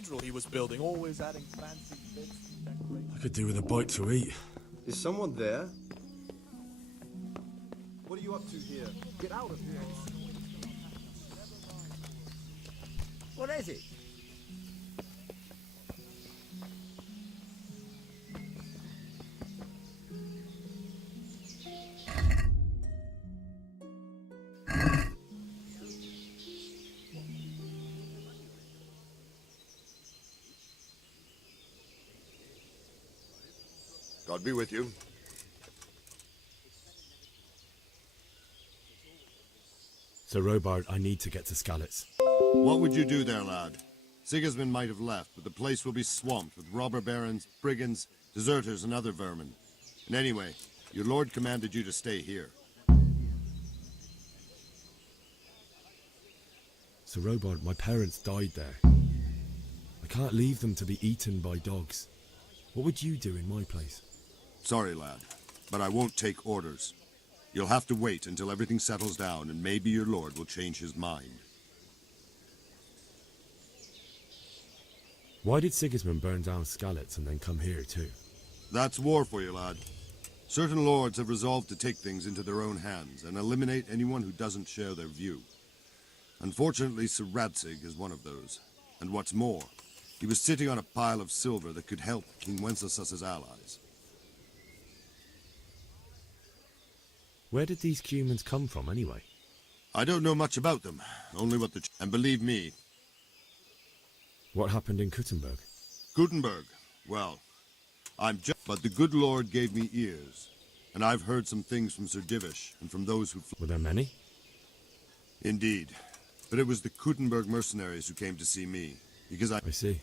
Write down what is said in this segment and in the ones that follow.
cathedral he was building, always adding fancy bits and decorations. I could do with a bite to eat. Is someone there? What are you up to here? Get out of here. What is it? God be with you. Sir Robard, I need to get to Skalitz. What would you do there, lad? Sigismund might have left, but the place will be swamped with robber barons, brigands, deserters, and other vermin. And anyway, your lord commanded you to stay here. Sir Robard, my parents died there. I can't leave them to be eaten by dogs. What would you do in my place? Sorry, lad, but I won't take orders. You'll have to wait until everything settles down, and maybe your lord will change his mind. Why did Sigismund burn down Skalitz and then come here too? That's war for you, lad. Certain lords have resolved to take things into their own hands and eliminate anyone who doesn't share their view. Unfortunately, Sir Radzig is one of those. And what's more, he was sitting on a pile of silver that could help King Wenceslas's allies. Where did these humans come from anyway? I don't know much about them, only what the... And believe me... What happened in Kuttenberg? Gutenberg, well, but the good Lord gave me ears, and I've heard some things from Sir Divish and from those who... Were there many? Indeed, but it was the Kuttenberg mercenaries who came to see me, because I see.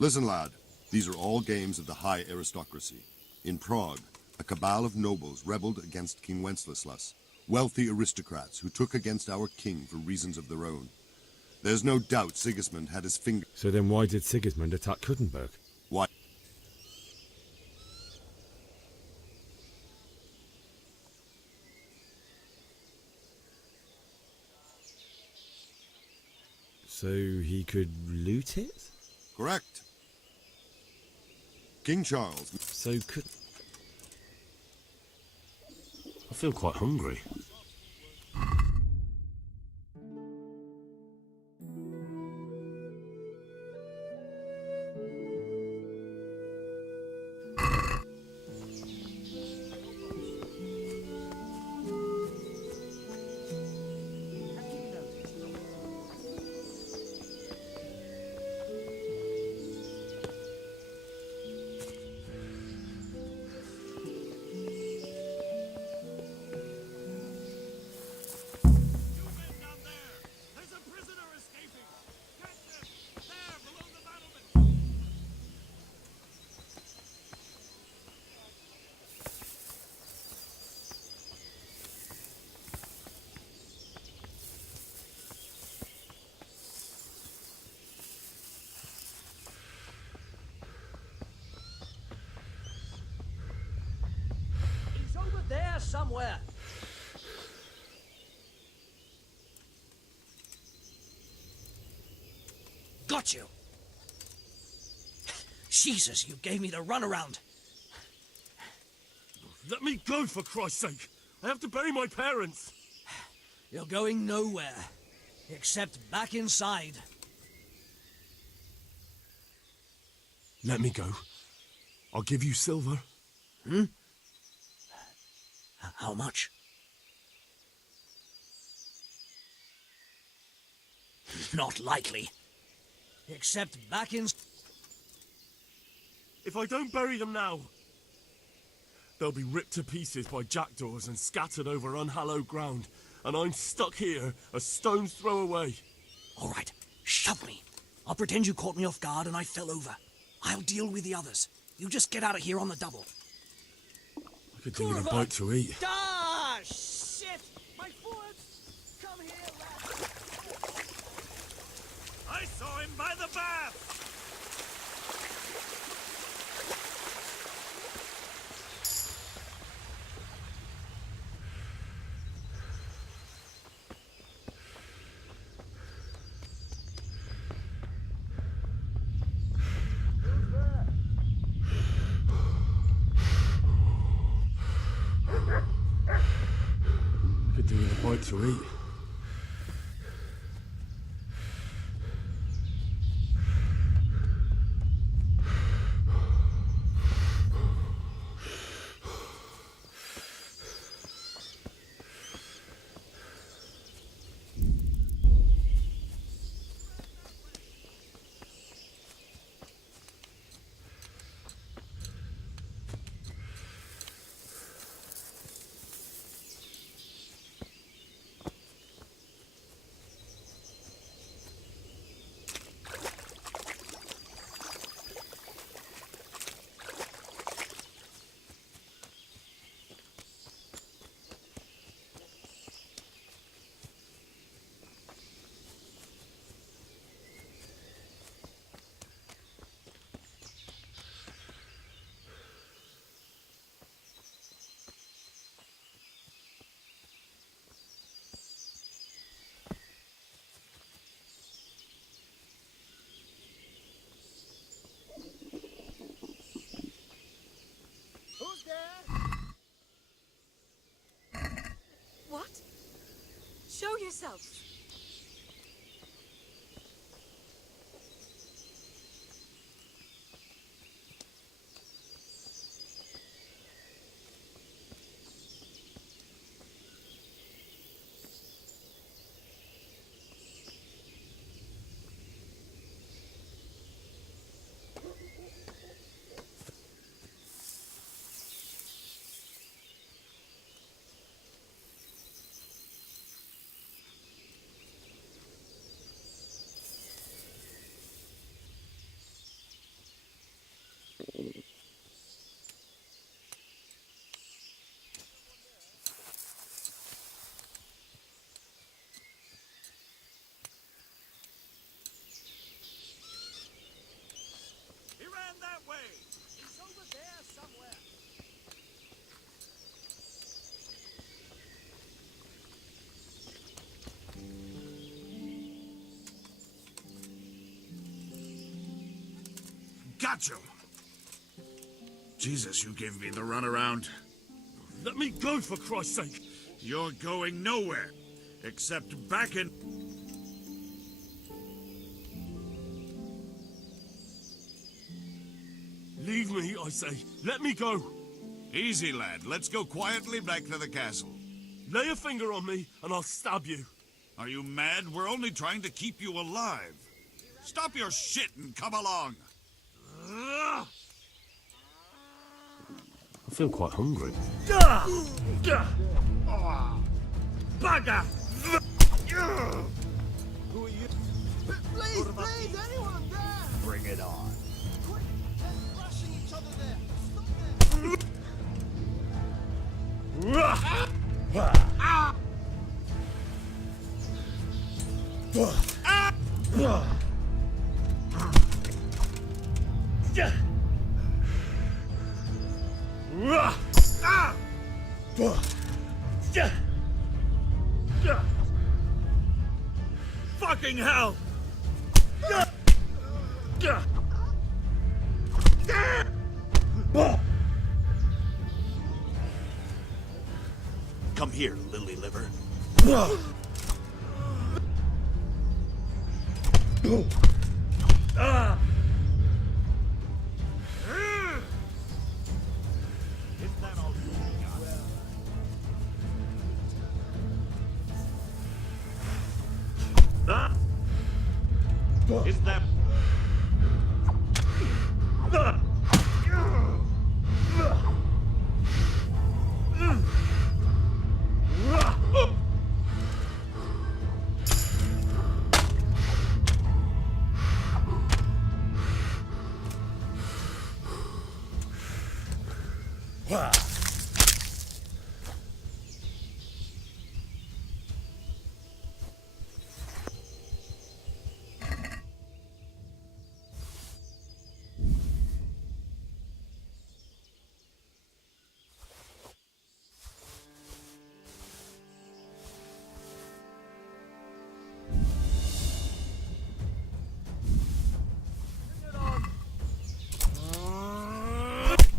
Listen, lad, these are all games of the high aristocracy. In Prague, a cabal of nobles rebelled against King Wenceslas, wealthy aristocrats who took against our king for reasons of their own. There's no doubt Sigismund had his finger... So then why did Sigismund attack Kuttenberg? Why? So he could loot it? Correct. King Charles... So could... I feel quite hungry. There somewhere. Got you. Jesus, you gave me the runaround. Let me go, for Christ's sake! I have to bury my parents! You're going nowhere, except back inside. Let me go. I'll give you silver. Hmm? How much? Not likely. Except back in... If I don't bury them now, they'll be ripped to pieces by jackdaws and scattered over unhallowed ground, and I'm stuck here, a stone's throw away. All right, shove me. I'll pretend you caught me off guard and I fell over. I'll deal with the others. You just get out of here on the double. I could do with a bite to eat. Ah, shit! My foot! Come here, lad! I saw him by the bath! bite to eat. Who's there? What? Show yourself. He ran that way. He's over there somewhere. Got you! Jesus, you gave me the runaround. Let me go, for Christ's sake! You're going nowhere, except back in... Leave me, I say. Let me go. Easy, lad. Let's go quietly back to the castle. Lay a finger on me, and I'll stab you. Are you mad? We're only trying to keep you alive. Stop your shit and come along. I feel quite hungry. Bugger! Who are you? Please, please, anyone there! Bring it on. Quick, they're rushing each other there. Fucking hell! Come here, lily liver. Is that...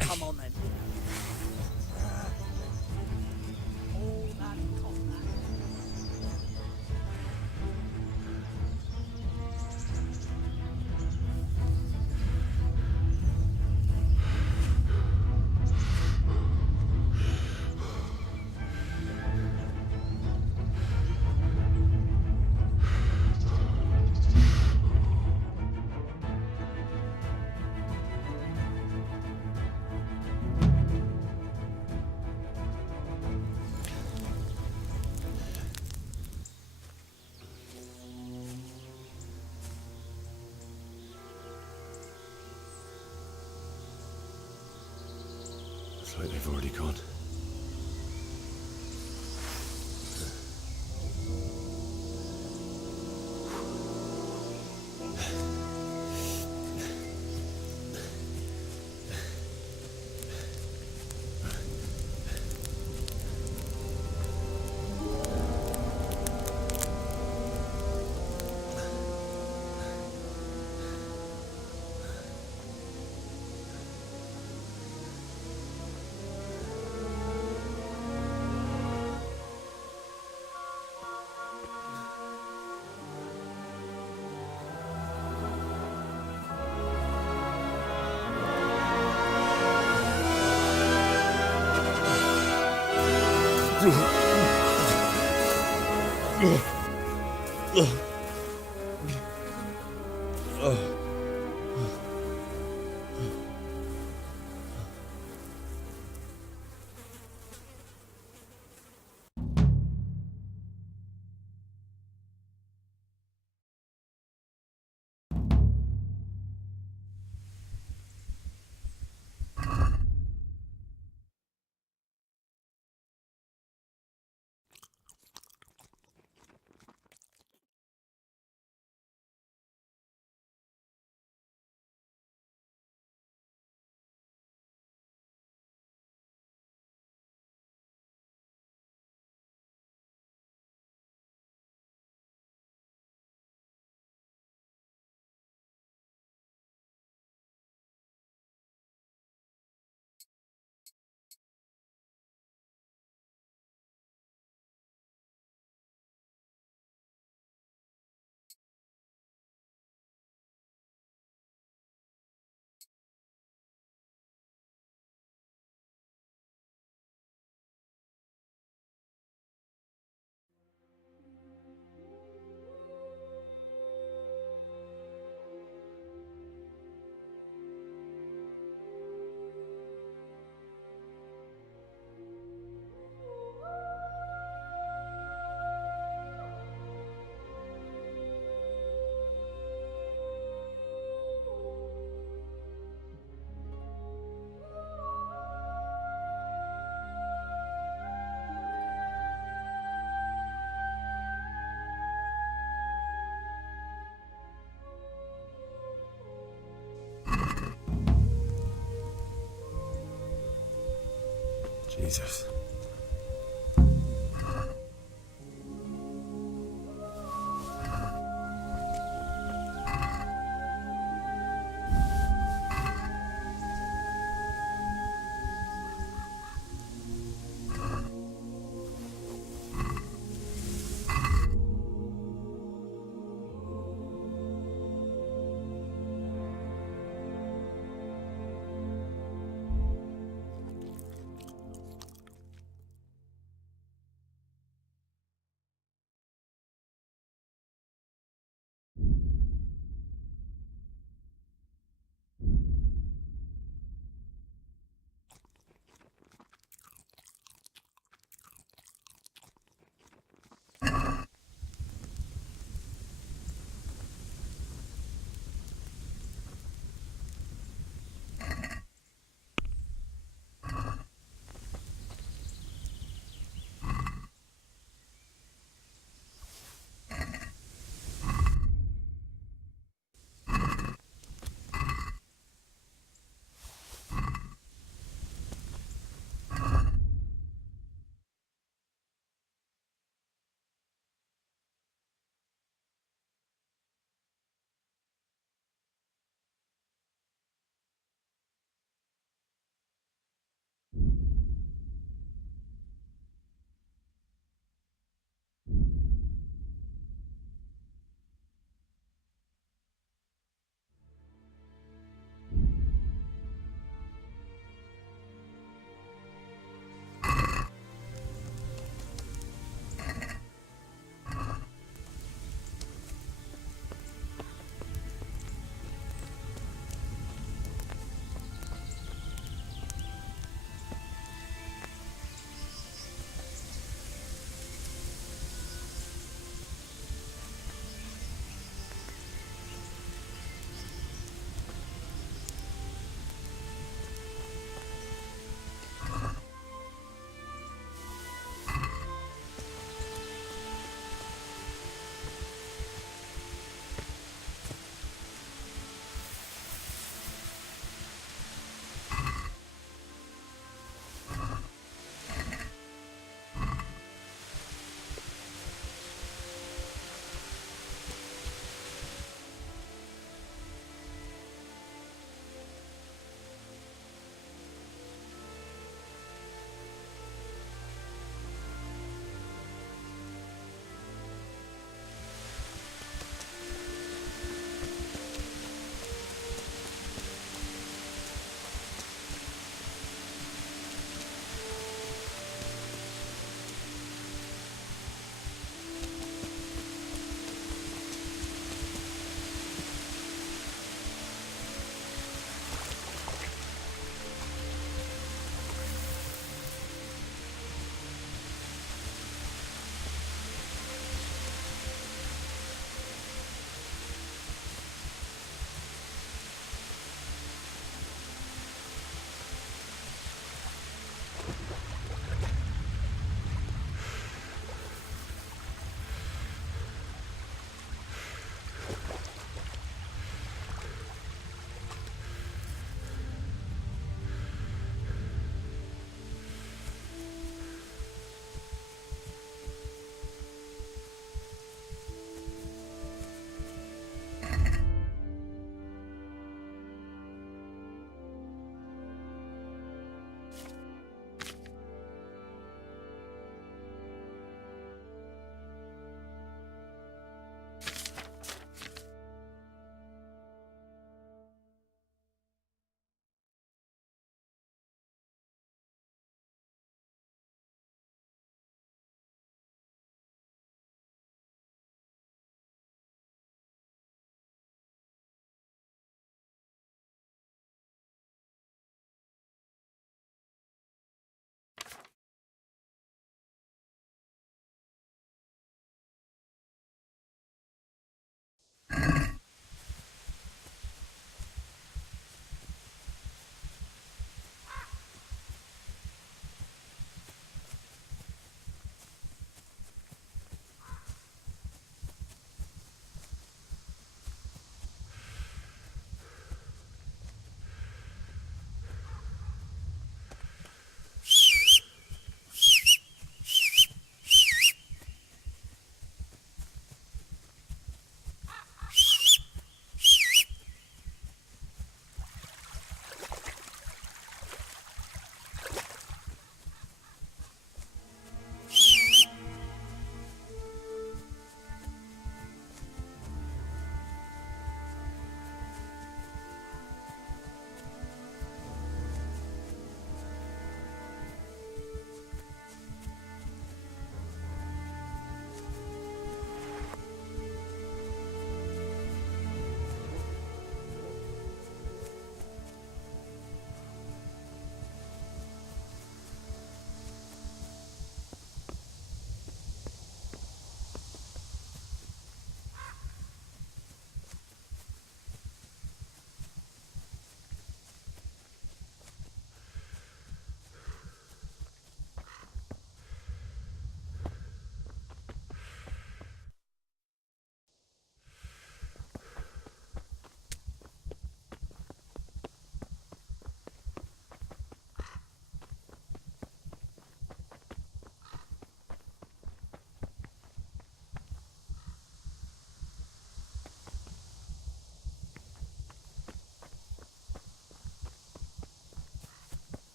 Come on then. Looks like they've already gone. Jesus.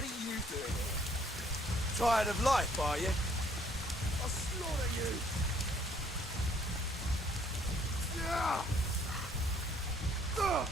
What are you doing here? Tired of life, are you? I'll slaughter you! Yeah! Ugh!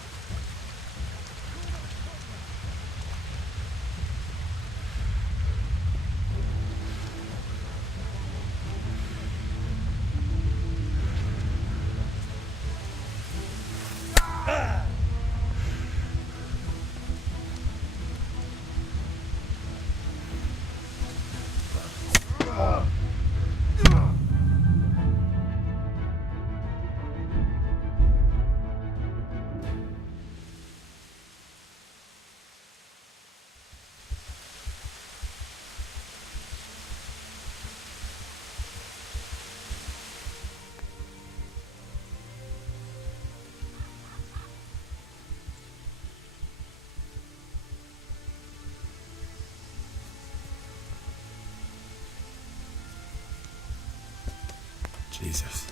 Jesus.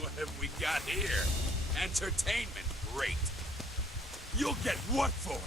What have we got here? Entertainment, great. You'll get what for?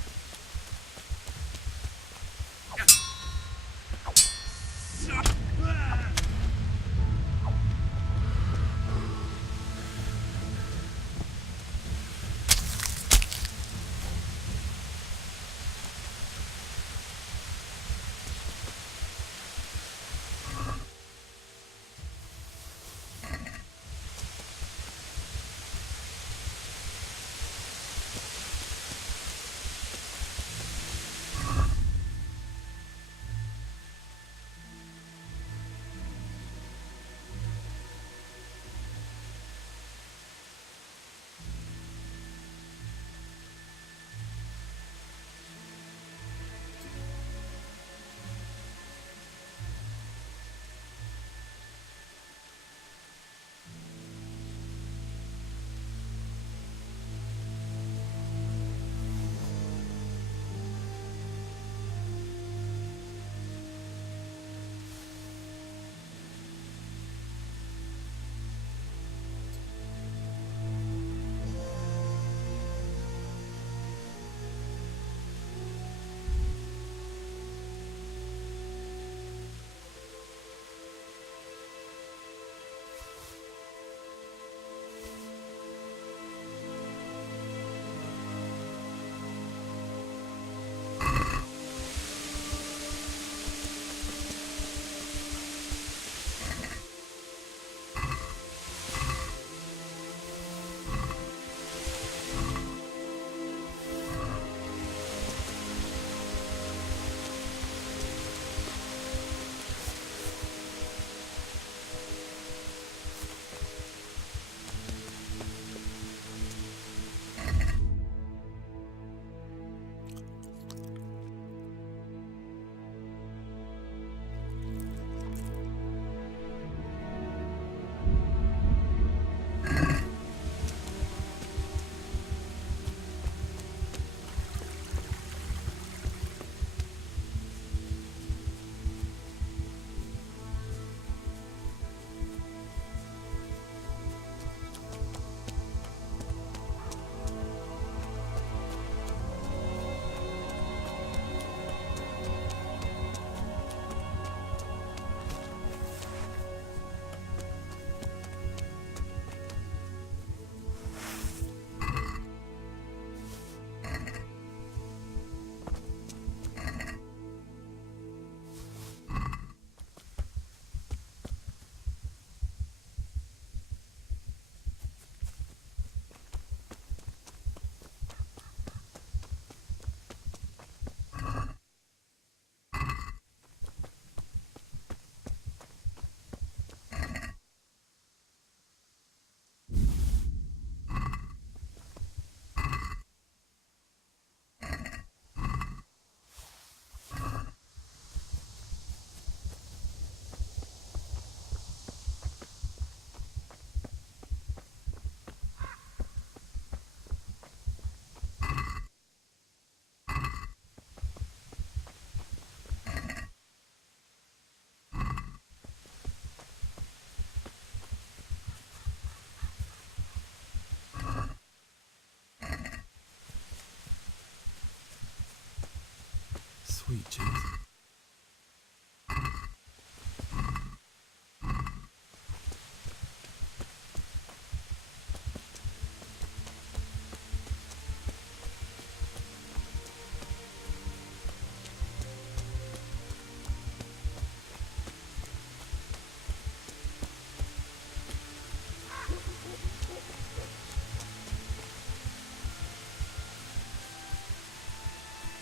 Sweet Jesus.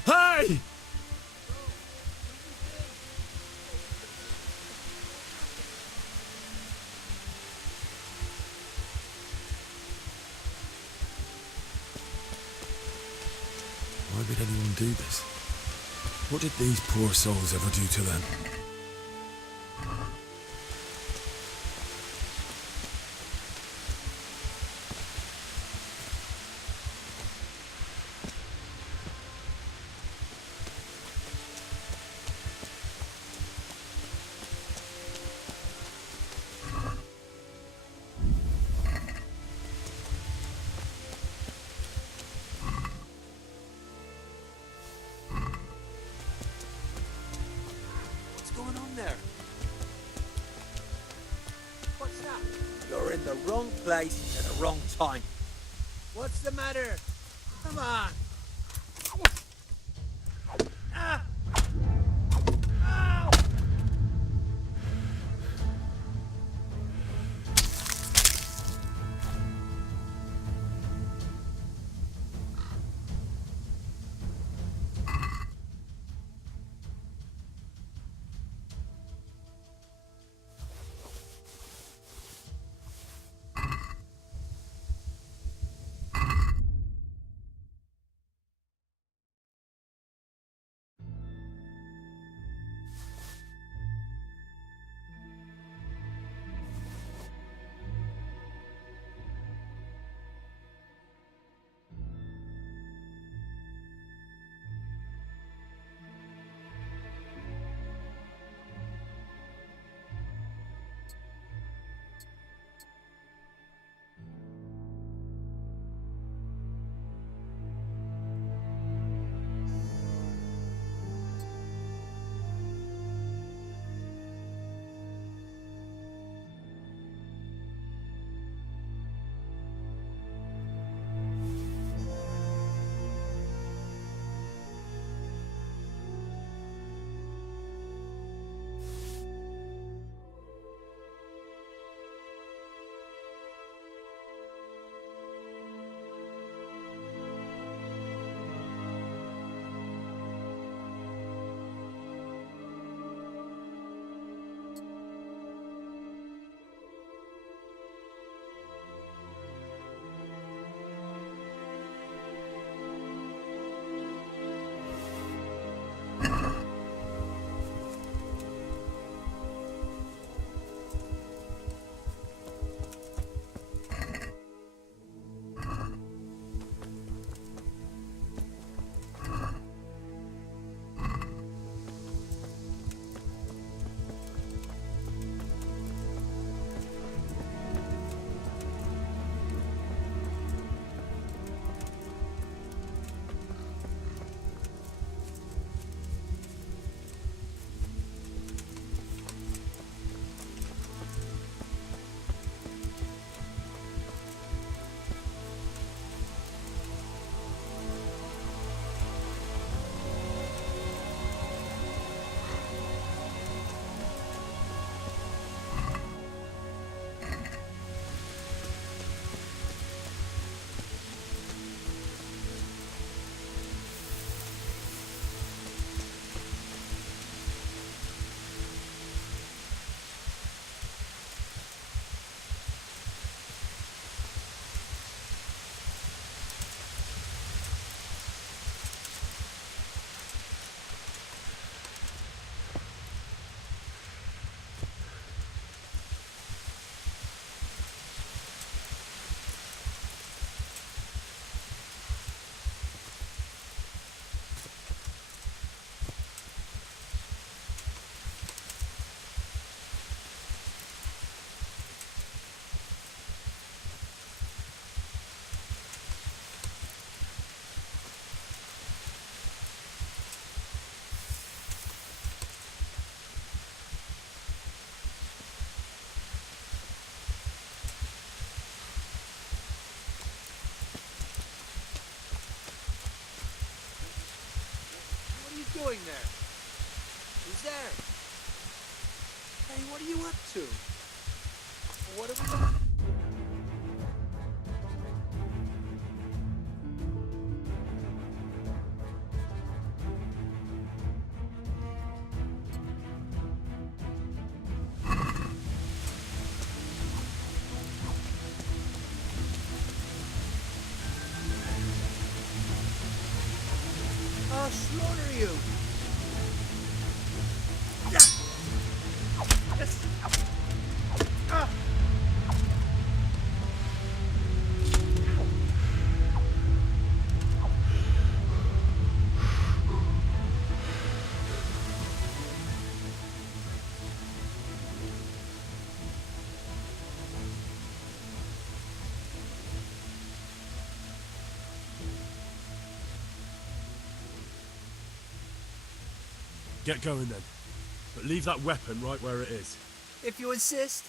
Hey! Why would anyone do this? What did these poor souls ever do to them? What's going on there? What's that? You're in the wrong place at the wrong time. What's the matter? Come on. Ah! Ow! going there? Who's there? Hey, what are you up to? What are we... I'll slaughter you! Get going then. But leave that weapon right where it is. If you insist.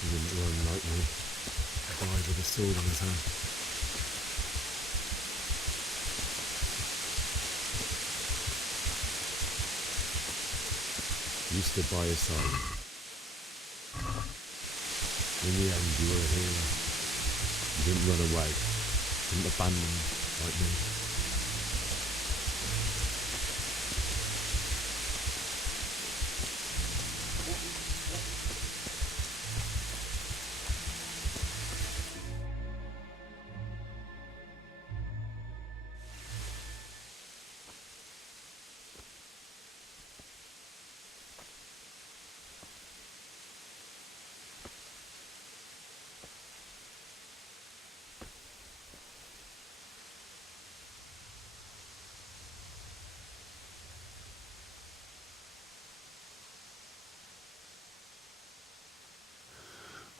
He didn't run like me. Died with a sword in his hand. You stood by his side. In the end, you were a hero. You didn't run away. Didn't abandon me like me.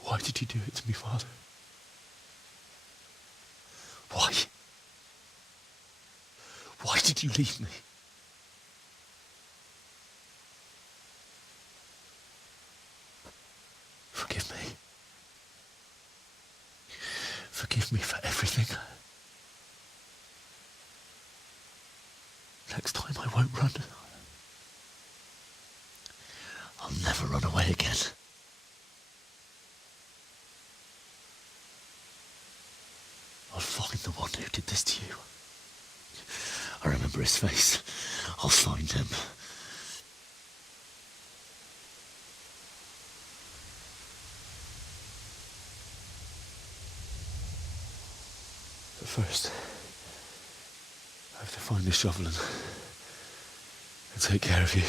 Why did you do it to me, Father? Why? Why did you leave me? Forgive me. Forgive me for everything. Next time I won't run. I'll never run away again. I'll find the one who did this to you. I remember his face. I'll find him. But first, I have to find the shovel and take care of you.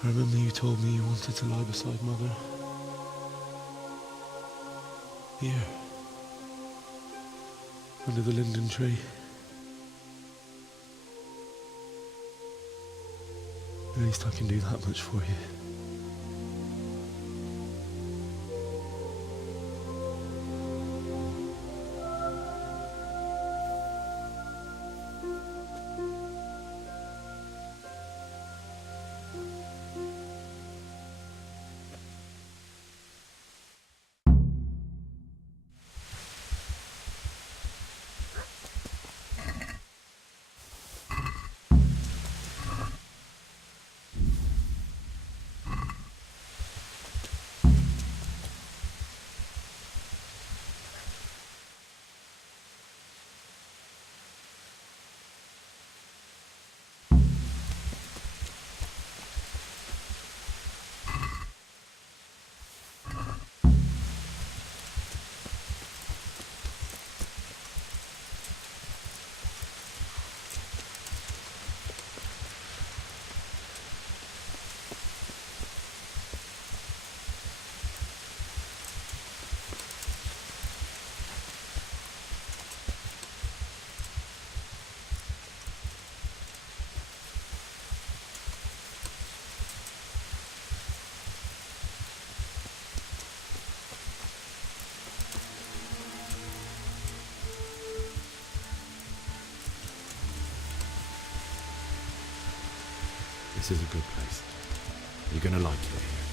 I remember you told me you wanted to lie beside Mother. Here. Under the linden tree. At least I can do that much for you. This is a good place. You're gonna like it here.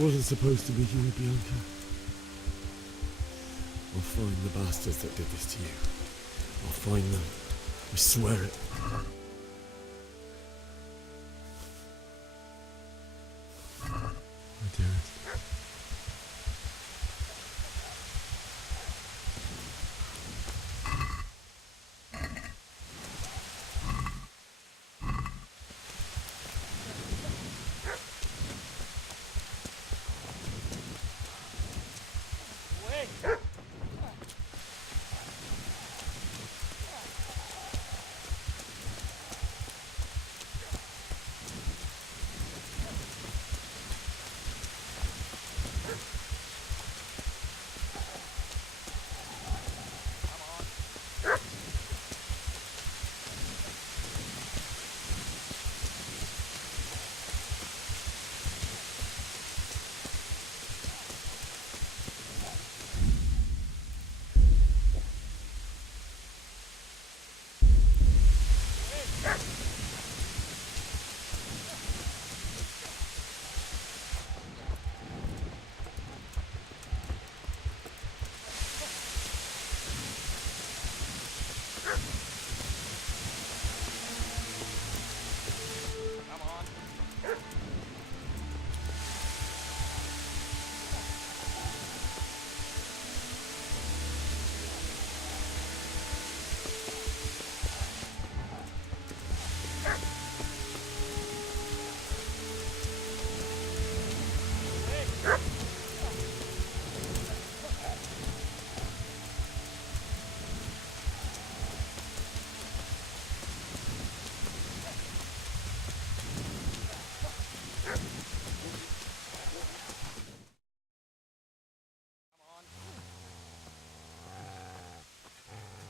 wasn't supposed to be here, Bianca. I'll find the bastards that did this to you. I'll find them. I swear it. My dearest.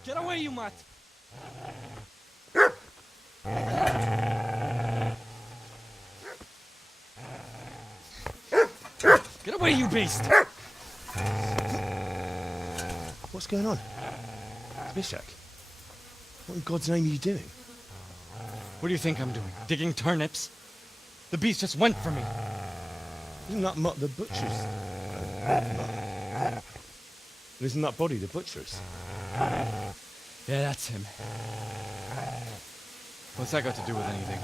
Get away, you mutt! Get away, you beast! What's going on? Bishak? What in God's name are you doing? What do you think I'm doing? Digging turnips? The beast just went for me. Isn't that Mutt the butcher's? Isn't that body the butcher's? Yeah, that's him. What's that got to do with anything?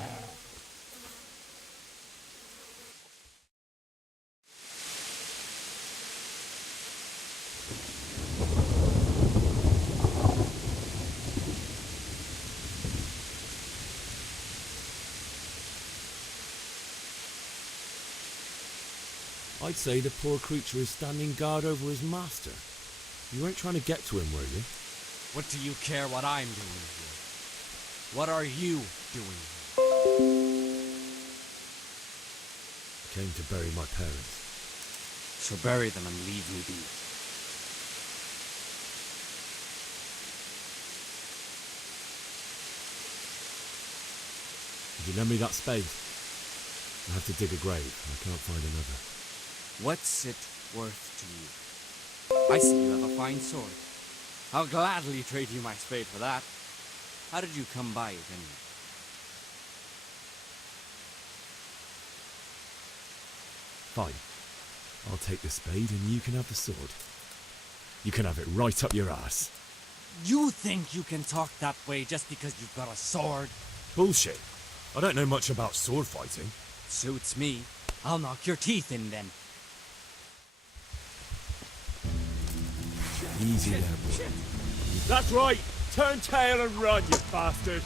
I'd say the poor creature is standing guard over his master. You weren't trying to get to him, were you? What do you care what I'm doing here? What are you doing here? I came to bury my parents. So bury them and leave me be. If you lend me that spade, I have to dig a grave. I can't find another. What's it worth to you? I see you have a fine sword. I'll gladly trade you my spade for that. How did you come by it anyway? Fine. I'll take the spade and you can have the sword. You can have it right up your ass. You think you can talk that way just because you've got a sword? Bullshit. I don't know much about sword fighting. Suits me. I'll knock your teeth in then. Easy there, boy. That's right! Turn tail and run, you bastard!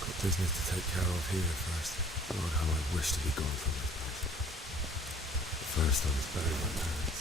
Got business to take care of here first. God, how I wish to be gone from this place. But first, I must bury my parents.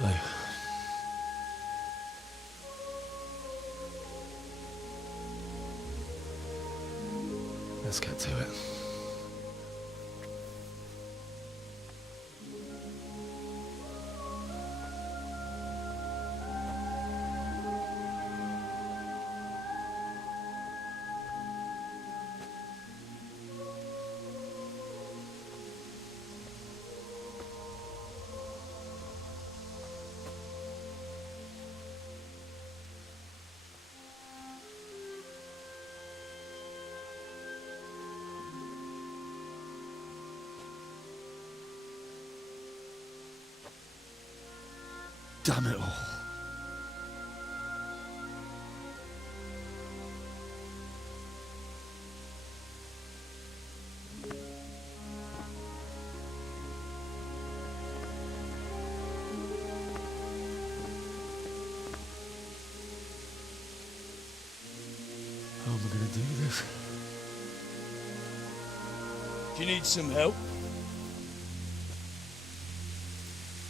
So, let's get to it. Damn it all. How am I gonna do this? Do you need some help?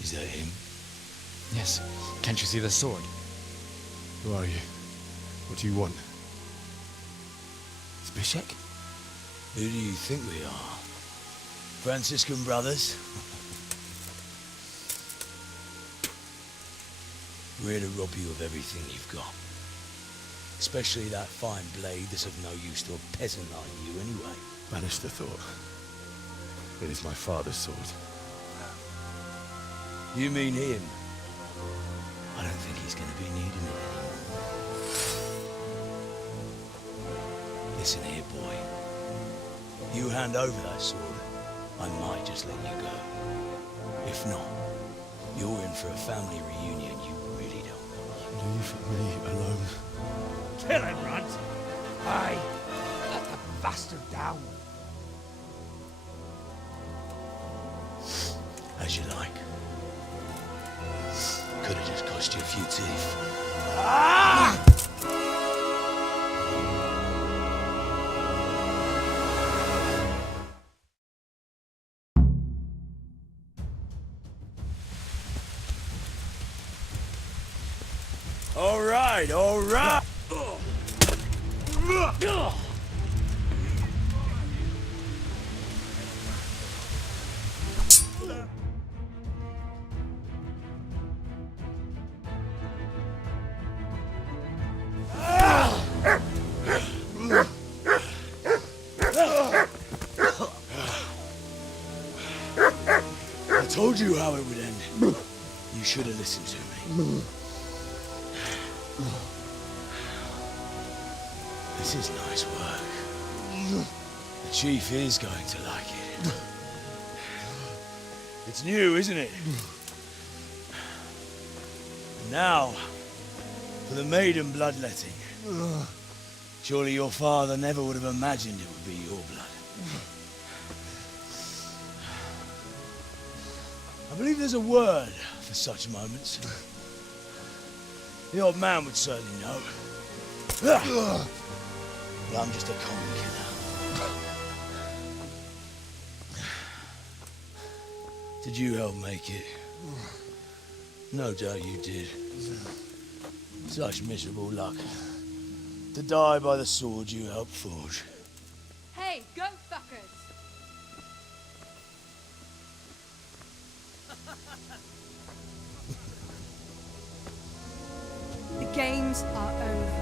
Is that him? Yes. Can't you see the sword? Who are you? What do you want? It's Bishek? Who do you think we are? Franciscan brothers? We're here to rob you of everything you've got. Especially that fine blade that's of no use to a peasant like you anyway. Banish the thought. It is my father's sword. You mean him? I don't think he's going to be needing it anymore. Listen here, boy. You hand over that sword, I might just let you go. If not, you're in for a family reunion you really don't want. Leave me alone. Kill him, Runt! Aye, let the bastard down. As you like. Could have just cost you a few teeth. Ah! All right, all right. I told you how it would end. You should have listened to me. This is nice work. The chief is going to like it. It's new, isn't it? And now, for the maiden bloodletting. Surely your father never would have imagined it would be your blood. I believe there's a word for such moments. The old man would certainly know. But I'm just a common killer. Did you help make it? No doubt you did. Such miserable luck. To die by the sword you helped forge. Hey, go fuckers! The games are over.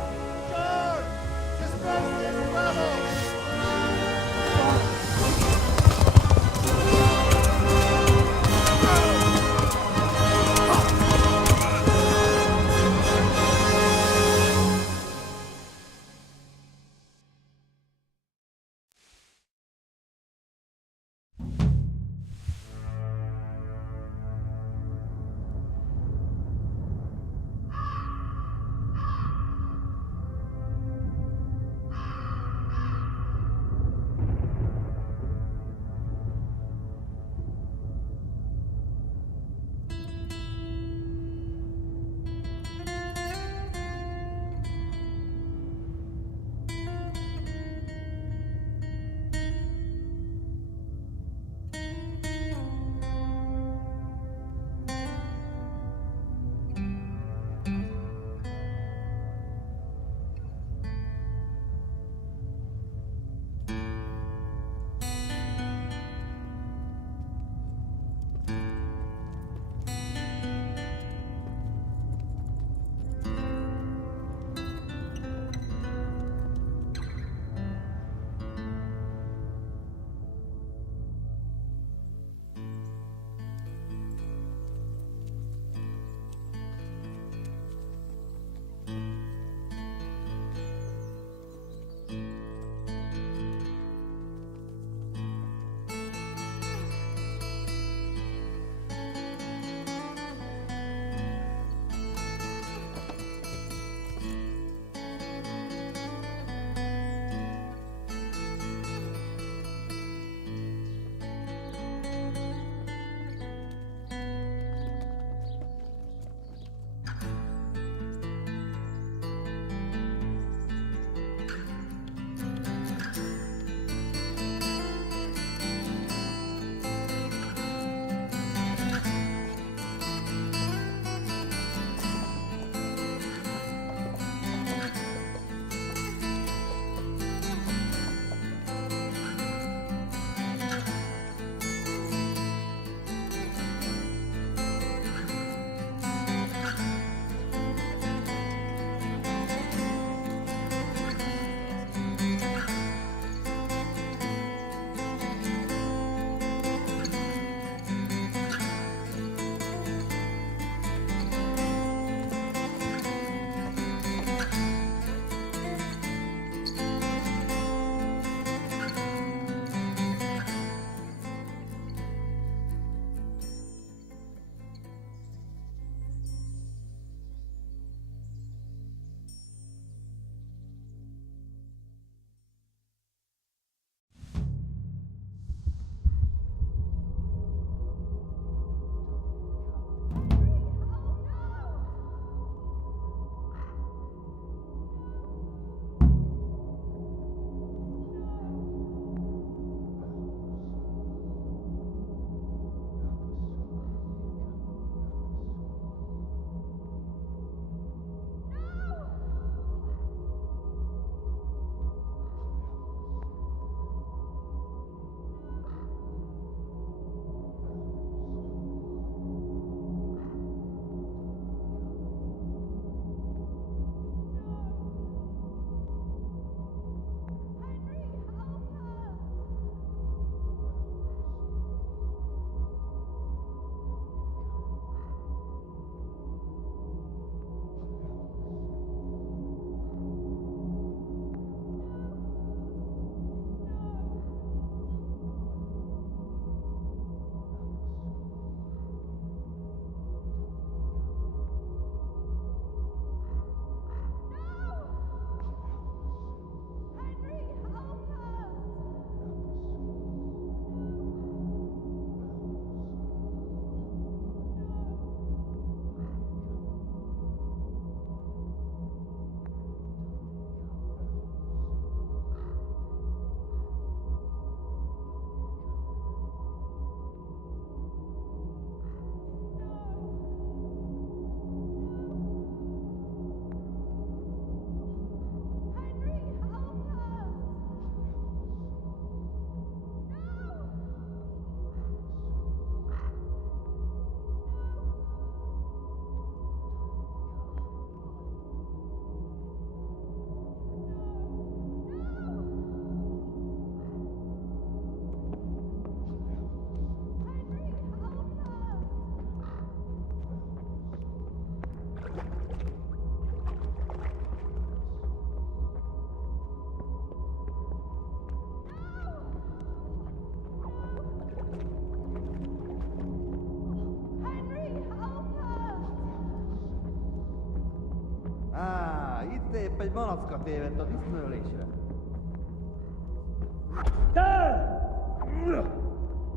Épp egy malacka tévedt a diszmölésre.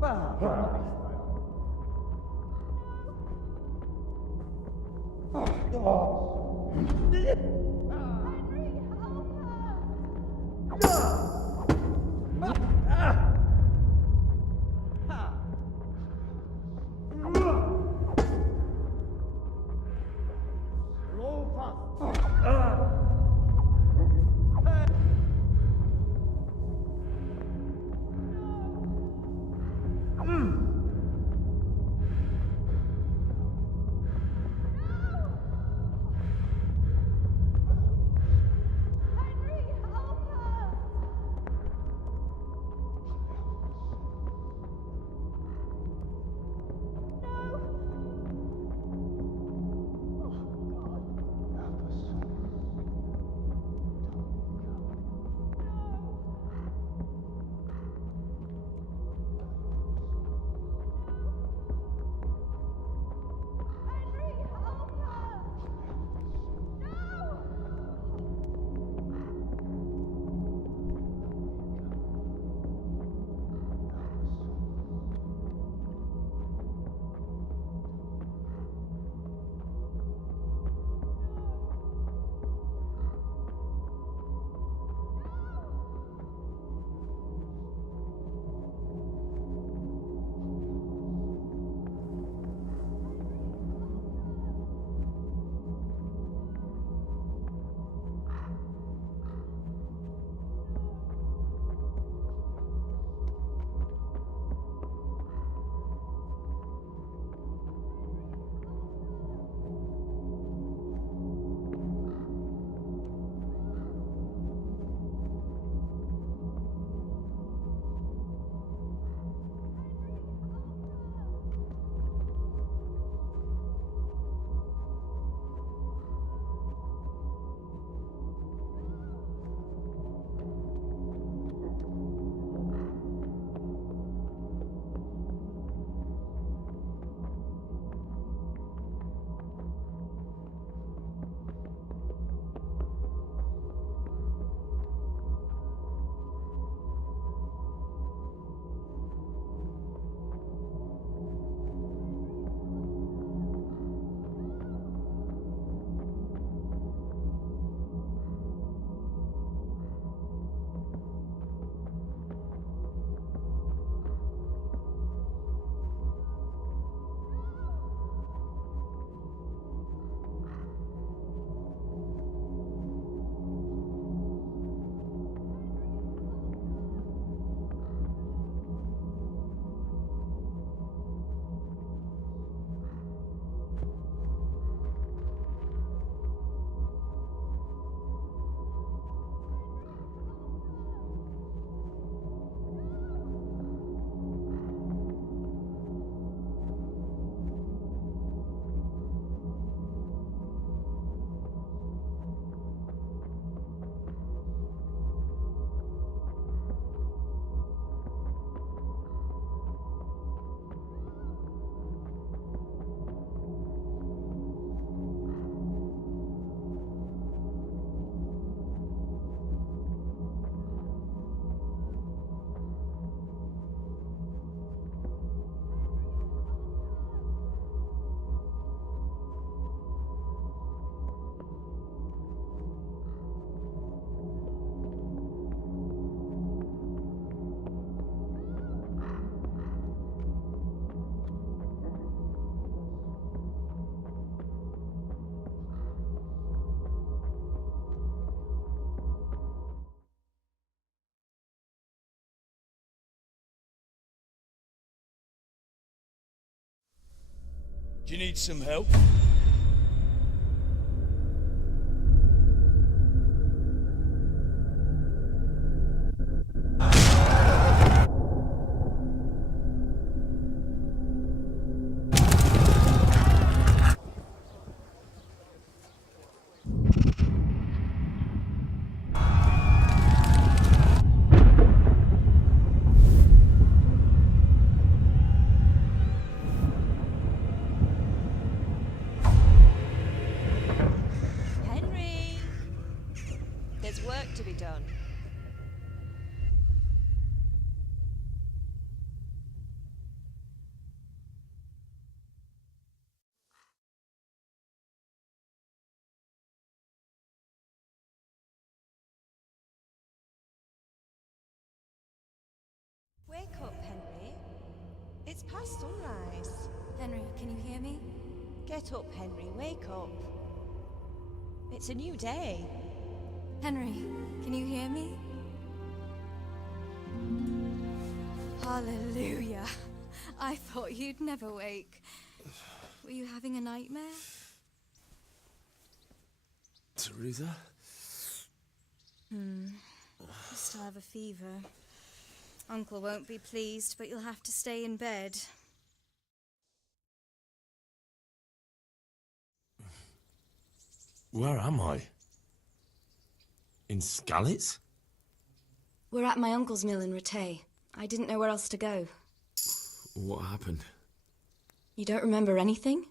Bátor a Do you need some help? past sunrise. Henry, can you hear me? Get up, Henry, wake up. It's a new day. Henry, can you hear me? Hallelujah. I thought you'd never wake. Were you having a nightmare? Teresa? You still have a fever. Uncle won't be pleased, but you'll have to stay in bed. Where am I? In Skalitz? We're at my uncle's mill in Rattay. I didn't know where else to go. What happened? You don't remember anything?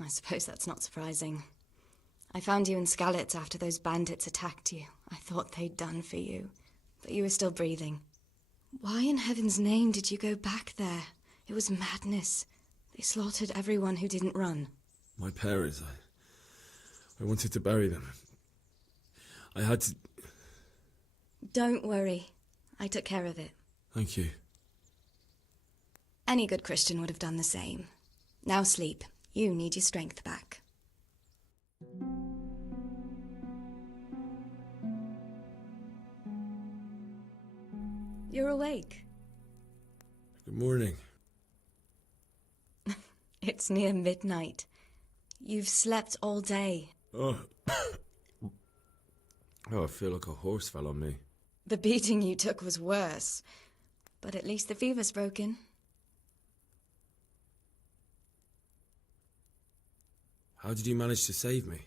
I suppose that's not surprising. I found you in Skalitz after those bandits attacked you. I thought they'd done for you, but you were still breathing. Why in heaven's name did you go back there? It was madness. They slaughtered everyone who didn't run. My parents, I wanted to bury them. I had to... Don't worry. I took care of it. Thank you. Any good Christian would have done the same. Now sleep. You need your strength back. You're awake. Good morning. It's near midnight. You've slept all day. Oh. Oh, I feel like a horse fell on me. The beating you took was worse. But at least the fever's broken. How did you manage to save me?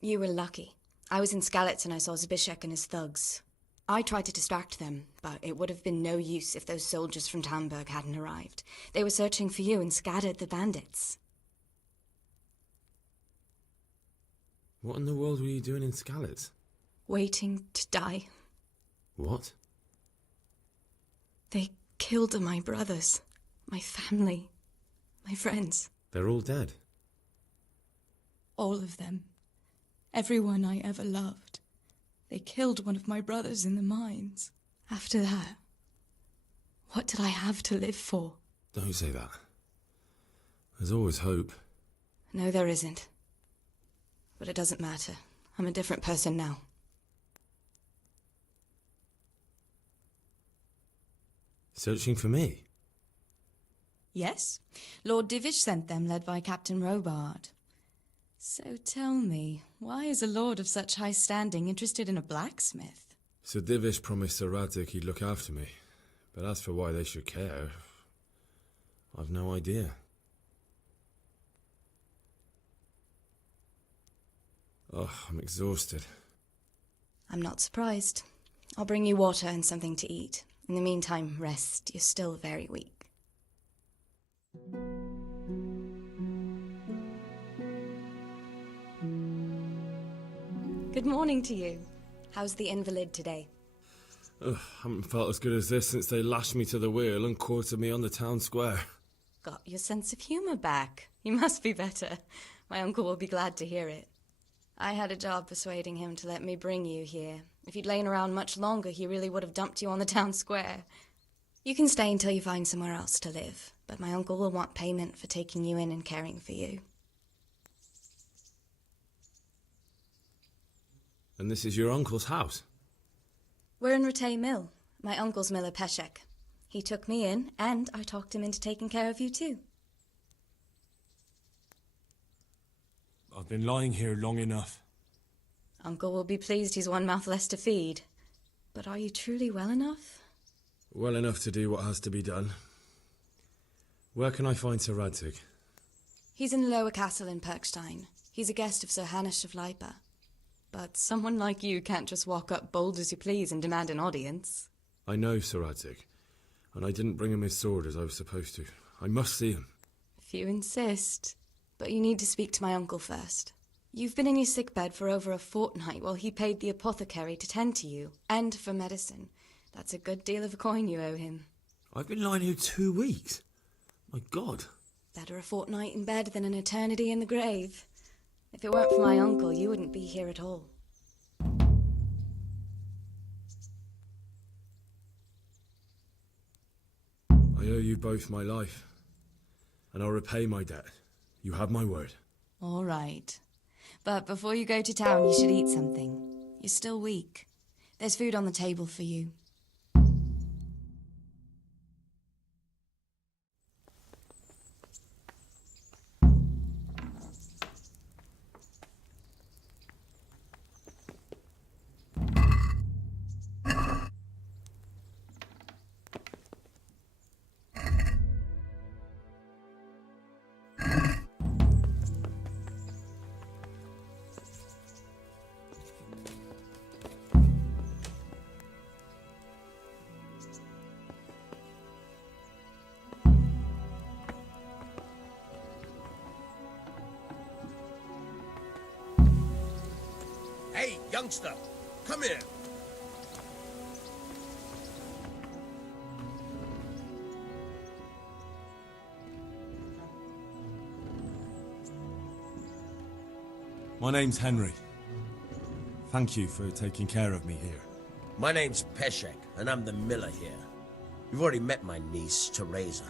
You were lucky. I was in Skalitz and I saw Zbyszek and his thugs. I tried to distract them, but it would have been no use if those soldiers from Tamburg hadn't arrived. They were searching for you and scattered the bandits. What in the world were you doing in Skalitz? Waiting to die. What? They killed my brothers, my family, my friends. They're all dead. All of them. Everyone I ever loved. They killed one of my brothers in the mines. After that, what did I have to live for? Don't say that. There's always hope. No, there isn't. But it doesn't matter. I'm a different person now. Searching for me? Yes. Lord Divish sent them, led by Captain Robard. So tell me, why is a lord of such high standing interested in a blacksmith? Sir Divish promised Sir Radzig he'd look after me. But as for why they should care, I've no idea. Oh, I'm exhausted. I'm not surprised. I'll bring you water and something to eat. In the meantime, rest. You're still very weak. Good morning to you. How's the invalid today? Ugh, haven't felt as good as this since they lashed me to the wheel and quartered me on the town square. Got your sense of humour back. You must be better. My uncle will be glad to hear it. I had a job persuading him to let me bring you here. If you'd lain around much longer, he really would have dumped you on the town square. You can stay until you find somewhere else to live, but my uncle will want payment for taking you in and caring for you. And this is your uncle's house? We're in Rattay Mill, my uncle's mill at Peshek. He took me in, and I talked him into taking care of you too. I've been lying here long enough. Uncle will be pleased he's one mouth less to feed. But are you truly well enough? Well enough to do what has to be done. Where can I find Sir Radzig? He's in the lower castle in Perkstein. He's a guest of Sir Hanush of Leipa. But someone like you can't just walk up bold as you please and demand an audience. I know Sir Radzig, and I didn't bring him his sword as I was supposed to. I must see him. If you insist. But you need to speak to my uncle first. You've been in your sickbed for over a fortnight while he paid the apothecary to tend to you, and for medicine. That's a good deal of a coin you owe him. I've been lying here 2 weeks. My God. Better a fortnight in bed than an eternity in the grave. If it weren't for my uncle, you wouldn't be here at all. I owe you both my life, and I'll repay my debt. You have my word. All right. But before you go to town, you should eat something. You're still weak. There's food on the table for you. Hey, youngster, come here. My name's Henry. Thank you for taking care of me here. My name's Peshek, and I'm the miller here. You've already met my niece, Teresa.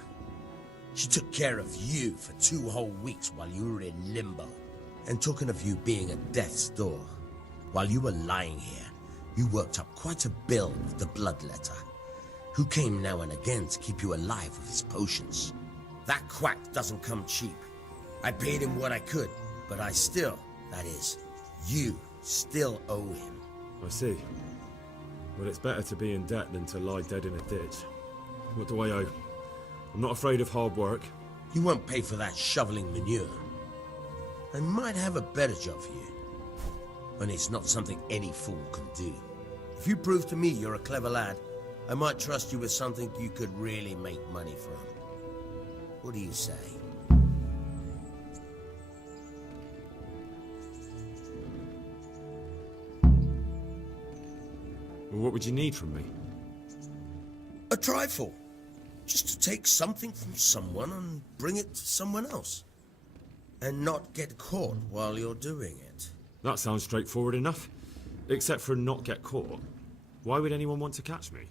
She took care of you for 2 whole weeks while you were in limbo. And talking of you being at death's door, while you were lying here, you worked up quite a bill with the bloodletter, who came now and again to keep you alive with his potions. That quack doesn't come cheap. I paid him what I could, but I still, that is, you still owe him. I see. But it's better to be in debt than to lie dead in a ditch. What do I owe? I'm not afraid of hard work. You won't pay for that shoveling manure. I might have a better job for you. And it's not something any fool can do. If you prove to me you're a clever lad, I might trust you with something you could really make money from. What do you say? Well, what would you need from me? A trifle. Just to take something from someone and bring it to someone else. And not get caught while you're doing it. That sounds straightforward enough. Except for not get caught. Why would anyone want to catch me?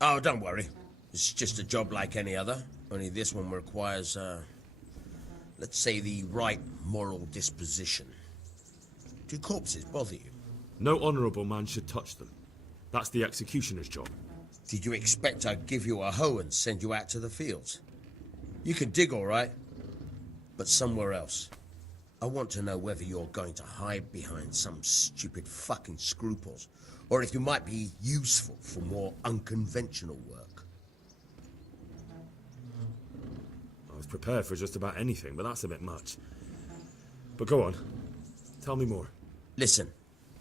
Oh, don't worry. It's just a job like any other. Only this one requires, let's say, the right moral disposition. Do corpses bother you? No honourable man should touch them. That's the executioner's job. Did you expect I'd give you a hoe and send you out to the fields? You can dig all right, but somewhere else. I want to know whether you're going to hide behind some stupid fucking scruples, or if you might be useful for more unconventional work. I was prepared for just about anything, but that's a bit much. But go on. Tell me more. Listen,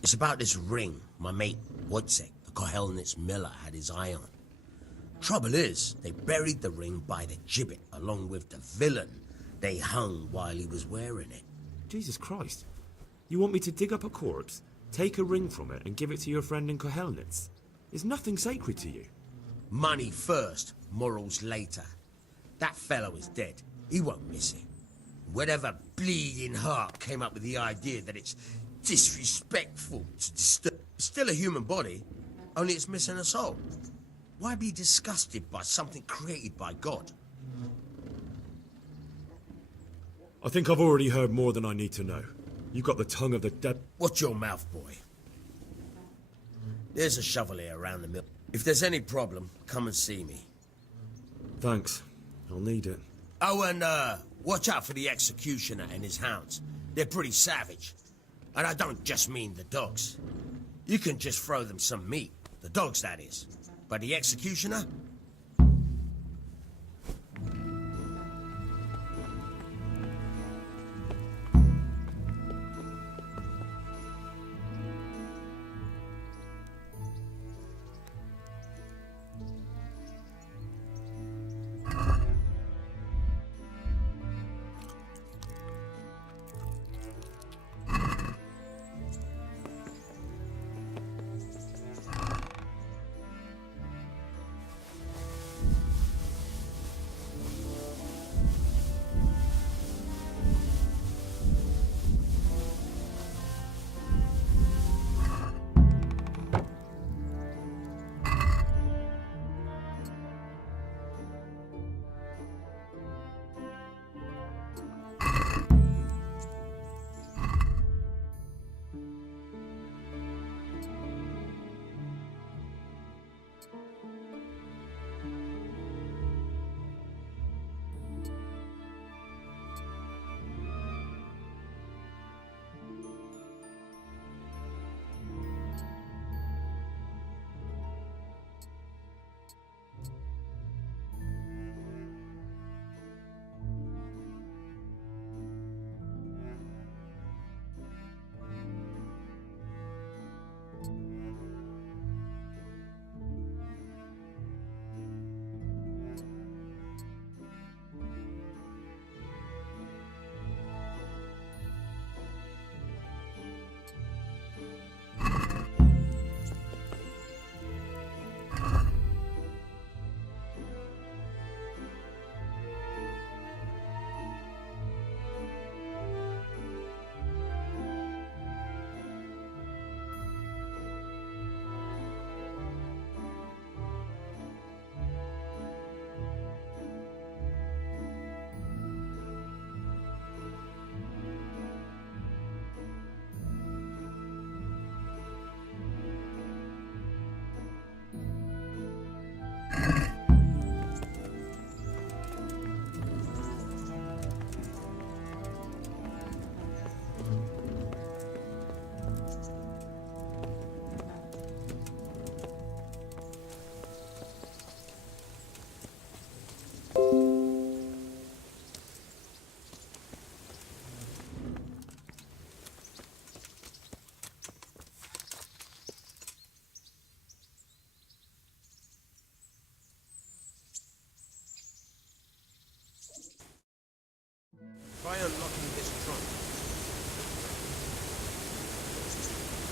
it's about this ring my mate Wojciech, the Kohelnitz miller, had his eye on. Trouble is, they buried the ring by the gibbet along with the villain they hung while he was wearing it. Jesus Christ. You want me to dig up a corpse, take a ring from it, and give it to your friend in Kohelnitz? Is nothing sacred to you? Money first, morals later. That fellow is dead. He won't miss it. Whatever bleeding heart came up with the idea that it's disrespectful to disturb... It's still a human body, only it's missing a soul. Why be disgusted by something created by God? I think I've already heard more than I need to know. You've got the tongue of the dead... Watch your mouth, boy. There's a shovel here around the mill. If there's any problem, come and see me. Thanks. I'll need it. Oh, and, watch out for the executioner and his hounds. They're pretty savage. And I don't just mean the dogs. You can just throw them some meat. The dogs, that is. But the executioner?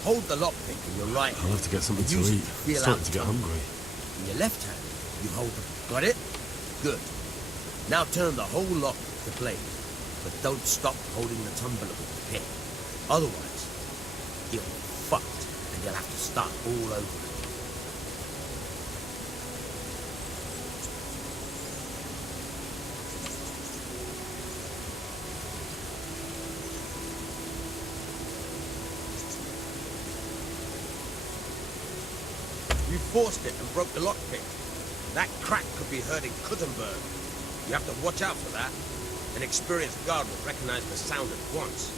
Hold the lockpick in your right hand. I'll have to get something to Use it eat. feel Starting out to get tongue. hungry. In your left hand, you hold the... Got it? Good. Now turn the whole lock to blade. But don't stop holding the tumbler with the pick. Otherwise, you'll be fucked and you'll have to start all over again. You forced it and broke the lockpick. That crack could be heard in Kuttenberg. You have to watch out for that. An experienced guard will recognize the sound at once.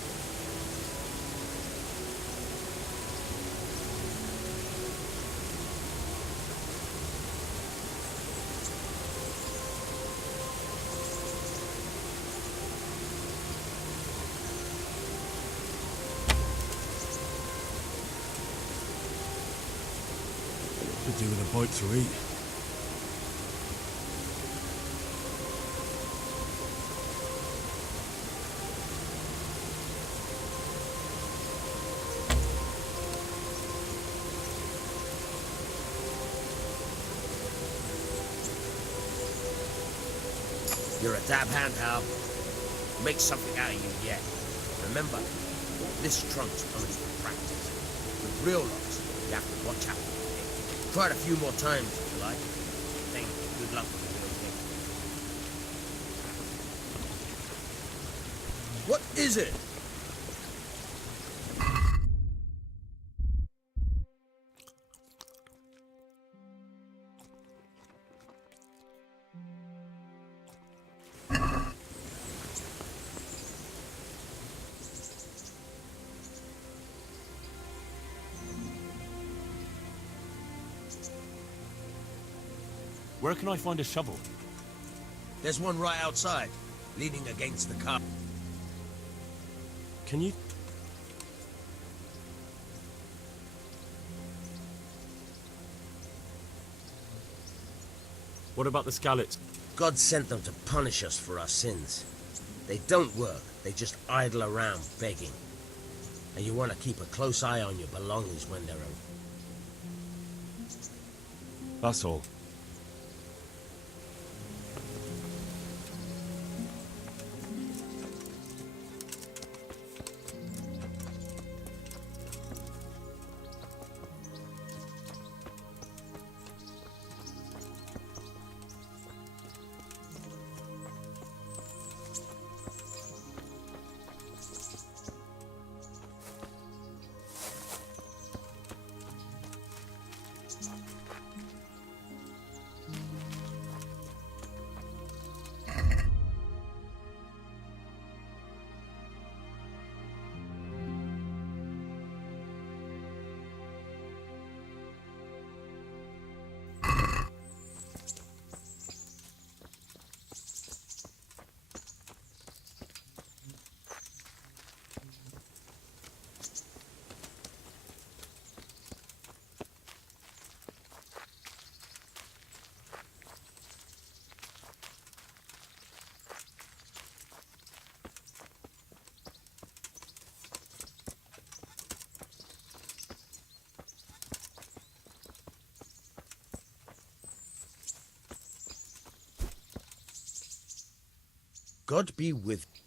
Could do with a bite to eat. You're a dab hand, Hal. Make something out of you yet. Remember, this trunk's only for practice. With real locks, you have to watch out. Try it a few more times if you like. Then good luck with the real thing. What is it? Where can I find a shovel? There's one right outside, leaning against the car. Can you... What about the Scallops? God sent them to punish us for our sins. They don't work, they just idle around begging. And you want to keep a close eye on your belongings when they're over. That's all. God be with you.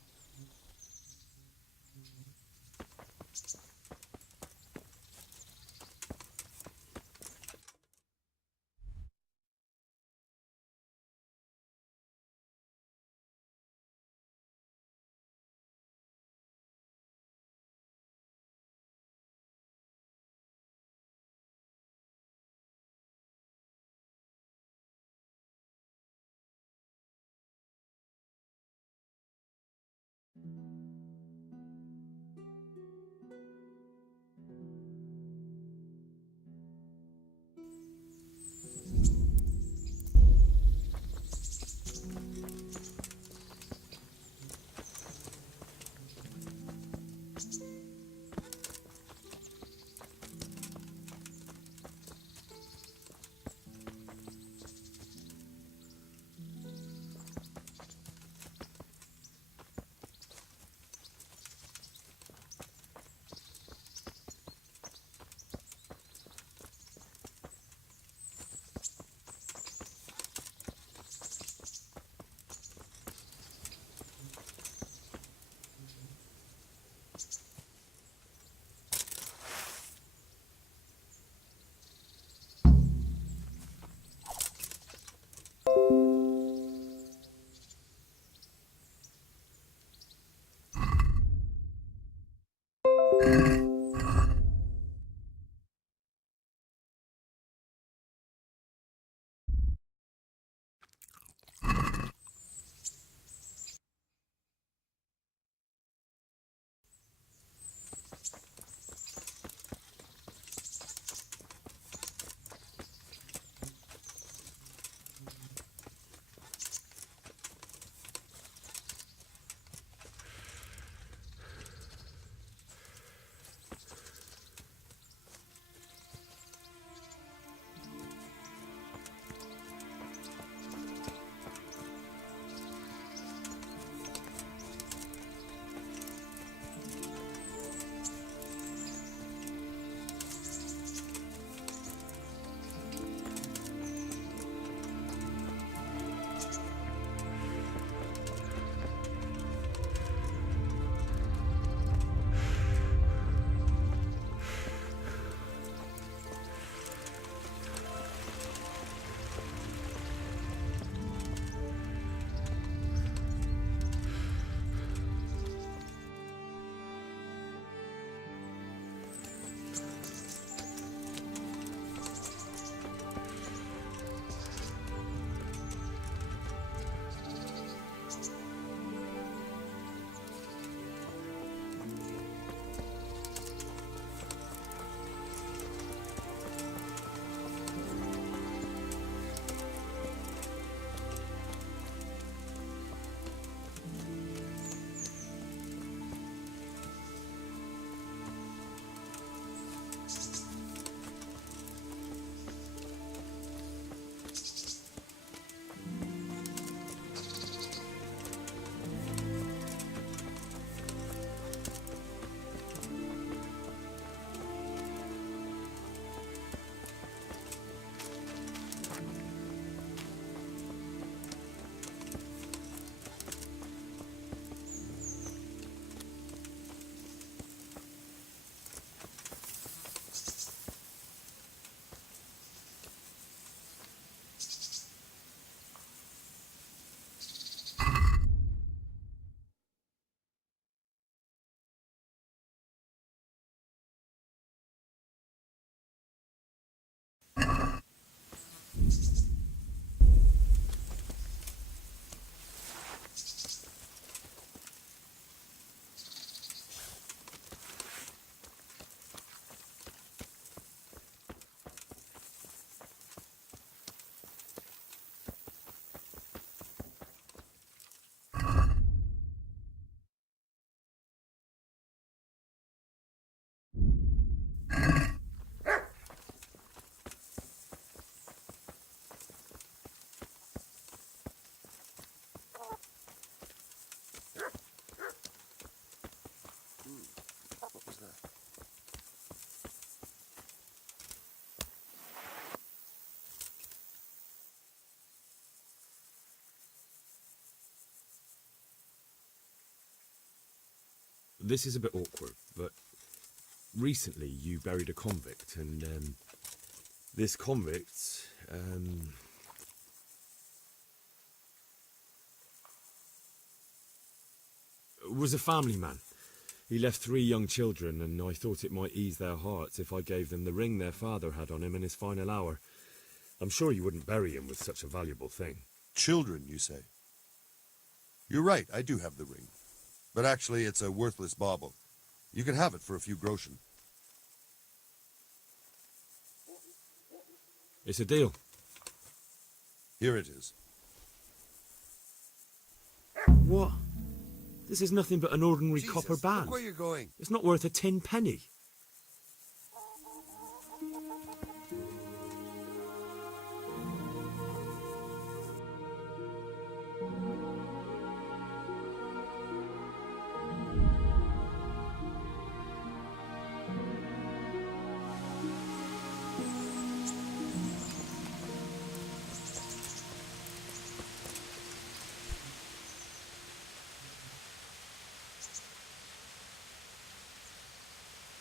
this is a bit awkward, but recently you buried a convict, and this convict, was a family man. He left 3 young children, and I thought it might ease their hearts if I gave them the ring their father had on him in his final hour. I'm sure you wouldn't bury him with such a valuable thing. Children, you say? You're right, I do have the ring. But actually, it's a worthless bauble. You can have it for a few groschen. It's a deal. Here it is. What? This is nothing but an ordinary Jesus, copper band. Look where you're going. It's not worth a 10 penny.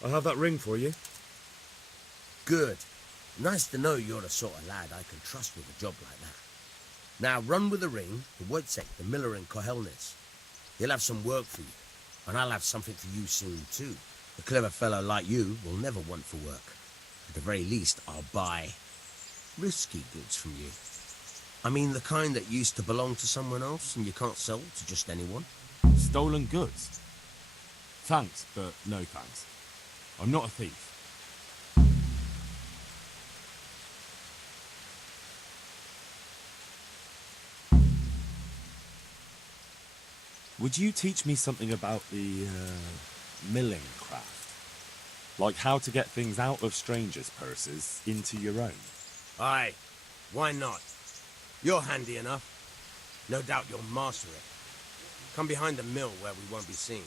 I have that ring for you. Good. Nice to know you're the sort of lad I can trust with a job like that. Now run with the ring to Wojciech, the miller in Kohelnitz. He'll have some work for you, and I'll have something for you soon too. A clever fellow like you will never want for work. At the very least, I'll buy risky goods from you. I mean the kind that used to belong to someone else and you can't sell to just anyone. Stolen goods? Thanks, but no thanks. I'm not a thief. Would you teach me something about the milling craft? Like how to get things out of strangers' purses into your own? Aye, why not? You're handy enough. No doubt you'll master it. Come behind the mill where we won't be seen.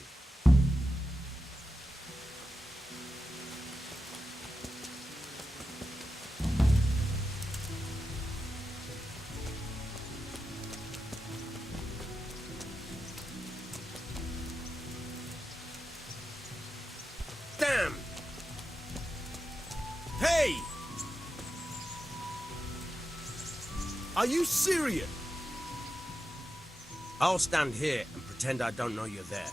Damn! Hey! Are you serious? I'll stand here and pretend I don't know you're there.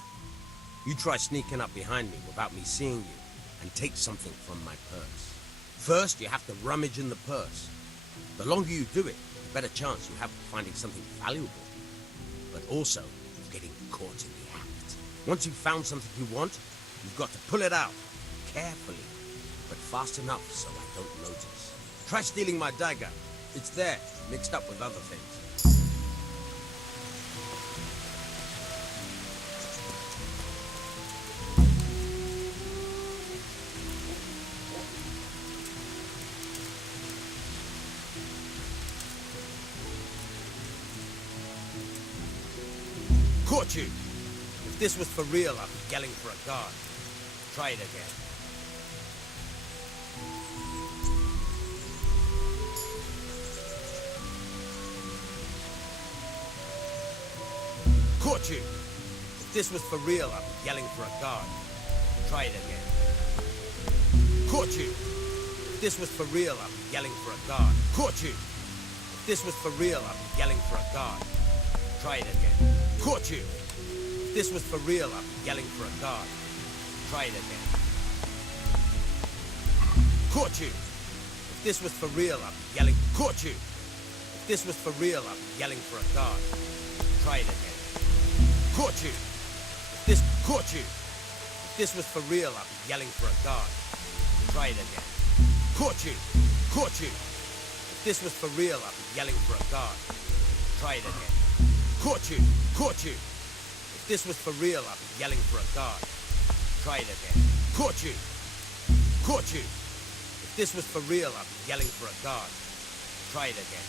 You try sneaking up behind me without me seeing you and take something from my purse. First, you have to rummage in the purse. The longer you do it, the better chance you have of finding something valuable. But also, of getting caught in the act. Once you've found something you want, you've got to pull it out, carefully, but fast enough so I don't notice. Try stealing my dagger. It's there, mixed up with other things. Caught you! If this was for real, I'd be yelling for a guard. Try it again. Caught you! If this was for real, I'd be yelling for a guard. Try it again. Caught you! If this was for real, I'd be yelling for a guard. Caught you! If this was for real, I'd be yelling for a guard. Try it again. Caught you! If this was for real, I'd be yelling for a guard. Try it again. Caught you! If this was for real, I'd be yelling. Caught you! If this was for real, I'd be yelling for a guard. Try it again. Caught you! If this caught you! If this was for real, I'd be yelling for a guard. Try it again. Caught you! Caught you! If this was for real, I'd be yelling for a guard. Try it again. Caught you! Caught you! If this was for real, I'd be yelling for a guard. Try it again. Caught you! Caught you! If this was for real, I'd be yelling for a guard. Try it again.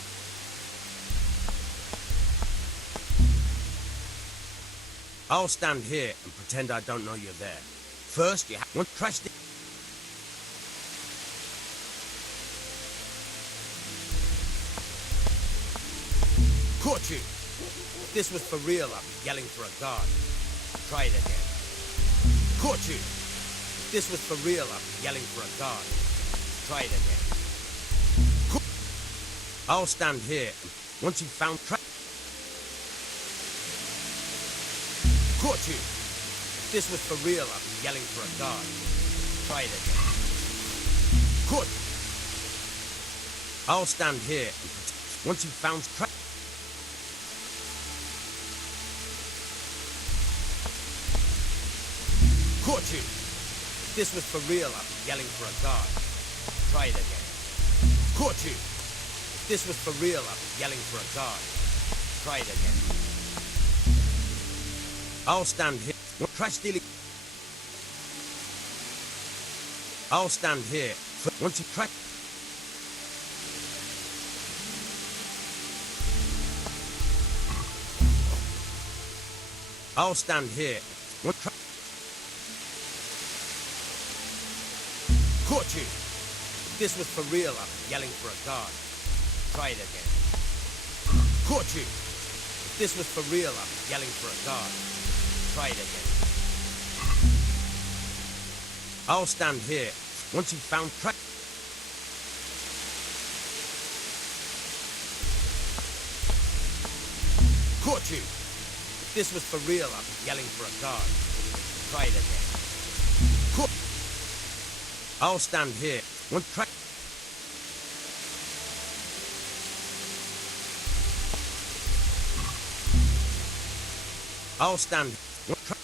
I'll stand here and pretend I don't know you're there. First, you have to trust it. Caught you! If this was for real, I'd be yelling for a guard. Try it again. Caught you! If this was for real, I'd be yelling for a guard. Try it again. I'll stand here. Once you've found Caught you! If this was for real, I'd be yelling for a guard. Try it again. Caught! I'll stand here. Once you've found Caught you! If this was for real, I'd be yelling for a guard. Try it again. Caught you! If this was for real, I'd be yelling for a guard. Try it again. I'll stand here. Try stealing. I'll stand here. Once you try. I'll stand here. Caught you! If this was for real, I'd be yelling for a guard. Try it again. Caught you! If this was for real, I'd be yelling for a guard. Try it again. I'll stand here. Once you've found Caught you! If this was for real, I'd be yelling for a guard. Try it again. I'll stand here. One track. I'll stand. One track.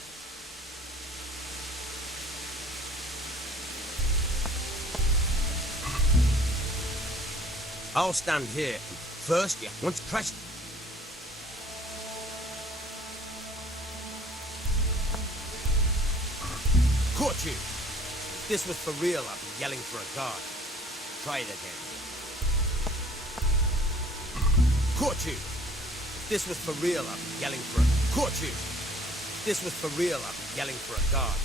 I'll stand here. First, yeah. Once pressed. Caught you. If this was for real, I'd be yelling for a guard. Try it again. Caught you. If this was for real, I'd be yelling for a... Caught you. If this was for real, I'd be yelling for a guard.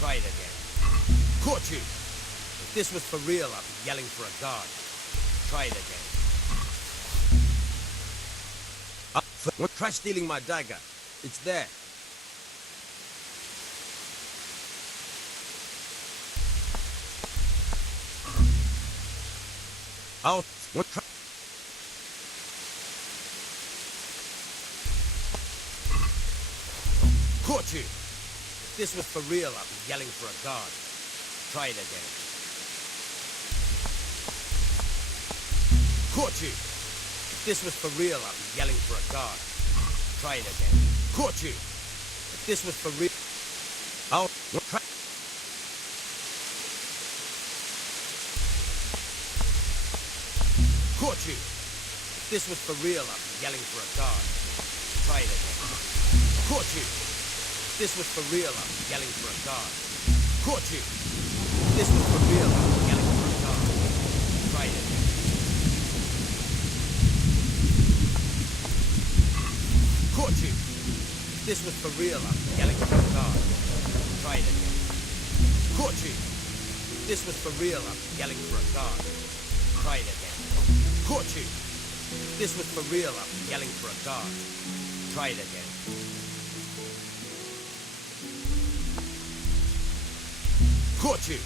Try it again. Caught you. If this was for real, I'd be yelling for a guard. Try it again. Try stealing my dagger. It's there. I'll try. Caught you! If this was for real, I'd be yelling for a guard. Try it again. Caught you! If this was for real, I'd be yelling for a guard. Try it again. Caught you! If this was for real, I'll try. Caught you! If this was for real, I'd be yelling for a guard. Try it again. Caught you! If this was for real, I'd be yelling for a guard. Caught you! If this was for real, I'd be yelling for a guard. Try it again. Caught you! If this was for real, I'd be yelling for a guard. Try it again. Caught you! If this was for real, I'd be yelling for a guard. Try it again. Caught you! If this was for real, I'd be yelling for a guard. Try it again. Caught you!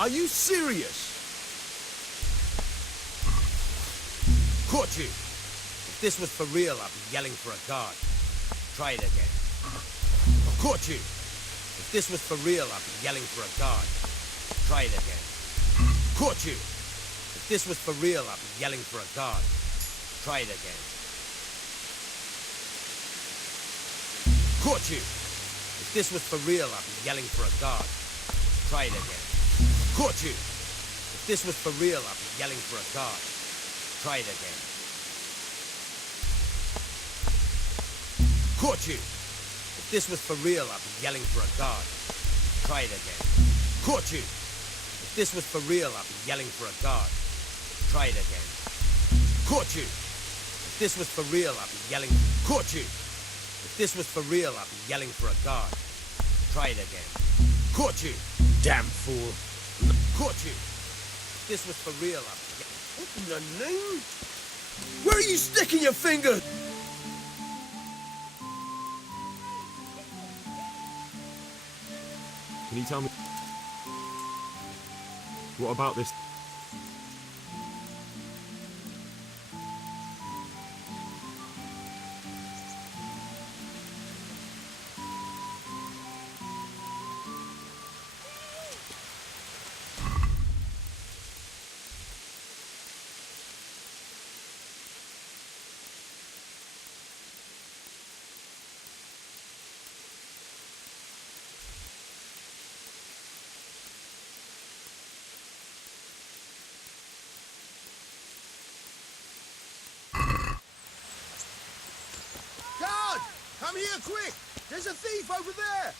Are you serious? Caught you! If this was for real, I'd be yelling for a guard. Try it again. Caught you! If this was for real, I'd be yelling for a guard. Try it again. Caught you! If this was for real, I'd be yelling for a guard. Try it again. Caught you! If this was for real, I'd be yelling for a guard. Try it again. Caught you! If this was for real, I'd be yelling for a guard. Try it again. Caught you! If this was for real, I'd be yelling for a guard. Try it again. Caught you! If this was for real, I'd be yelling for a guard. Try it again. Caught you! If this was for real, I'd be yelling... Caught you! If this was for real, I'd be yelling for a guard. Try it again. Caught you! Damn fool! Caught you! If this was for real, I'd be... What in the name? Where are you sticking your finger? Can you tell me... What about this? Guard! Come here quick! There's a thief over there!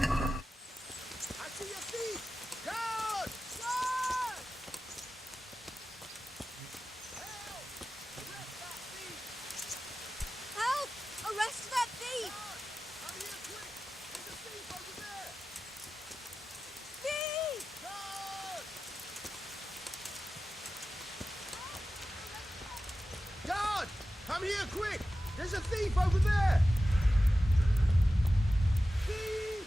I see a thief! Guard! Guard! Help! Arrest that thief! Help! Arrest that thief! Come here quick! There's a thief over there! Thief! Guard! Guard! Come here quick! There's a thief over there! Thief!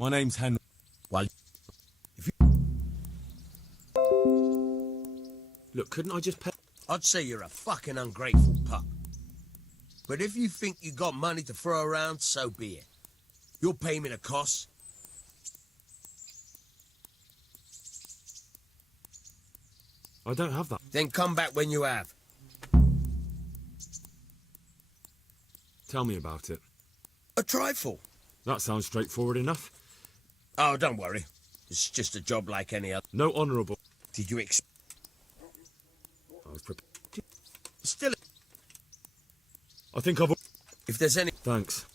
My name's Henry. Well, Look, couldn't I just pay... I'd say you're a fucking ungrateful pup. But if you think you got money to throw around, so be it. You'll pay me the costs. I don't have that. Then come back when you have. Tell me about it. A trifle. That sounds straightforward enough. Oh, don't worry. It's just a job like any other. No honourable... Did you I was prepared. Still... I think I've... If there's any... Thanks.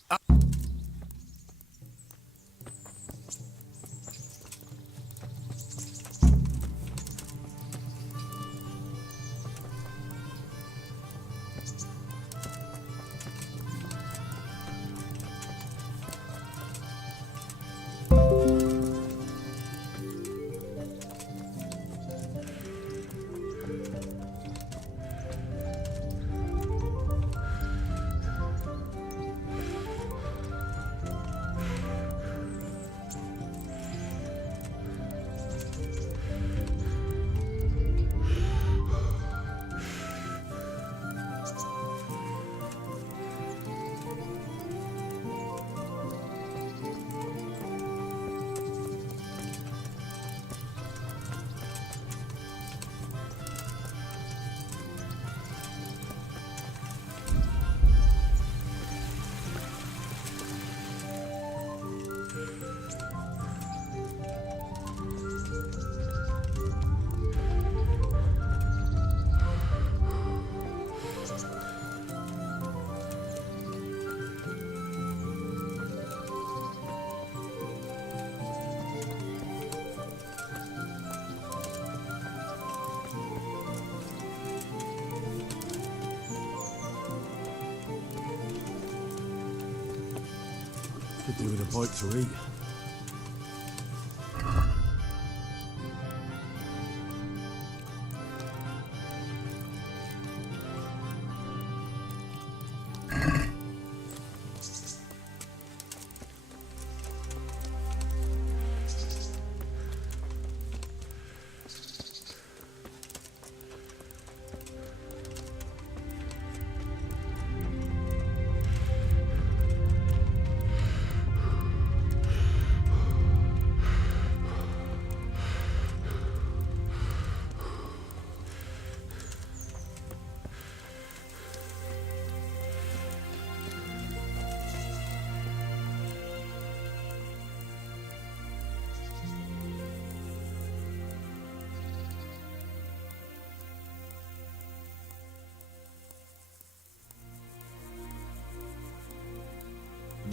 Could do with a bite to eat.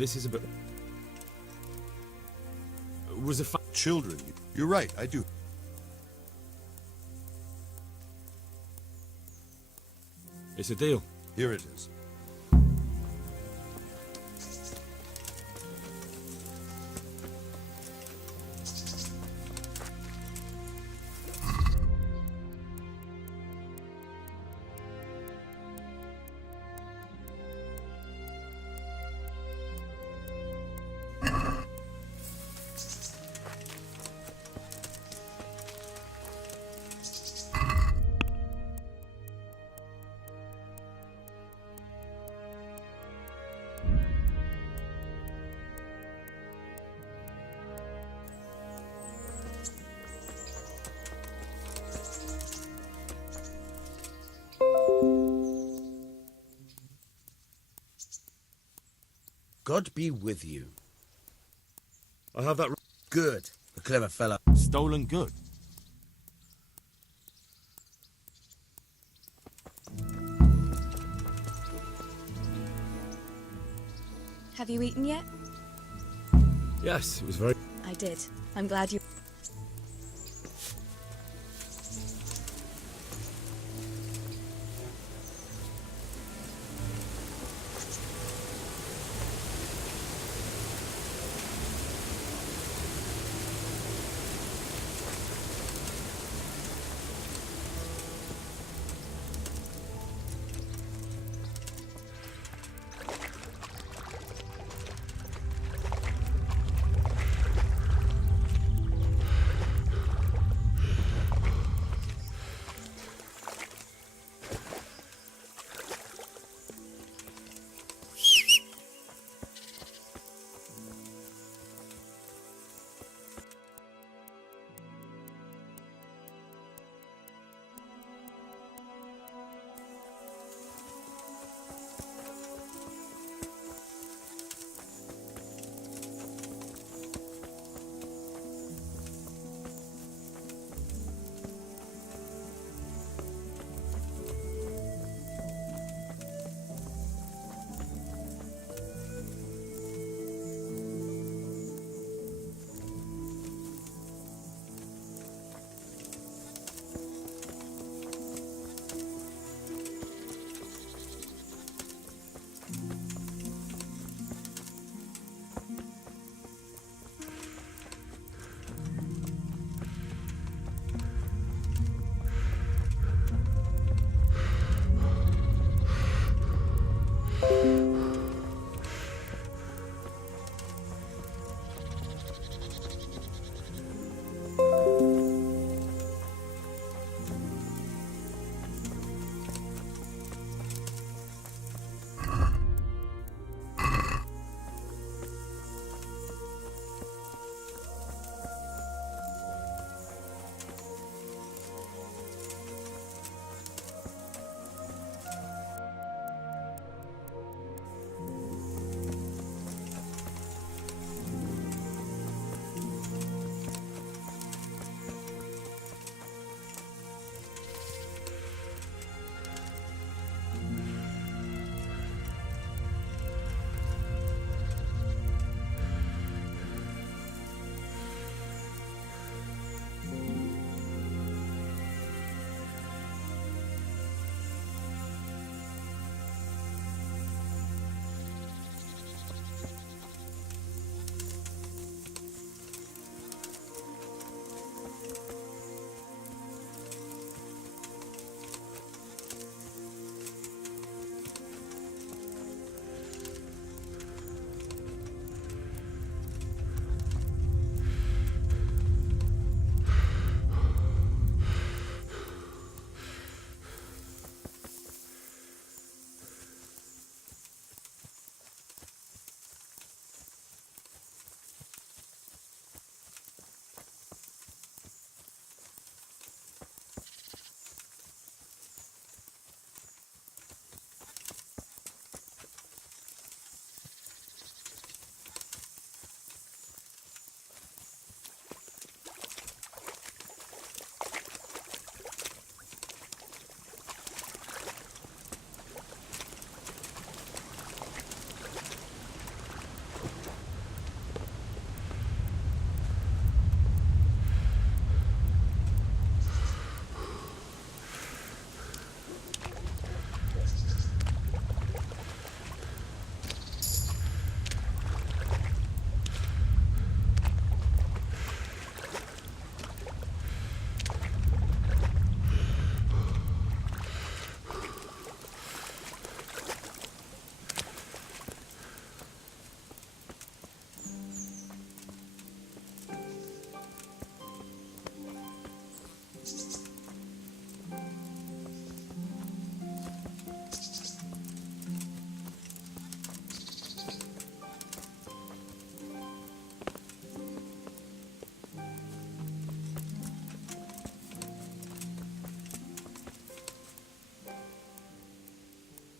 This is a bit... Was a children. You're right, I do. It's a deal. Here it is. God be with you. I have that... Good. A clever fella. Stolen good. Have you eaten yet? Yes, it was very... I did. I'm glad you...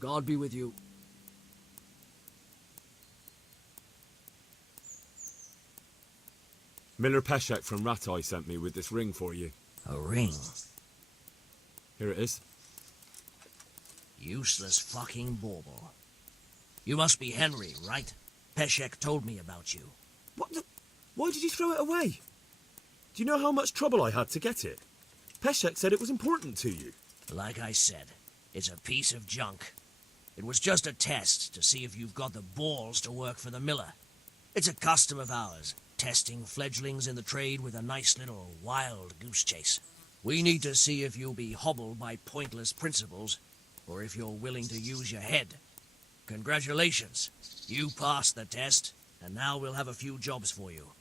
God be with you. Miller Peshek from Ratai sent me with this ring for you. A ring? Here it is. Useless fucking bauble. You must be Henry, right? Peshek told me about you. What the... Why did you throw it away? Do you know how much trouble I had to get it? Peshek said it was important to you. Like I said, it's a piece of junk. It was just a test to see if you've got the balls to work for the miller. It's a custom of ours, testing fledglings in the trade with a nice little wild goose chase. We need to see if you'll be hobbled by pointless principles, or if you're willing to use your head. Congratulations. You passed the test, and now we'll have a few jobs for you.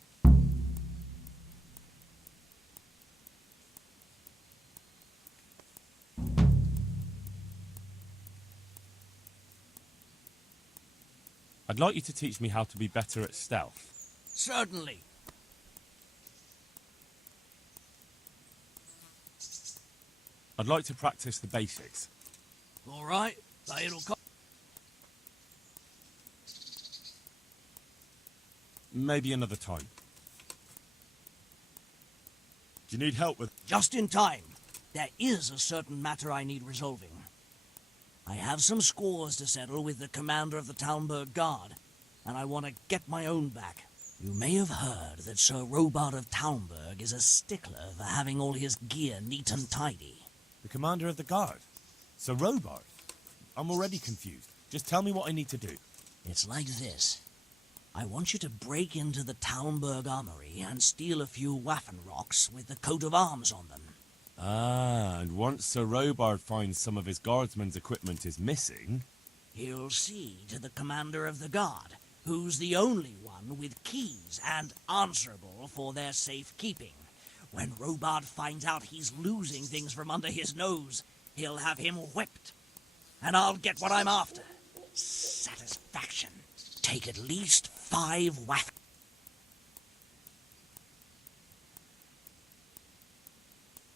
I'd like you to teach me how to be better at stealth. Certainly. I'd like to practice the basics. All right, but it'll cost. Maybe another time. Do you need help with... Just in time. There is a certain matter I need resolving. I have some scores to settle with the commander of the Talmberg Guard, and I want to get my own back. You may have heard that Sir Robard of Talmberg is a stickler for having all his gear neat and tidy. The commander of the guard? Sir Robard? I'm already confused. Just tell me what I need to do. It's like this. I want you to break into the Talmberg armory and steal a few Waffen rocks with the coat of arms on them. Ah, and once Sir Robard finds some of his guardsmen's equipment is missing... He'll see to the commander of the guard, who's the only one with keys and answerable for their safekeeping. When Robard finds out he's losing things from under his nose, he'll have him whipped. And I'll get what I'm after. Satisfaction. Take at least 5 Waffen.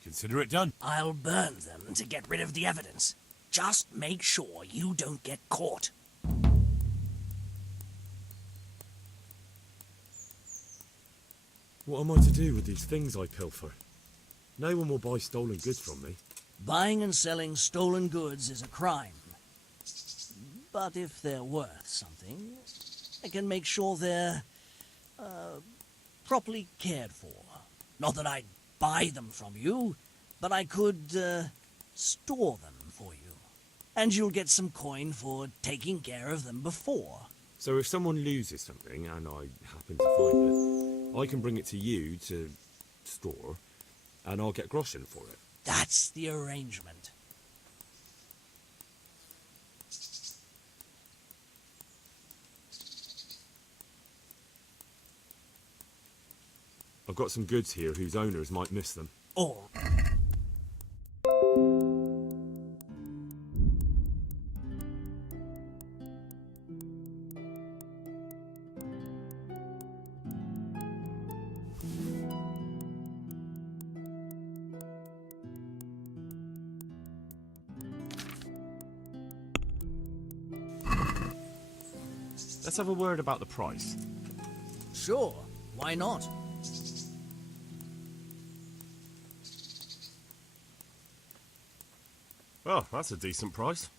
Consider it done. I'll burn them to get rid of the evidence. Just make sure you don't get caught. What am I to do with these things I pilfer? No one will buy stolen goods from me. Buying and selling stolen goods is a crime. But if they're worth something, I can make sure they're, properly cared for. Not that I'd buy them from you, but I could, store them for you. And you'll get some coin for taking care of them before. So if someone loses something, and I happen to find it, I can bring it to you to store, and I'll get groschen for it. That's the arrangement. I've got some goods here whose owners might miss them. Or... Let's have a word about the price. Sure, why not? Well, that's a decent price.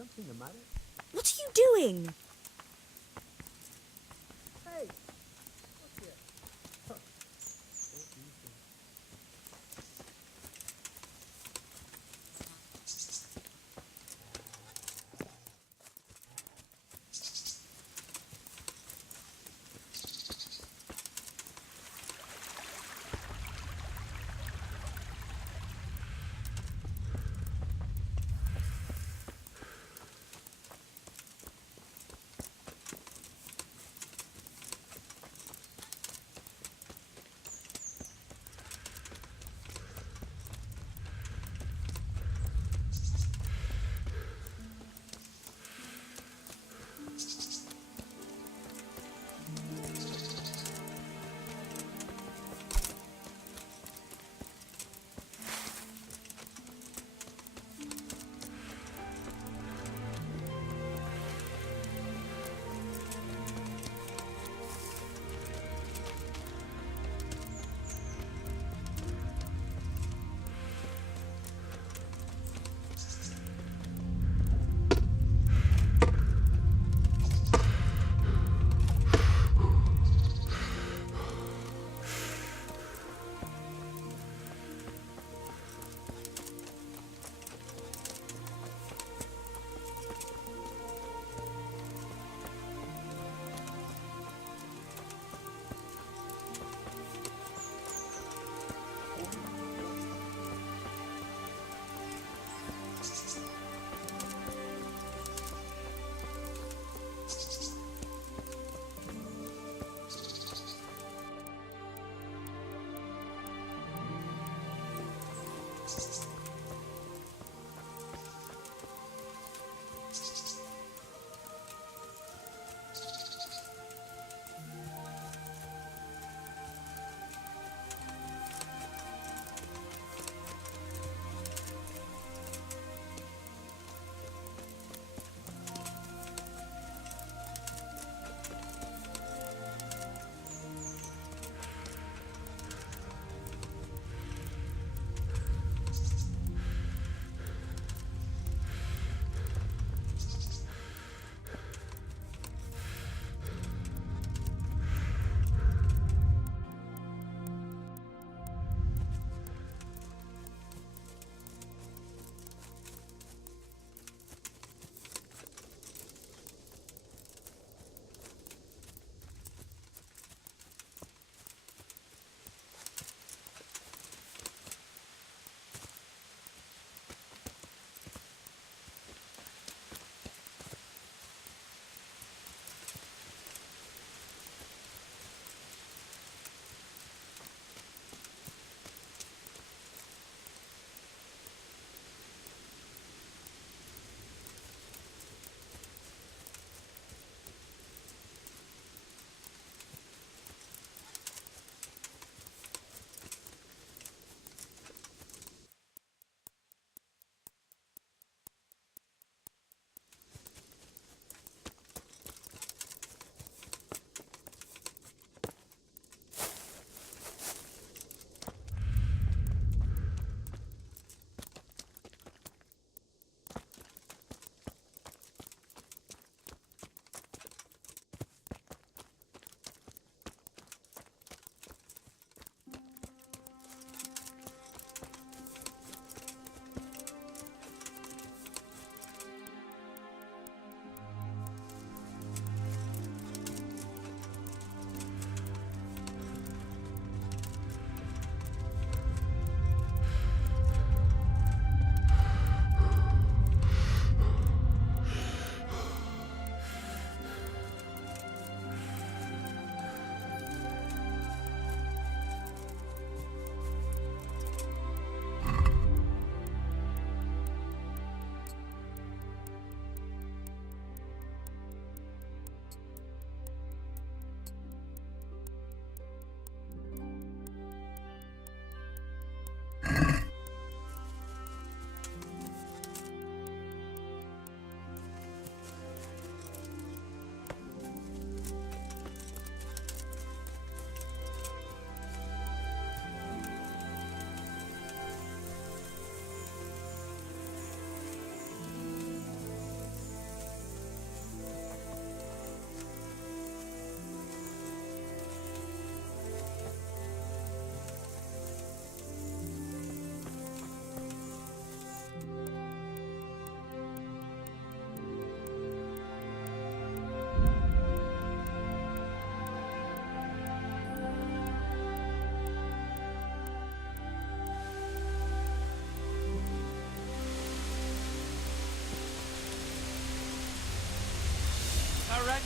Something the matter? What are you doing? Hey! What's here? Huh. What do you think?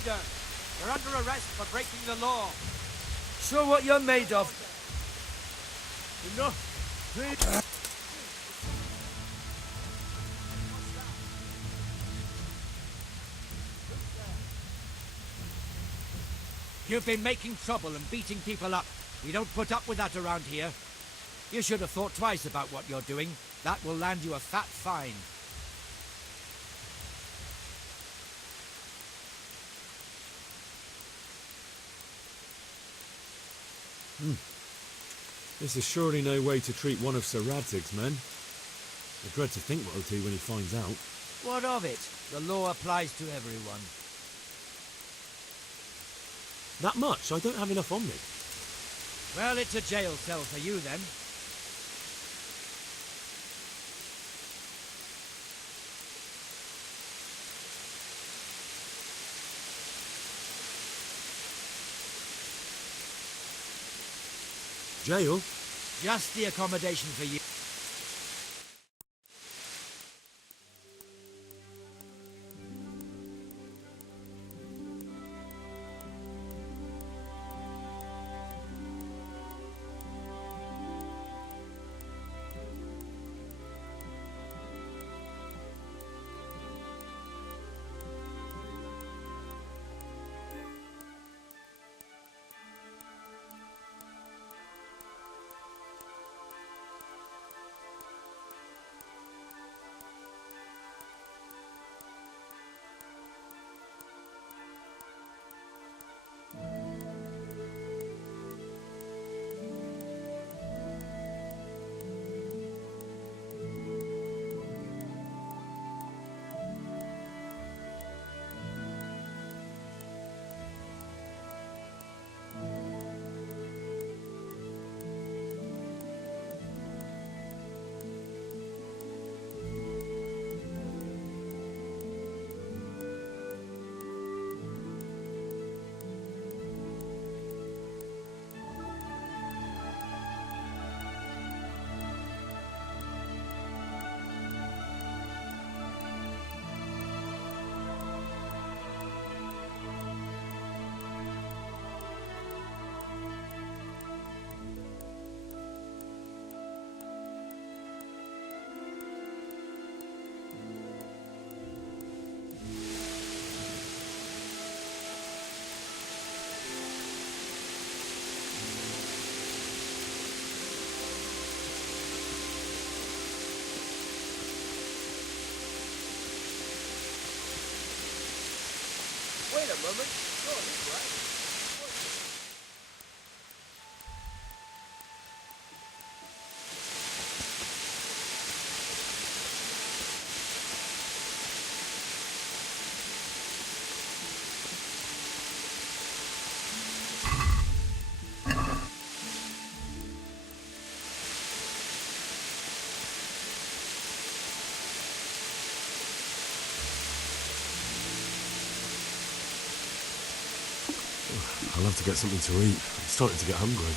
Surrender. You're under arrest for breaking the law. Show what you're made of. Enough! Please! You've been making trouble and beating people up. We don't put up with that around here. You should have thought twice about what you're doing. That will land you a fat fine. This is surely no way to treat one of Sir Radzig's men. I dread to think what he'll do when he finds out. What of it? The law applies to everyone. That much? I don't have enough on me. Well, it's a jail cell for you then. Jail? Just the accommodation for you. Wait a moment. Oh, he's right. I'll have to get something to eat. I'm starting to get hungry.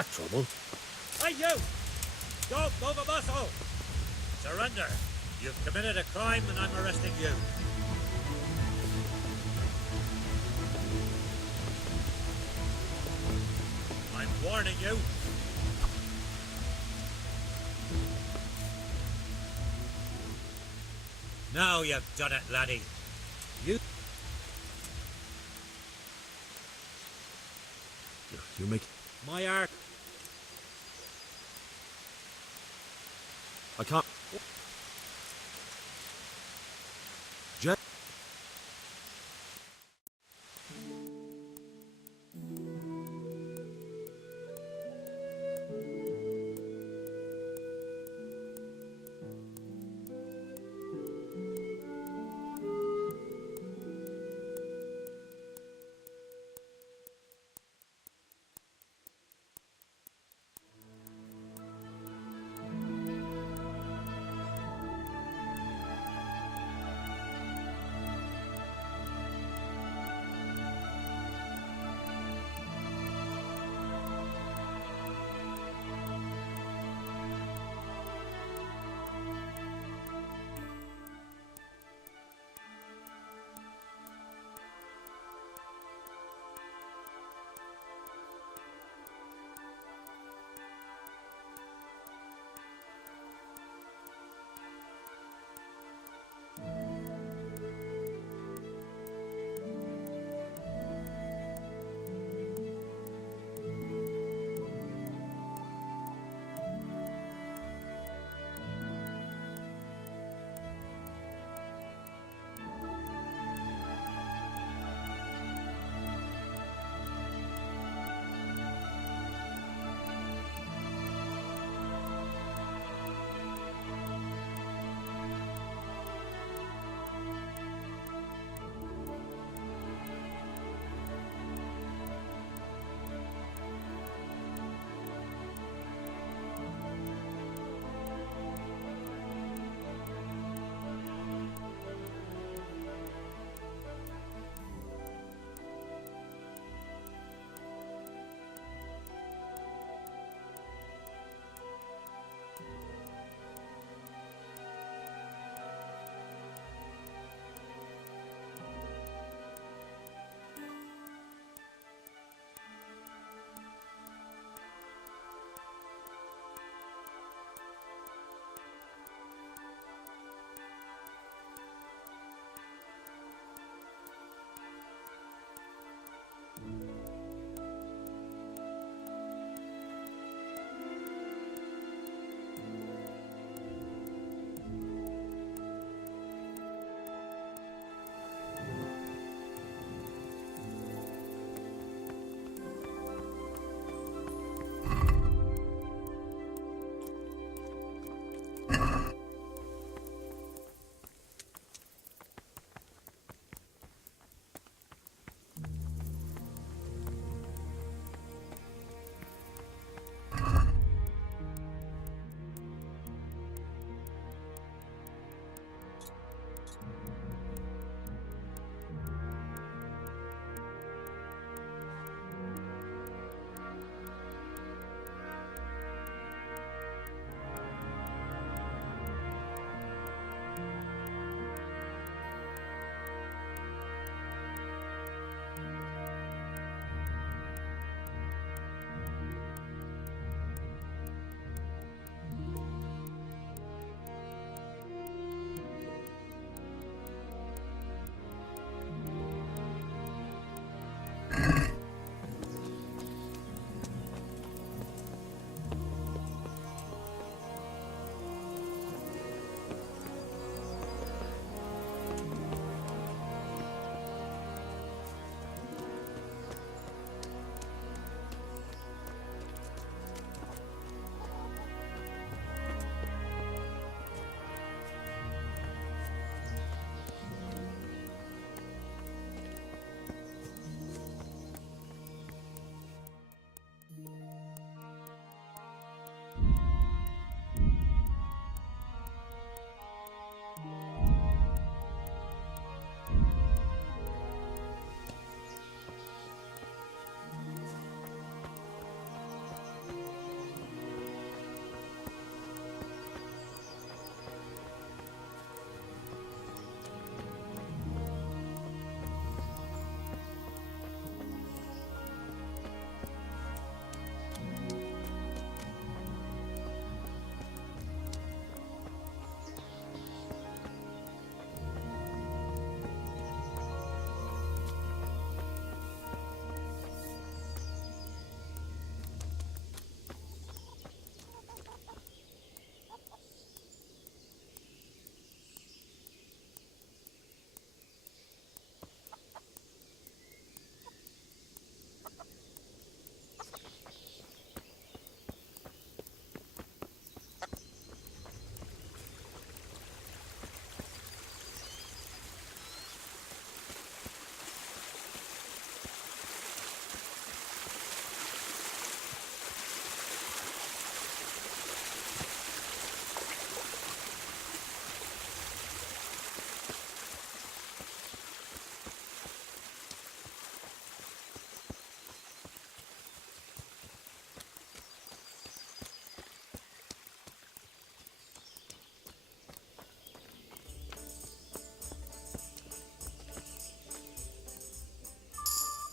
that trouble. Hey, you! Don't move a muscle! Surrender. You've committed a crime and I'm arresting you. I'm warning you. Now you've done it, laddie. You make... My art. I can't... Jet?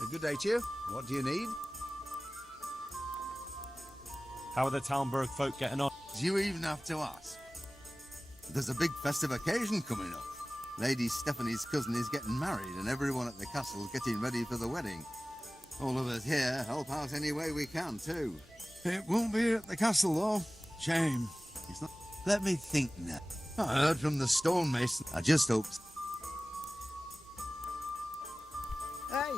Good day to you. What do you need? How are the Talmberg folk getting on? Do you even have to ask? There's a big festive occasion coming up. Lady Stephanie's cousin is getting married, and everyone at the castle's getting ready for the wedding. All of us here help out any way we can, too. It won't be at the castle, though. Shame. It's not... Let me think now. I heard from the stonemason. I just hope... Hey!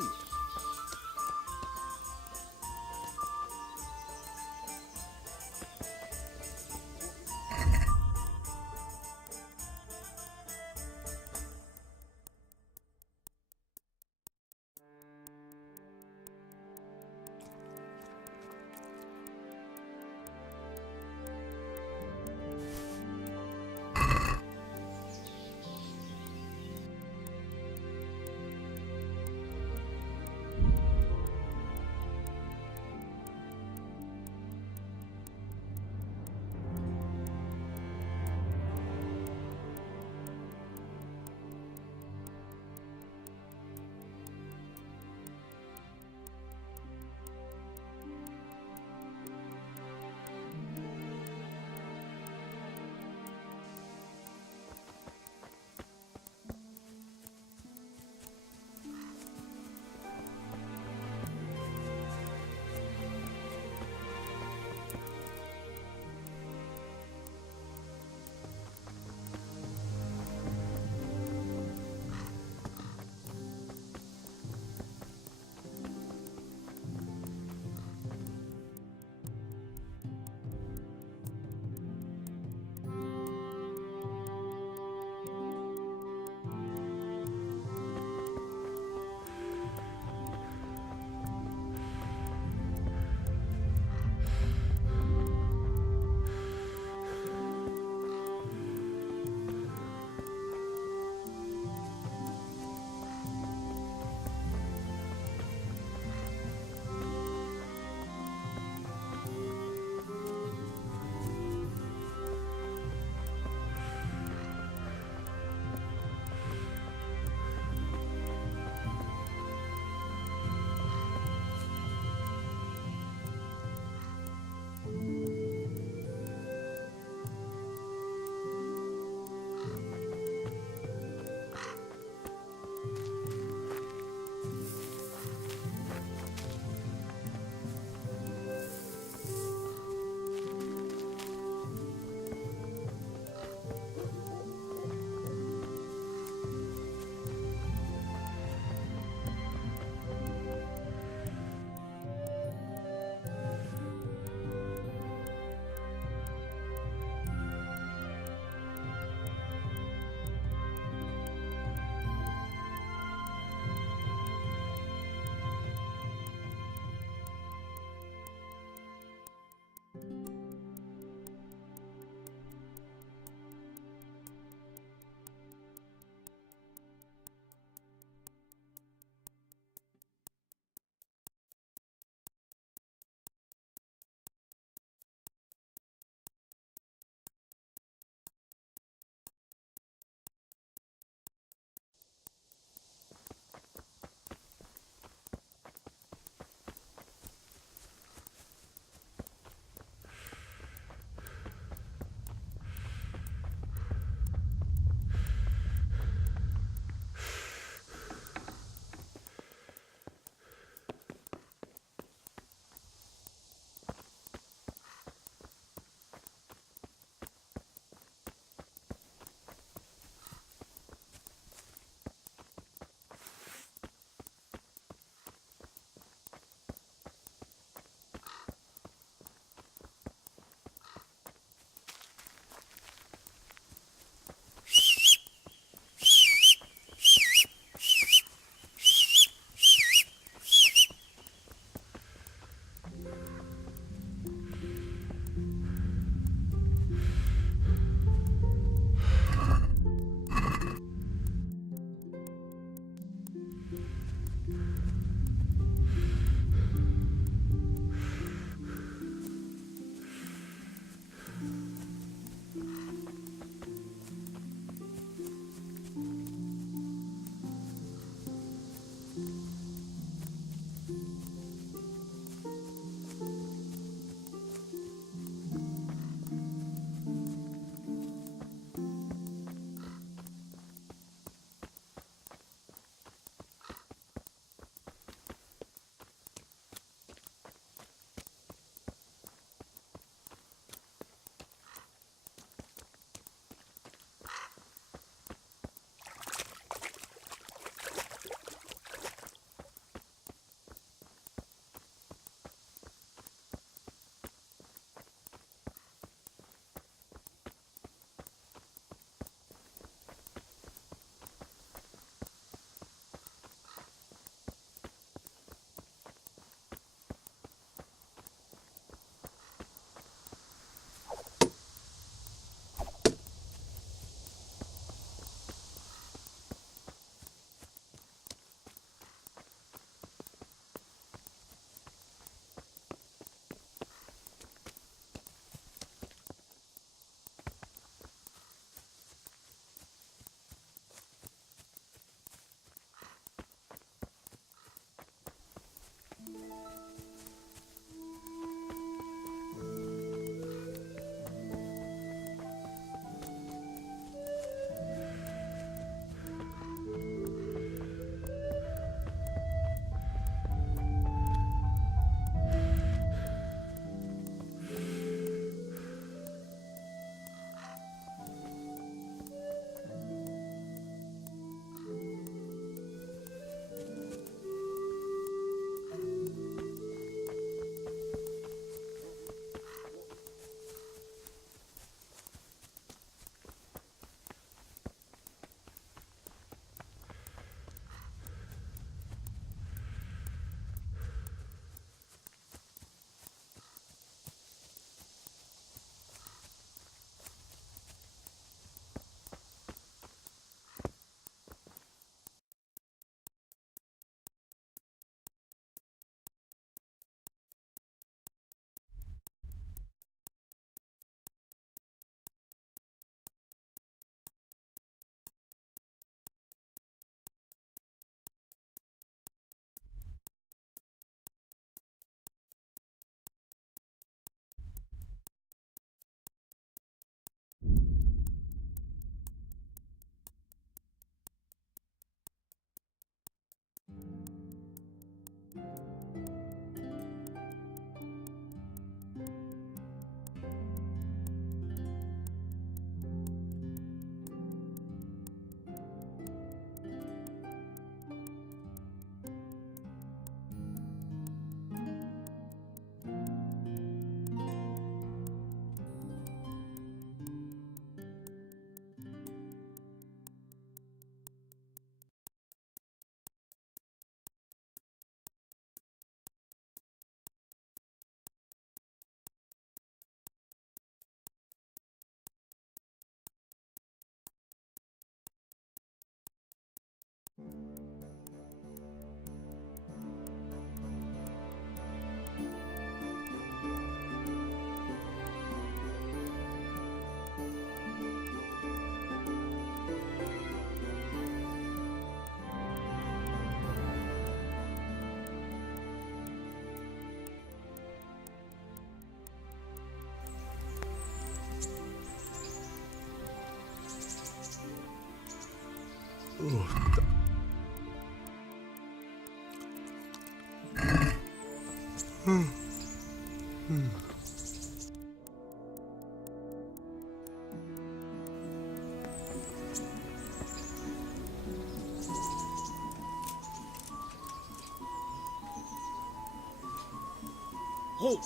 Halt!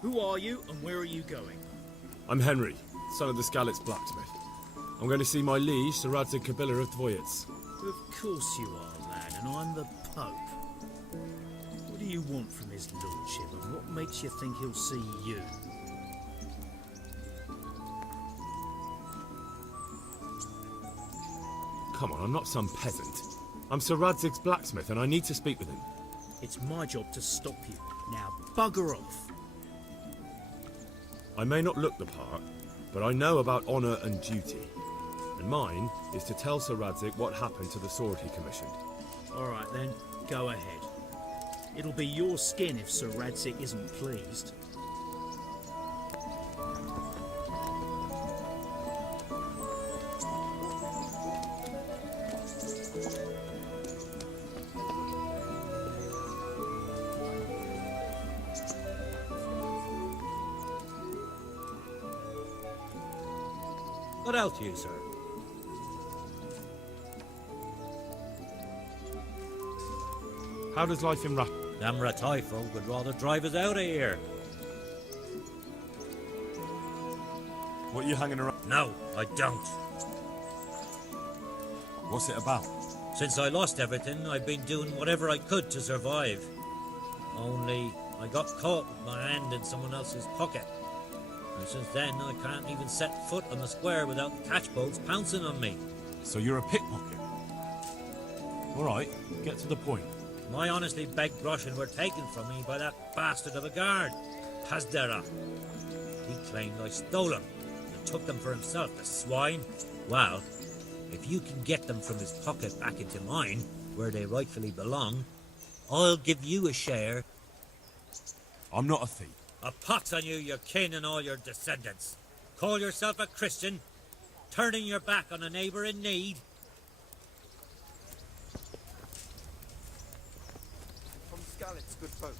Who are you and where are you going? I'm Henry, son of the Skalitz blacksmith. I'm going to see my liege, Sir Radzig Kabila of Dvoyets. Of course you are, lad, and I'm the Pope. What do you want from his lordship, and what makes you think he'll see you? Come on, I'm not some peasant. I'm Sir Radzig's blacksmith, and I need to speak with him. It's my job to stop you. Now, bugger off. I may not look the part, but I know about honour and duty. And mine is to tell Sir Radzig what happened to the sword he commissioned. All right then, go ahead. It'll be your skin if Sir Radzig isn't pleased. What else, you, sir? How does life in Them Ratai folk would rather drive us out of here. What are you hanging around? No, I don't. What's it about? Since I lost everything, I've been doing whatever I could to survive. Only, I got caught with my hand in someone else's pocket. And since then, I can't even set foot on the square without the catchbolts pouncing on me. So you're a pickpocket? Alright, get to the point. My honestly begged groschen were taken from me by that bastard of a guard, Pazdera. He claimed I stole them and took them for himself, the swine. Well, if you can get them from his pocket back into mine, where they rightfully belong, I'll give you a share. I'm not a thief. A pox on you, your kin and all your descendants. Call yourself a Christian, turning your back on a neighbour in need. From Skalitz, good folk.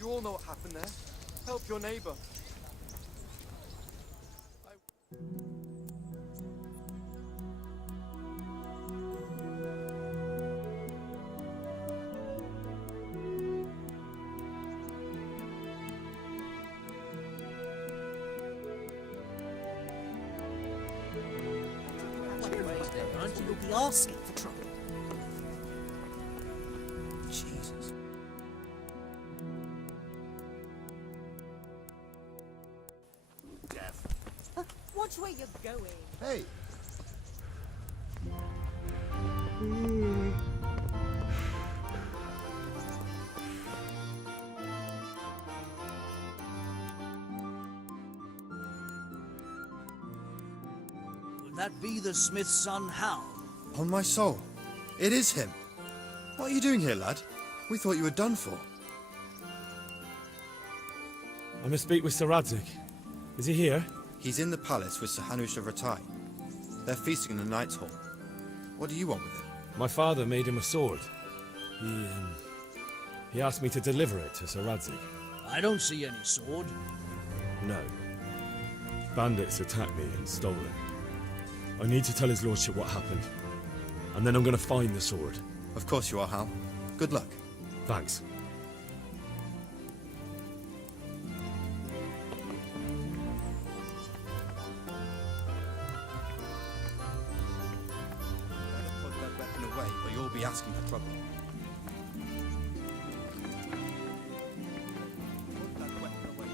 You all know what happened there. Help your neighbour. You'll be asking for trouble. Jesus. Death. Watch where you're going. Hey! Would that be the smith's son, Hal? On my soul. It is him. What are you doing here, lad? We thought you were done for. I must speak with Sir Radzig. Is he here? He's in the palace with Sir Hanush of Ratai. They're feasting in the Knight's Hall. What do you want with him? My father made him a sword. He asked me to deliver it to Sir Radzig. I don't see any sword. No. Bandits attacked me and stole it. I need to tell his lordship what happened. And then I'm going to find the sword. Of course you are, Hal. Good luck. Thanks. Better put that weapon away or you'll be asking for trouble. Put that weapon away.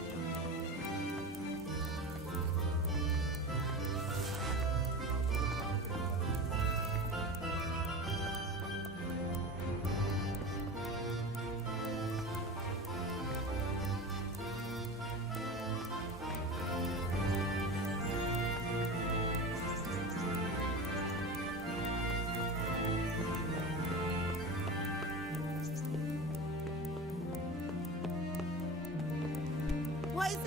What is it?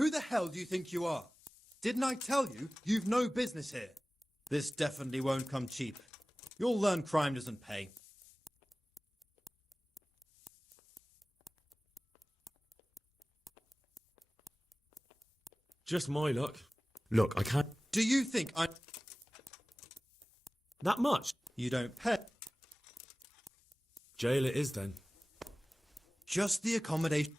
Who the hell do you think you are? Didn't I tell you, you've no business here? This definitely won't come cheap. You'll learn crime doesn't pay. Just my luck. Look, I can't... Do you think I... That much? You don't pay. Jail it is, then. Just the accommodation...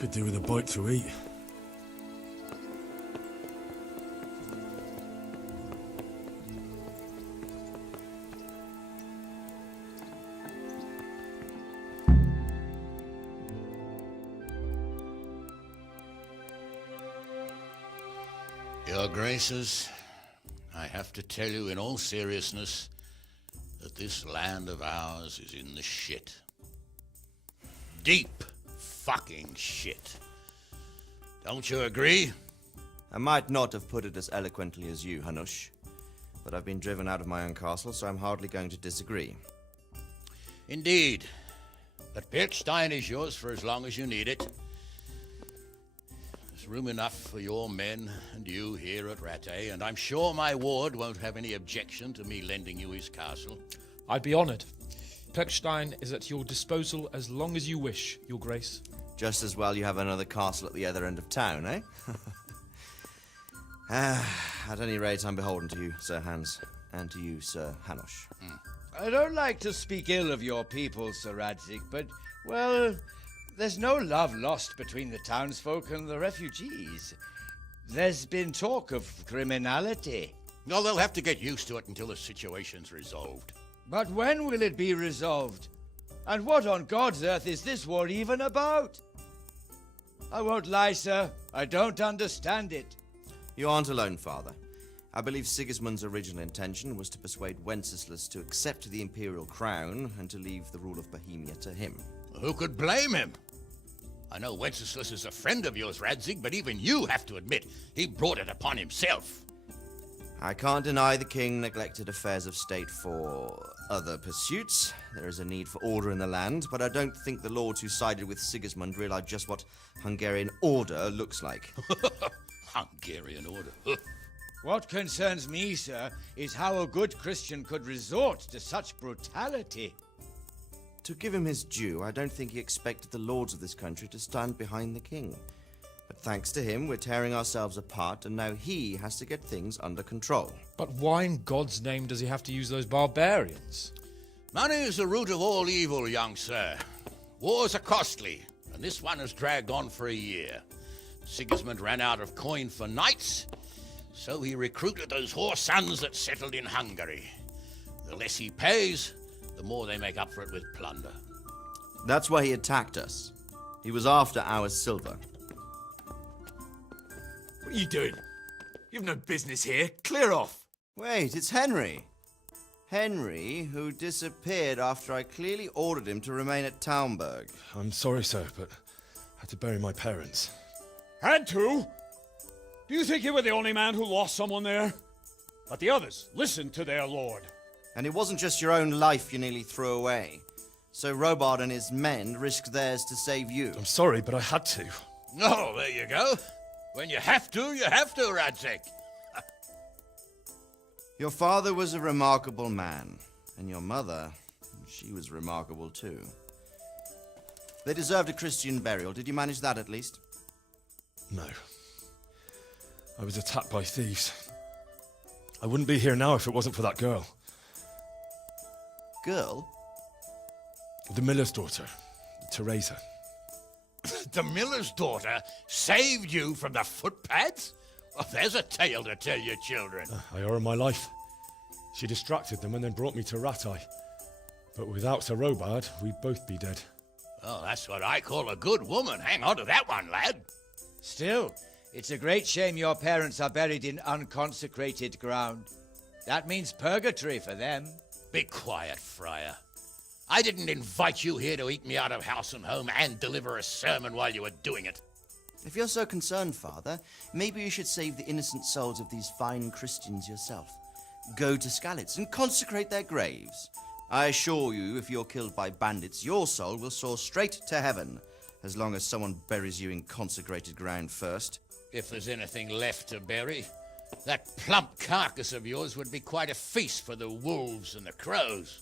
Could do with a bite to eat. Your Graces, I have to tell you in all seriousness that this land of ours is in the shit. Deep fucking shit. Don't you agree? I might not have put it as eloquently as you, Hanush, but I've been driven out of my own castle, so I'm hardly going to disagree. Indeed. But Pirkstein is yours for as long as you need it. There's room enough for your men and you here at Rattay, and I'm sure my ward won't have any objection to me lending you his castle. I'd be honored. Pirkstein is at your disposal as long as you wish, Your Grace. Just as well you have another castle at the other end of town, eh? At any rate, I'm beholden to you, Sir Hans, and to you, Sir Hanush. I don't like to speak ill of your people, Sir Radzig, but, well, there's no love lost between the townsfolk and the refugees. There's been talk of criminality. Well, they'll have to get used to it until the situation's resolved. But when will it be resolved? And what on God's earth is this war even about? I won't lie, sir. I don't understand it. You aren't alone, Father. I believe Sigismund's original intention was to persuade Wenceslas to accept the imperial crown and to leave the rule of Bohemia to him. Who could blame him? I know Wenceslas is a friend of yours, Radzig, but even you have to admit he brought it upon himself. I can't deny the king neglected affairs of state for other pursuits. There is a need for order in the land, but I don't think the lords who sided with Sigismund realized just what Hungarian order looks like. Hungarian order. What concerns me, sir, is how a good Christian could resort to such brutality. To give him his due, I don't think he expected the lords of this country to stand behind the king. But thanks to him, we're tearing ourselves apart, and now he has to get things under control. But why in God's name does he have to use those barbarians? Money is the root of all evil, young sir. Wars are costly, and this one has dragged on for a year. Sigismund ran out of coin for knights, so he recruited those whore sons that settled in Hungary. The less he pays, the more they make up for it with plunder. That's why he attacked us. He was after our silver. What are you doing? You've no business here. Clear off. Wait, it's Henry. Henry, who disappeared after I clearly ordered him to remain at Taumberg. I'm sorry, sir, but I had to bury my parents. Had to? Do you think you were the only man who lost someone there? But the others listened to their lord. And it wasn't just your own life you nearly threw away. So Robard and his men risked theirs to save you. I'm sorry, but I had to. Oh, there you go. When you have to, Radzig. Your father was a remarkable man, and your mother, she was remarkable too. They deserved a Christian burial. Did you manage that at least? No. I was attacked by thieves. I wouldn't be here now if it wasn't for that girl. Girl? The miller's daughter, Teresa. The miller's daughter saved you from the footpads? Well, there's a tale to tell your children. I owe her my life. She distracted them and then brought me to Ratai. But without Sir Robard, we'd both be dead. Oh, that's what I call a good woman. Hang on to that one, lad. Still, it's a great shame your parents are buried in unconsecrated ground. That means purgatory for them. Be quiet, Friar. I didn't invite you here to eat me out of house and home and deliver a sermon while you were doing it. If you're so concerned, Father, maybe you should save the innocent souls of these fine Christians yourself. Go to Skalitz and consecrate their graves. I assure you, if you're killed by bandits, your soul will soar straight to heaven, as long as someone buries you in consecrated ground first. If there's anything left to bury, that plump carcass of yours would be quite a feast for the wolves and the crows.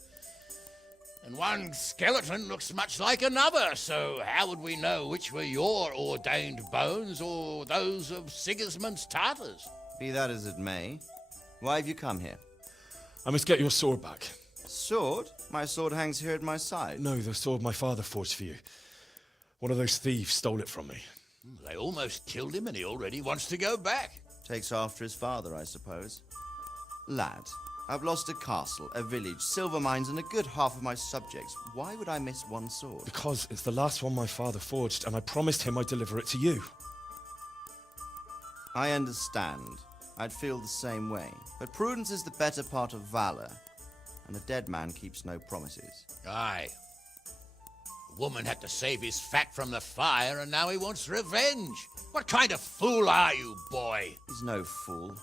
And one skeleton looks much like another, so how would we know which were your ordained bones or those of Sigismund's Tartars? Be that as it may, why have you come here? I must get your sword back. Sword? My sword hangs here at my side. No, the sword my father forged for you. One of those thieves stole it from me. They almost killed him and he already wants to go back. Takes after his father, I suppose. Lad, I've lost a castle, a village, silver mines, and a good half of my subjects. Why would I miss one sword? Because it's the last one my father forged, and I promised him I'd deliver it to you. I understand. I'd feel the same way. But prudence is the better part of valor, and a dead man keeps no promises. Aye. The woman had to save his fat from the fire, and now he wants revenge. What kind of fool are you, boy? He's no fool.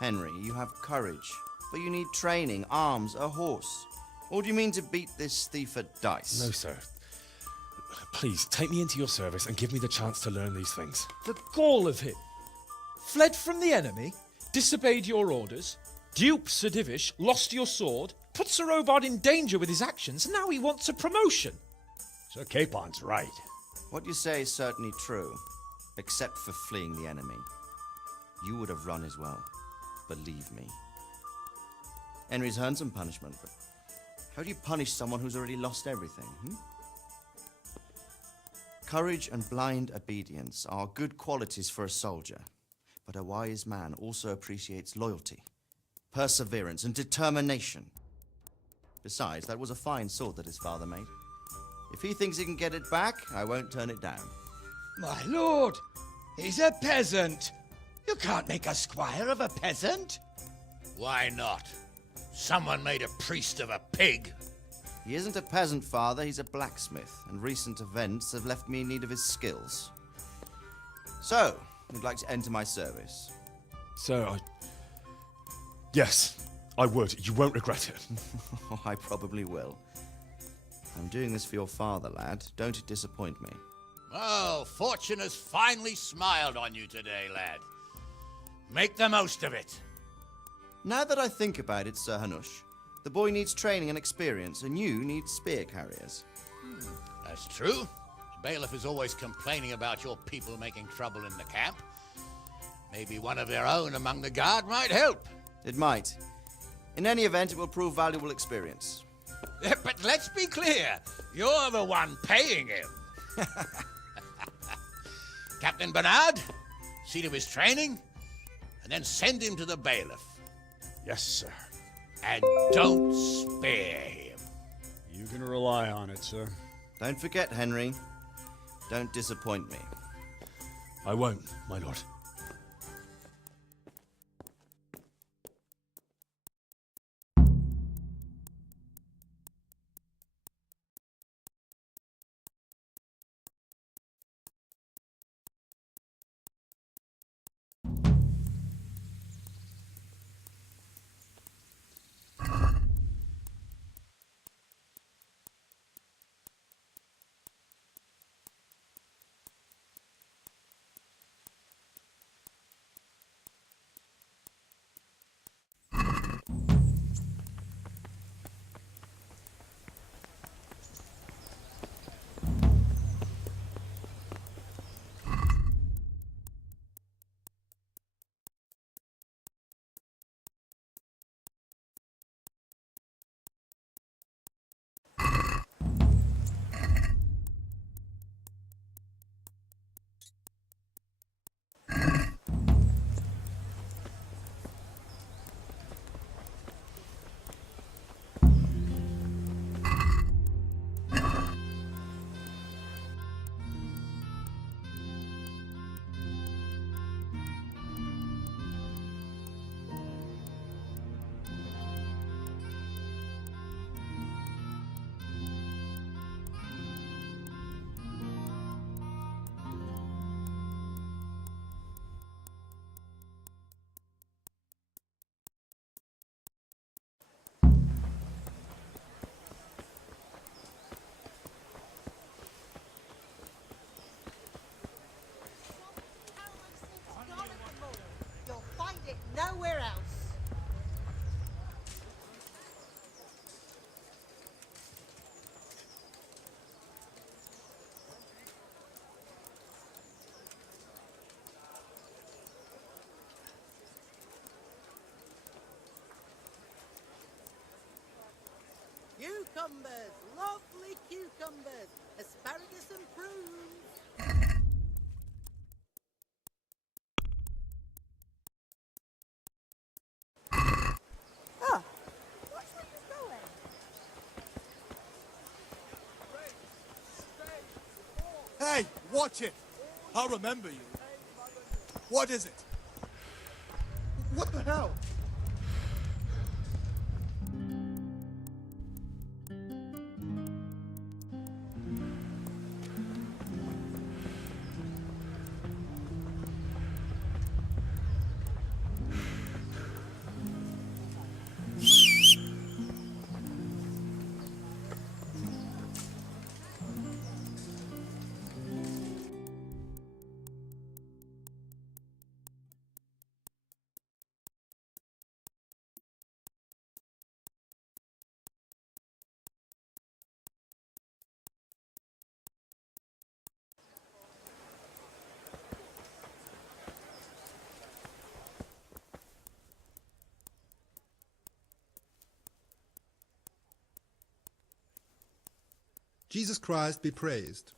Henry, you have courage, but you need training, arms, a horse. Or do you mean to beat this thief at dice? No, sir. Please, take me into your service and give me the chance to learn these things. The gall of him. Fled from the enemy, disobeyed your orders, duped Sir Divish, lost your sword, put Sir Robard in danger with his actions, and now he wants a promotion. Sir Capon's right. What you say is certainly true, except for fleeing the enemy. You would have run as well, believe me. Henry's earned some punishment, but how do you punish someone who's already lost everything, Courage and blind obedience are good qualities for a soldier, but a wise man also appreciates loyalty, perseverance, and determination. Besides, that was a fine sword that his father made. If he thinks he can get it back, I won't turn it down. My lord, he's a peasant. You can't make a squire of a peasant. Why not? Someone made a priest of a pig. He isn't a peasant, Father. He's a blacksmith, and recent events have left me in need of his skills. So, you'd like to enter my service? Sir, Yes, I would. You won't regret it. Oh, I probably will. I'm doing this for your father, lad. Don't it disappoint me. Well, fortune has finally smiled on you today, lad. Make the most of it. Now that I think about it, Sir Hanush, the boy needs training and experience, and you need spear carriers. That's true. The bailiff is always complaining about your people making trouble in the camp. Maybe one of their own among the guard might help. It might. In any event, it will prove valuable experience. But let's be clear, you're the one paying him. Captain Bernard, see to his training, and then send him to the bailiff. Yes, sir. And don't spare him. You can rely on it, sir. Don't forget, Henry. Don't disappoint me. I won't, my lord. You'll find it nowhere else. Cucumbers, lovely cucumbers, asparagus and prunes. Oh, watch where you're going. Hey, watch it! I'll remember you. What is it? What the hell? Jesus Christ be praised.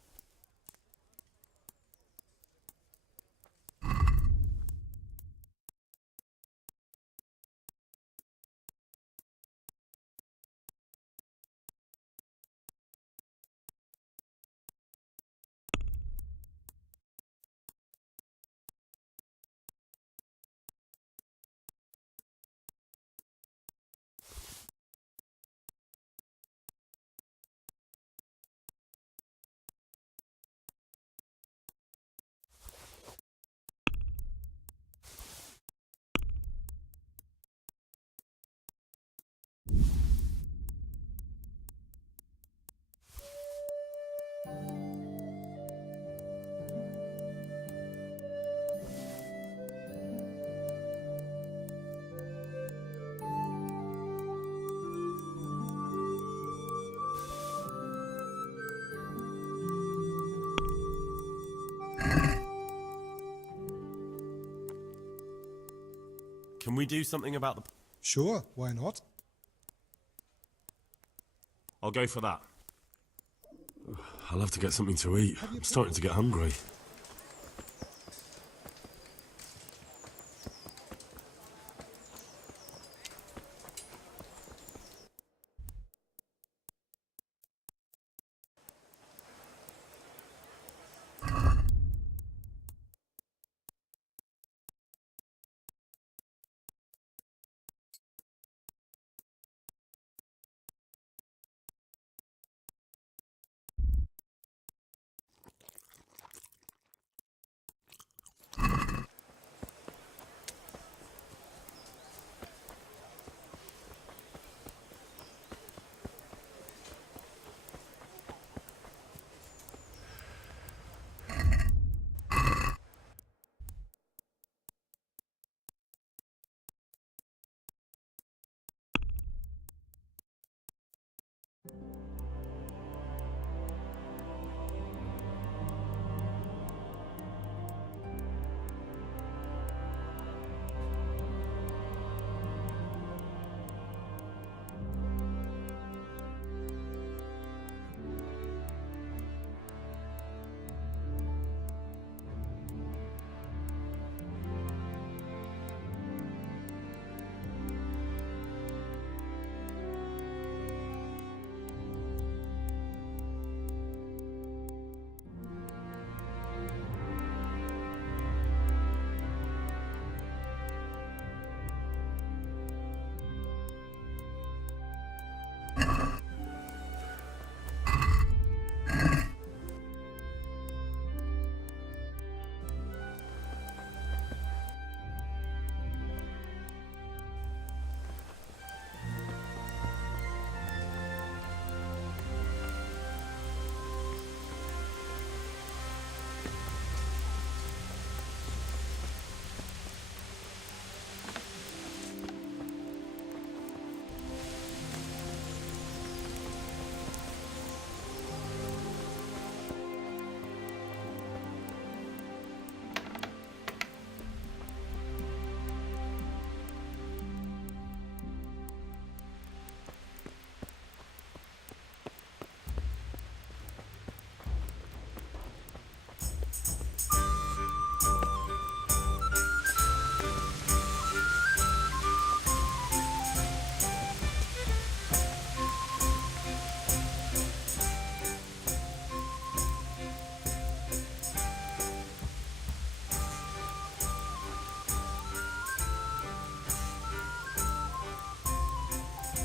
Can we do something about the... Sure, why not? I'll go for that. I'll have to get something to eat. I'm starting to get hungry.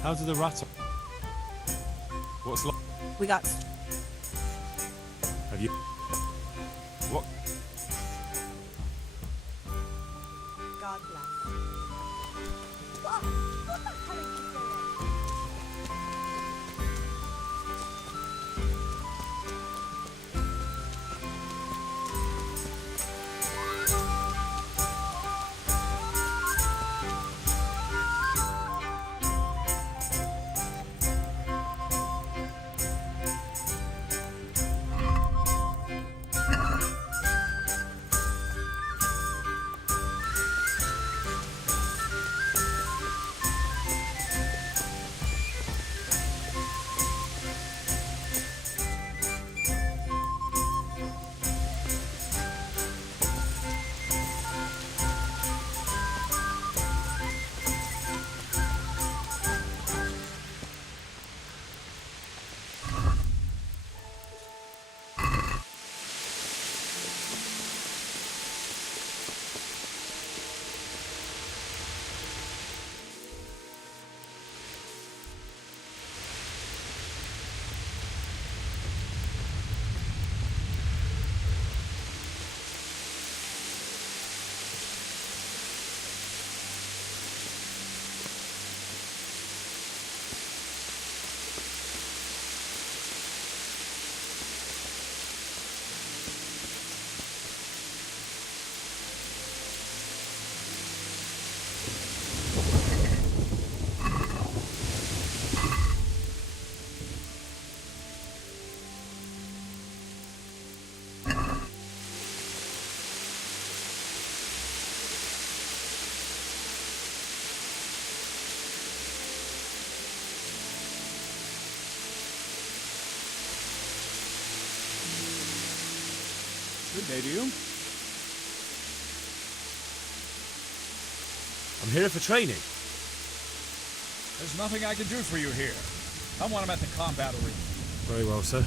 How do the rats... What's like... We got... Have you... What... God bless. What the hell are you doing? Good day to you. I'm here for training. There's nothing I can do for you here. Come when I'm at the combat arena. Very well, sir.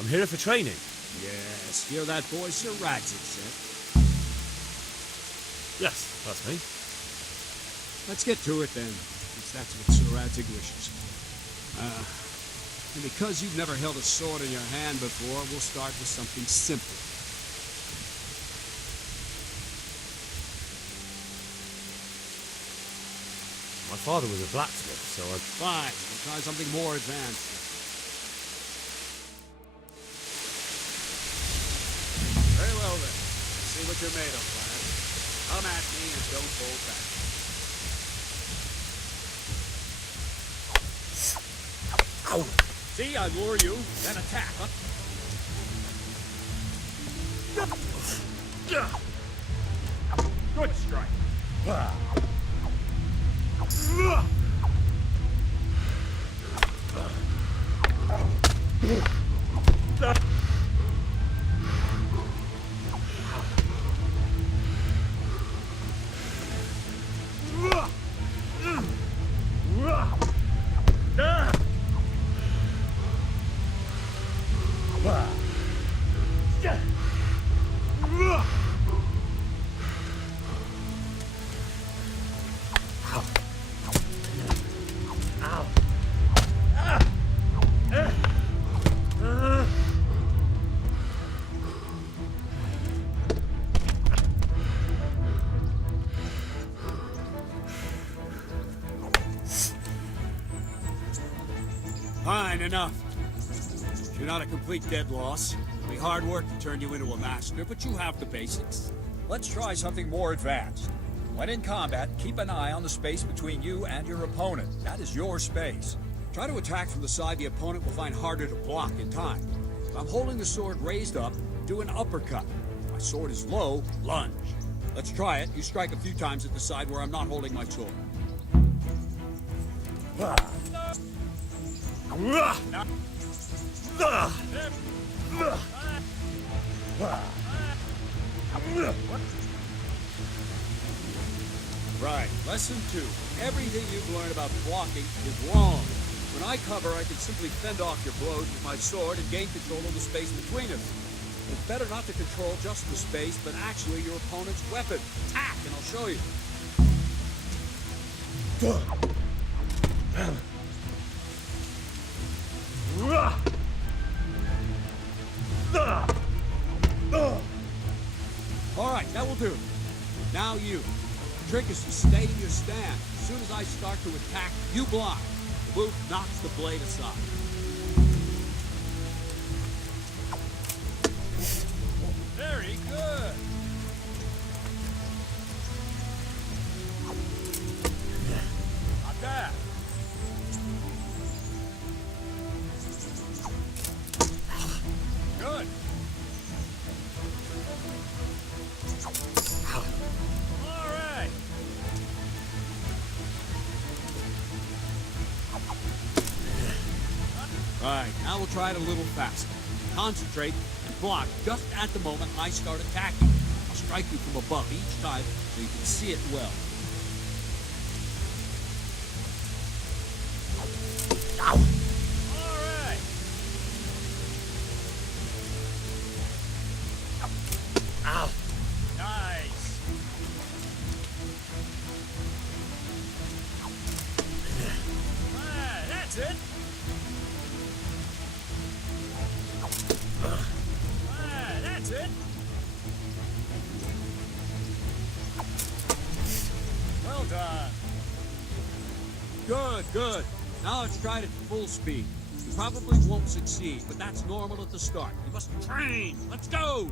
I'm here for training. Yes, you're that boy Sir Radzik said. Yes, that's me. Let's get to it then, since that's what Sir Radzik wishes. And because you've never held a sword in your hand before, we'll start with something simple. My father was a blacksmith, so I... Fine, we'll try something more advanced. Very well then. Let's see what you're made of, lad. Come at me and don't hold back. Ow! See, I lure you, then attack. Good strike. Fine, enough. You're not a complete dead loss. It'll be hard work to turn you into a master, but you have the basics. Let's try something more advanced. When in combat, keep an eye on the space between you and your opponent. That is your space. Try to attack from the side the opponent will find harder to block in time. If I'm holding the sword raised up, do an uppercut. If my sword is low, lunge. Let's try it. You strike a few times at the side where I'm not holding my sword. Right, lesson 2. Everything you've learned about blocking is wrong. When I cover, I can simply fend off your blows with my sword and gain control of the space between us. It's better not to control just the space, but actually your opponent's weapon. Attack, and I'll show you. Alright, that will do. Now you. The trick is to stay in your stand. As soon as I start to attack, you block. The move knocks the blade aside. Very good. Not bad. Good. All right. Right, now we'll try it a little faster. Concentrate and block just at the moment I start attacking. I'll strike you from above each time so you can see it well. Ow! All right. Ow! Nice. Ah, that's it. That's it. Well done. Good, good. Now let's try it at full speed. You probably won't succeed, but that's normal at the start. You must train. Let's go.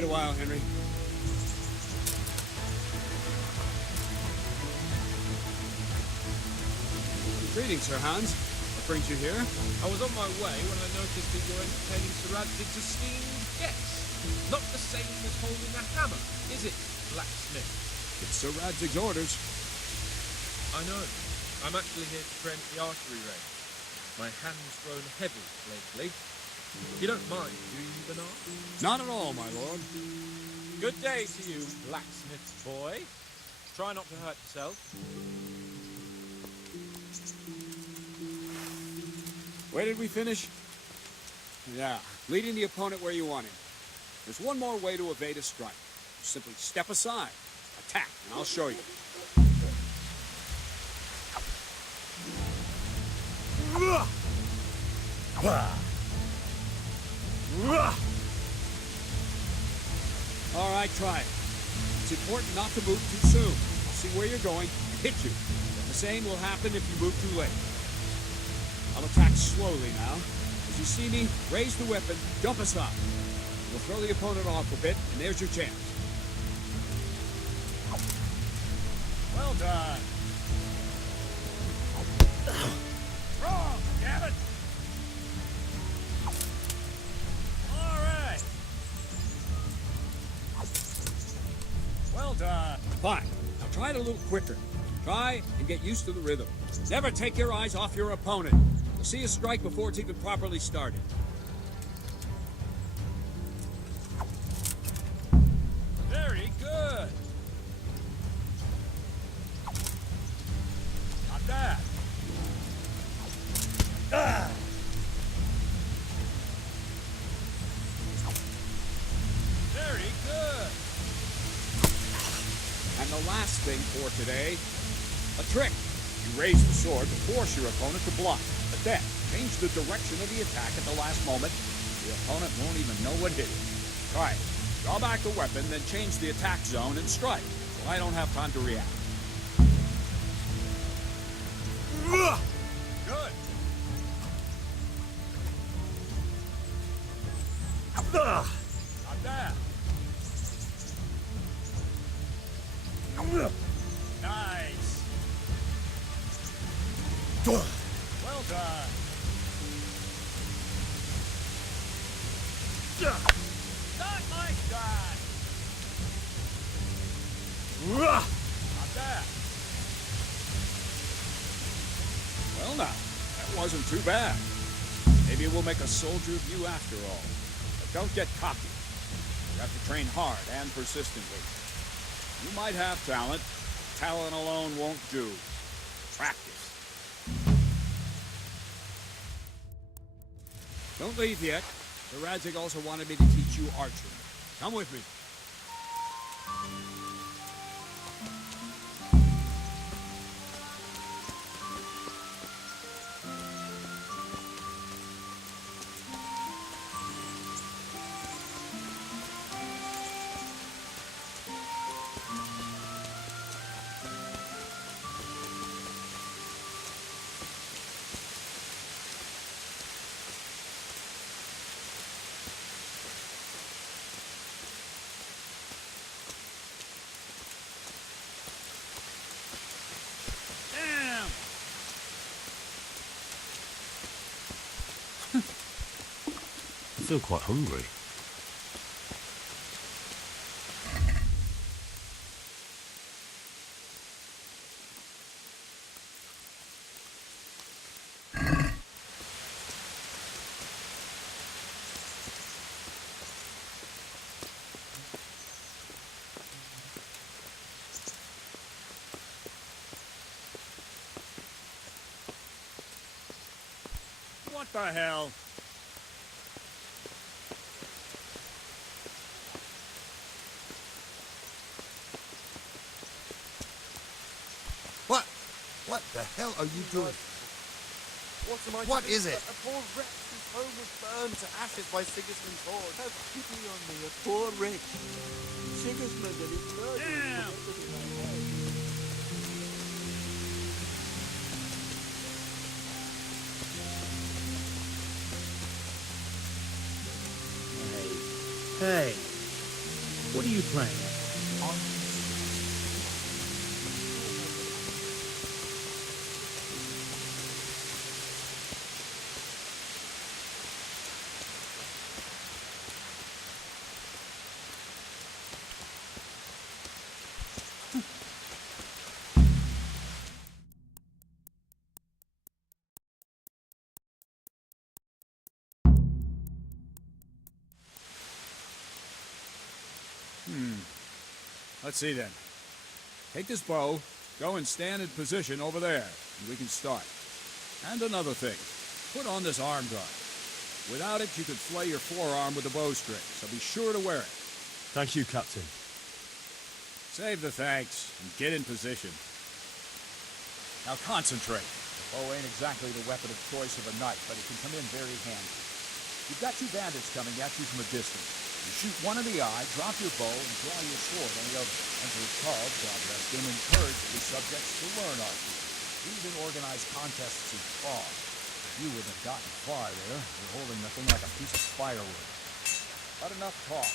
Wait a while, Henry. Greetings, Sir Hans. What brings you here? I was on my way when I noticed that you're entertaining Sir Radzig's esteemed guests. Not the same as holding a hammer, is it, blacksmith? It's Sir Radzig's orders. I know. I'm actually here to prevent the archery range. My hand's grown heavy lately. You don't mind, do you, Bernard? Not at all, my lord. Good day to you, blacksmith boy. Try not to hurt yourself. Where did we finish? Yeah, leading the opponent where you want him. There's one more way to evade a strike. You simply step aside, attack, and I'll show you. All right, try it. It's important not to move too soon. I'll see where you're going and hit you. But the same will happen if you move too late. I'll attack slowly now. As you see me, raise the weapon, jump aside. We'll throw the opponent off a bit, and there's your chance. Well done. Wrong, damn it! All right. Well done. Fine. Now try it a little quicker. Try and get used to the rhythm. Never take your eyes off your opponent. You'll see a strike before it's even properly started. Very good. Not bad. Ah. Very good. And the last thing for today, a trick. You raise the sword to force your opponent to block. But then, change the direction of the attack at the last moment. The opponent won't even know what hit him. Try it. Draw back the weapon, then change the attack zone and strike. So I don't have time to react. Good. Not bad. Nice. Well done. Not like that. Not bad. Well now, that wasn't too bad. Maybe we'll make a soldier of you after all. But don't get cocky. You have to train hard and persistently. You might have talent. Talent alone won't do. Practice. Don't leave yet. Sir Radzig also wanted me to teach you archery. Come with me. I feel quite hungry. What the hell? What the hell are you doing? What is it? A poor wretch whose home was burned to ashes by Sigismund's horde. Have pity on me, a poor wretch. Sigismund and his murderers. Hey, What are you playing at? Let's see then. Take this bow, go and stand in position over there, and we can start. And another thing, put on this arm guard. Without it, you could flay your forearm with a bowstring, so be sure to wear it. Thank you, Captain. Save the thanks, and get in position. Now concentrate. The bow ain't exactly the weapon of choice of a knight, but it can come in very handy. You've got two bandits coming at you from a distance. You shoot one in the eye, drop your bow, and draw your sword on the other. Emperor Charles, God rest him, encouraged his subjects to learn archery. He even organized contests in Prague. You wouldn't have gotten far there. You're holding the thing like a piece of firewood. But enough talk.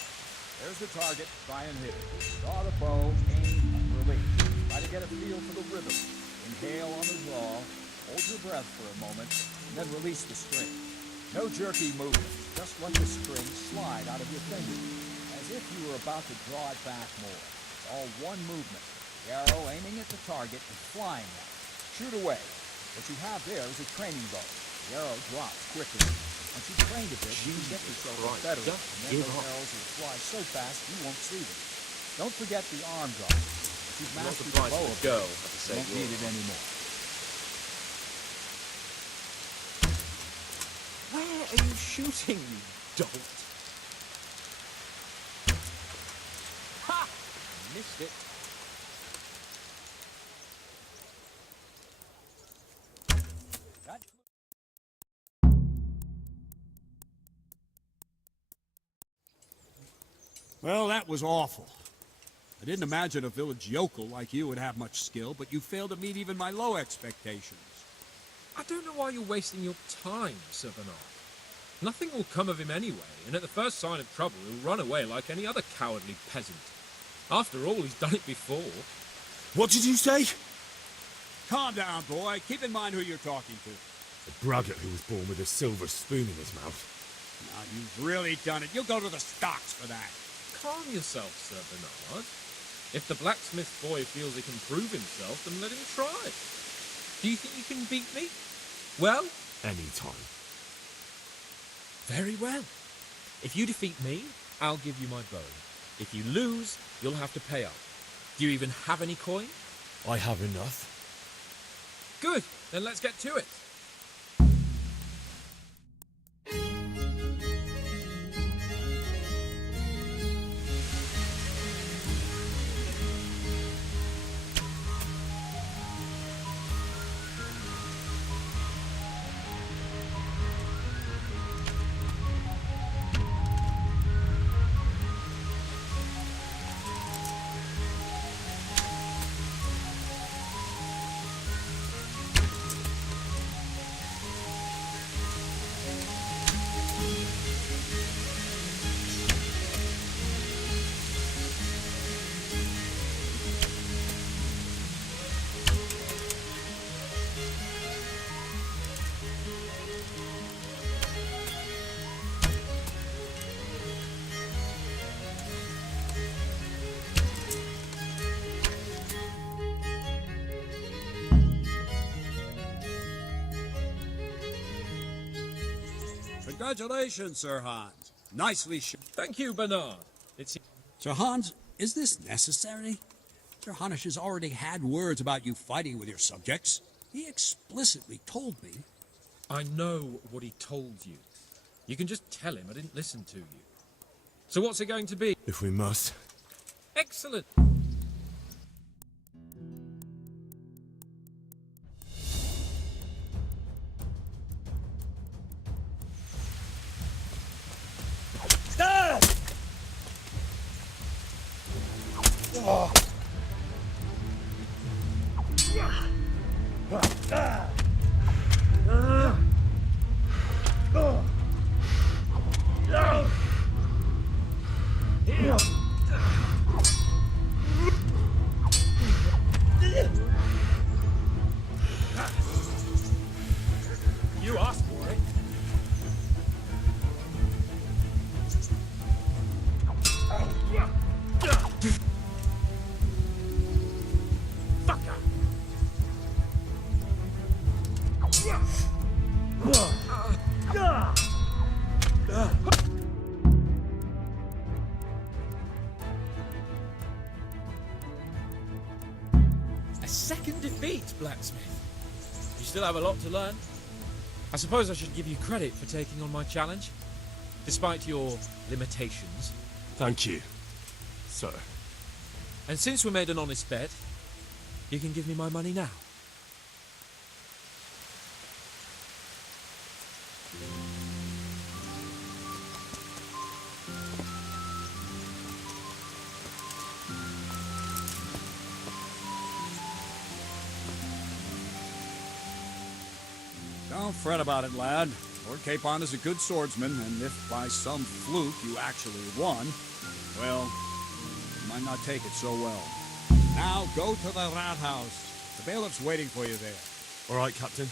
There's the target. Try and hit it. Draw the bow, aim, and release. Try to get a feel for the rhythm. Inhale on the draw, hold your breath for a moment, and then release the string. No jerky movements. Just let the string slide out of your fingers, as if you were about to draw it back more. It's all one movement. The arrow aiming at the target and flying at it. Shoot away. What you have there is a training bow. The arrow drops quickly. Once you've trained a bit, you can get yourself better, and then those arrows will fly so fast you won't see them. Don't forget the arm guard. If you've mastered the bow, you won't need it anymore. Where are you shooting, you dolt? Ha! Missed it. Well, that was awful. I didn't imagine a village yokel like you would have much skill, but you failed to meet even my low expectations. I don't know why you're wasting your time, Sir Bernard. Nothing will come of him anyway, and at the first sign of trouble he'll run away like any other cowardly peasant. After all, he's done it before. What did you say? Calm down, boy. Keep in mind who you're talking to. A braggart who was born with a silver spoon in his mouth. Now, you've really done it. You'll go to the stocks for that. Calm yourself, Sir Bernard. If the blacksmith boy feels he can prove himself, then let him try. Do you think you can beat me? Well? Any time. Very well. If you defeat me, I'll give you my bow. If you lose, you'll have to pay up. Do you even have any coin? I have enough. Good. Then let's get to it. Congratulations, Sir Hans. Nicely shot. Thank you, Bernard. Sir Hans, is this necessary? Sir Hanush has already had words about you fighting with your subjects. He explicitly told me. I know what he told you. You can just tell him I didn't listen to you. So what's it going to be? If we must. Excellent. second defeat, blacksmith. You still have a lot to learn. I suppose I should give you credit for taking on my challenge, despite your limitations. Thank you, sir. And since we made an honest bet, you can give me my money now. Don't fret about it, lad. Lord Capon is a good swordsman, and if by some fluke you actually won, well, you might not take it so well. Now go to the rat house. The bailiff's waiting for you there. All right, Captain.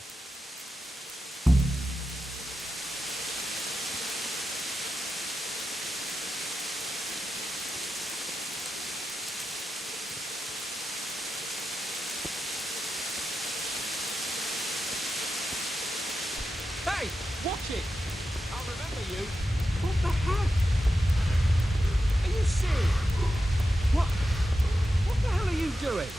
Hey, watch it! I'll remember you. What the heck? Are you serious? What the hell are you doing?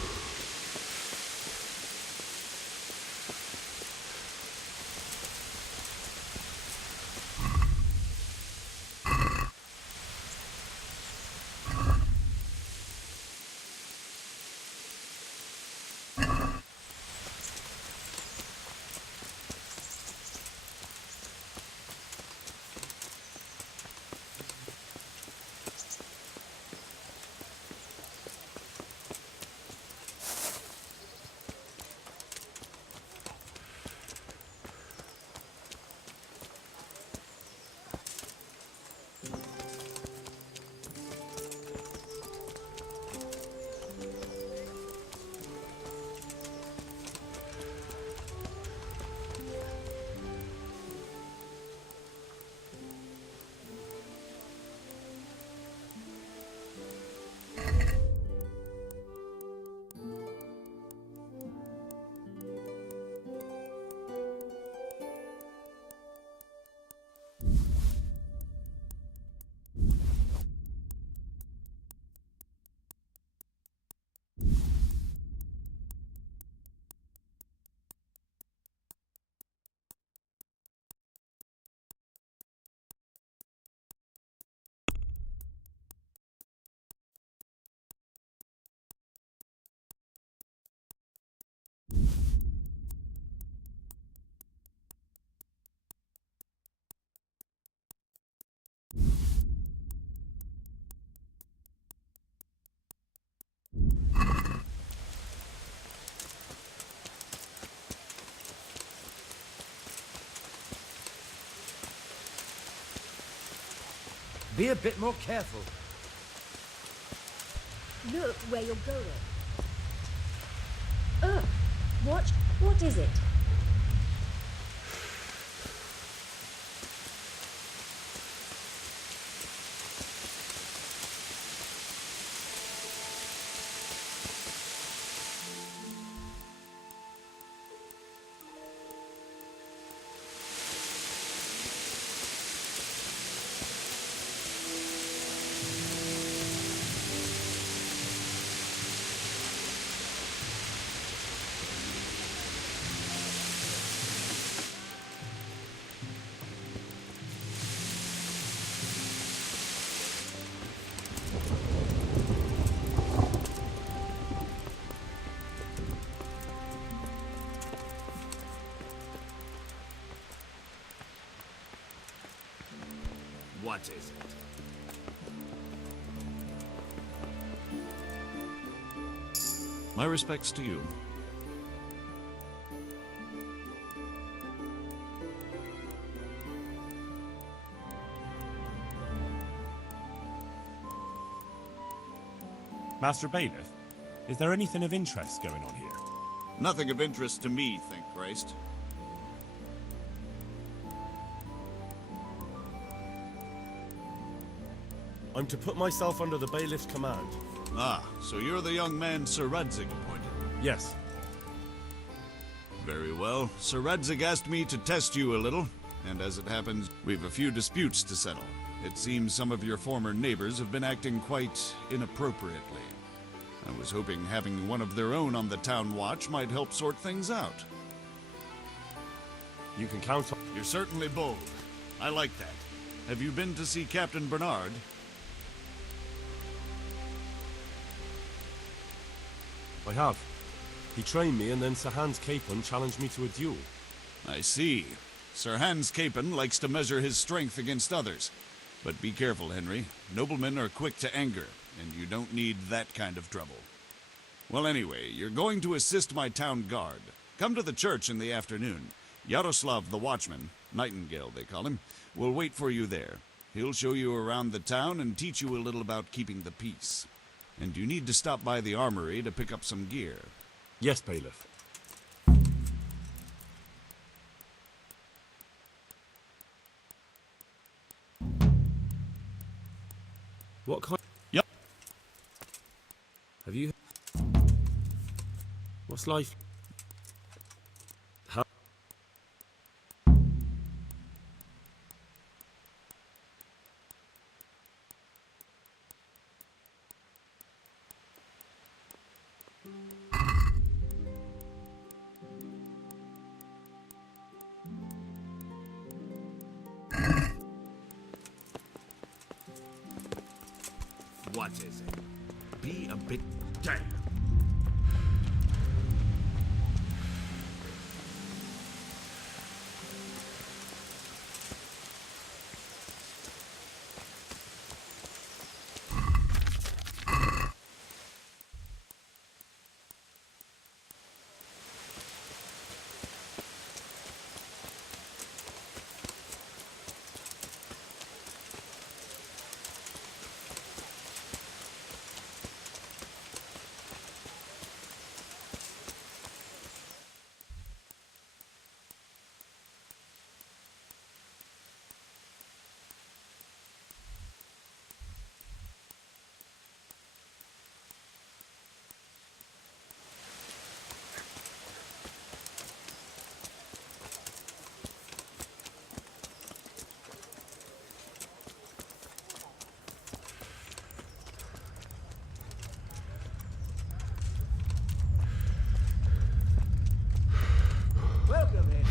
Be a bit more careful. Look where you're going. Watch. What is it? What is it? My respects to you. Master Bailiff, is there anything of interest going on here? Nothing of interest to me, thank Christ. I'm to put myself under the bailiff's command. Ah, so you're the young man Sir Radzig appointed? Yes. Very well. Sir Radzig asked me to test you a little, and as it happens, we've a few disputes to settle. It seems some of your former neighbors have been acting quite inappropriately. I was hoping having one of their own on the town watch might help sort things out. You can count on... You're certainly bold. I like that. Have you been to see Captain Bernard? I have. He trained me, and then Sir Hans Capon challenged me to a duel. I see. Sir Hans Capon likes to measure his strength against others. But be careful, Henry. Noblemen are quick to anger, and you don't need that kind of trouble. Well, anyway, you're going to assist my town guard. Come to the church in the afternoon. Yaroslav the watchman, Nightingale they call him, will wait for you there. He'll show you around the town and teach you a little about keeping the peace. And you need to stop by the armory to pick up some gear. Yes, Bailiff. What kind... Yep. Have you... What's life... How... What is it? Be a bit damn. Welcome, Henry.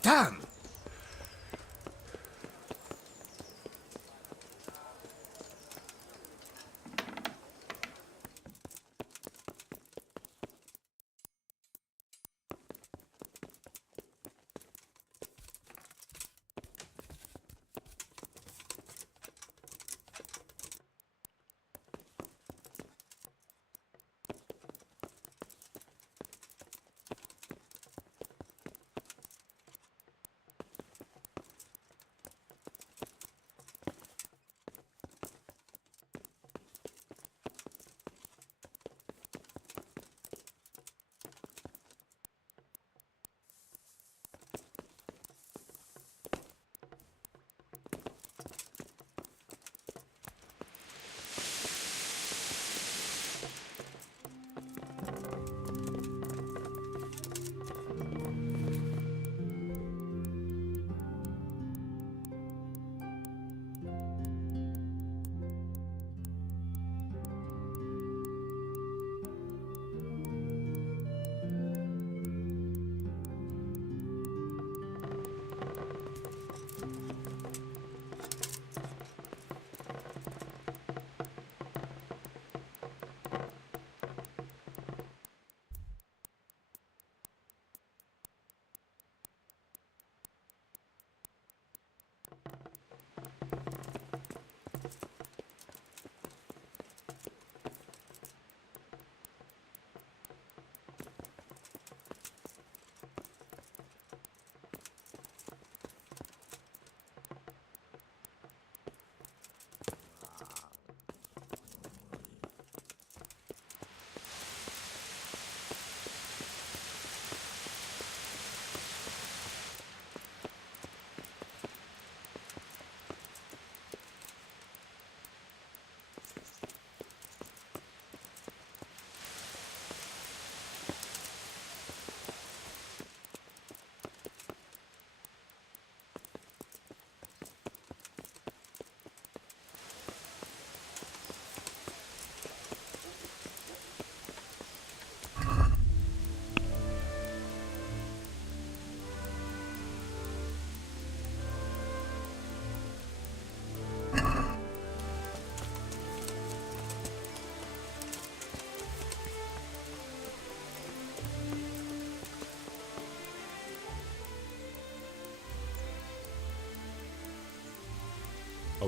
Damn!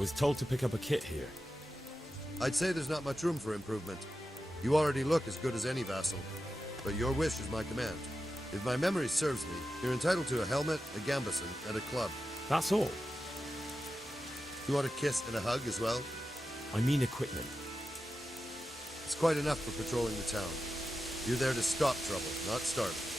was told to pick up a kit here. I'd say there's not much room for improvement. You already look as good as any vassal, but your wish is my command. If my memory serves me, you're entitled to a helmet, a gambeson, and a club. That's all? You want a kiss and a hug as well? I mean equipment. It's quite enough for patrolling the town. You're there to stop trouble, not start it.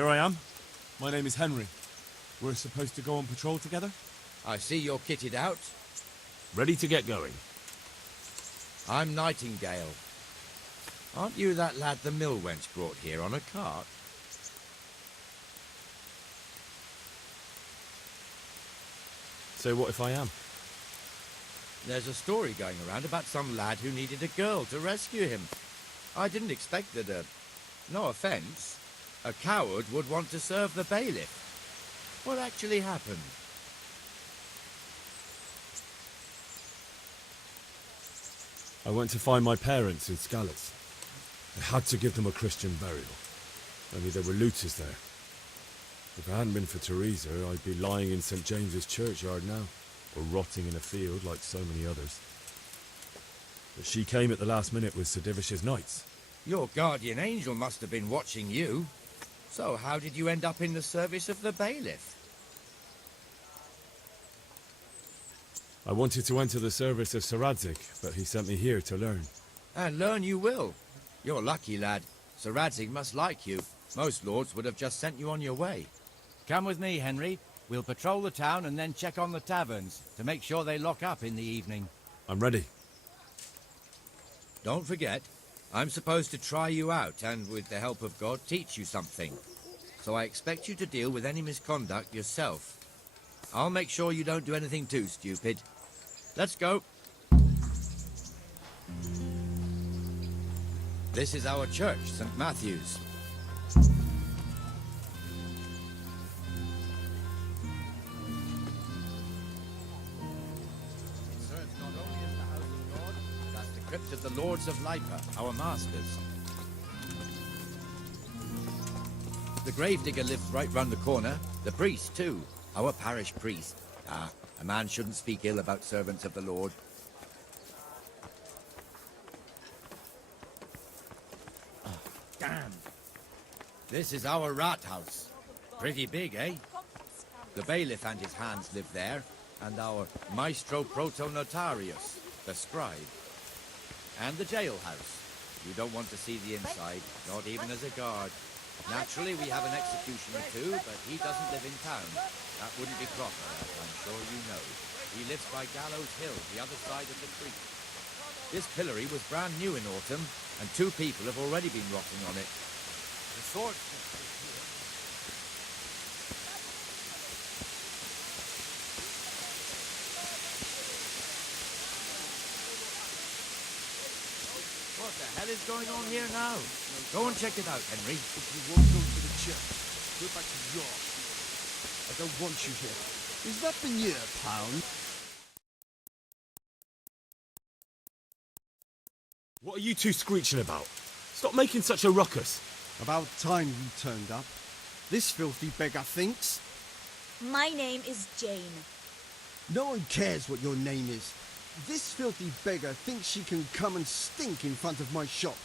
Here I am. My name is Henry. We're supposed to go on patrol together? I see you're kitted out. Ready to get going. I'm Nightingale. Aren't you that lad the mill wench brought here on a cart? So what if I am? There's a story going around about some lad who needed a girl to rescue him. I didn't expect that no offence, a coward would want to serve the bailiff. What actually happened? I went to find my parents in Skalitz. I had to give them a Christian burial. Only there were looters there. If it hadn't been for Teresa, I'd be lying in St. James's churchyard now, or rotting in a field like so many others. But she came at the last minute with Sir Divish's knights. Your guardian angel must have been watching you. So how did you end up in the service of the bailiff? I wanted to enter the service of Sir Radzig, but he sent me here to learn. And learn you will. You're lucky, lad. Sir Radzig must like you. Most lords would have just sent you on your way. Come with me, Henry. We'll patrol the town and then check on the taverns to make sure they lock up in the evening. I'm ready. Don't forget, I'm supposed to try you out and, with the help of God, teach you something. so I expect you to deal with any misconduct yourself. I'll make sure you don't do anything too stupid. Let's go. This is our church, St. Matthew's. Crypt of the Lords of Lipa, our masters. The gravedigger lives right round the corner. The priest, too. Our parish priest. Ah, a man shouldn't speak ill about servants of the Lord. Oh, damn. This is our rat house. Pretty big, eh? The bailiff and his hands live there, and our maestro proto-notarius, the scribe. And the jailhouse. You don't want to see the inside, not even as a guard. Naturally, we have an executioner too, but he doesn't live in town. That wouldn't be proper, as I'm sure you know. He lives by Gallows Hill, the other side of the creek. This pillory was brand new in autumn, and 2 people have already been rotting on it. The sword... What the hell is going on here now? Go and check it out, Henry. If you won't go to the church, go back to York. I don't want you here. Is that been your pound? What are you two screeching about? Stop making such a ruckus. About time you turned up. This filthy beggar thinks. My name is Jane. No one cares what your name is. This filthy beggar thinks she can come and stink in front of my shop.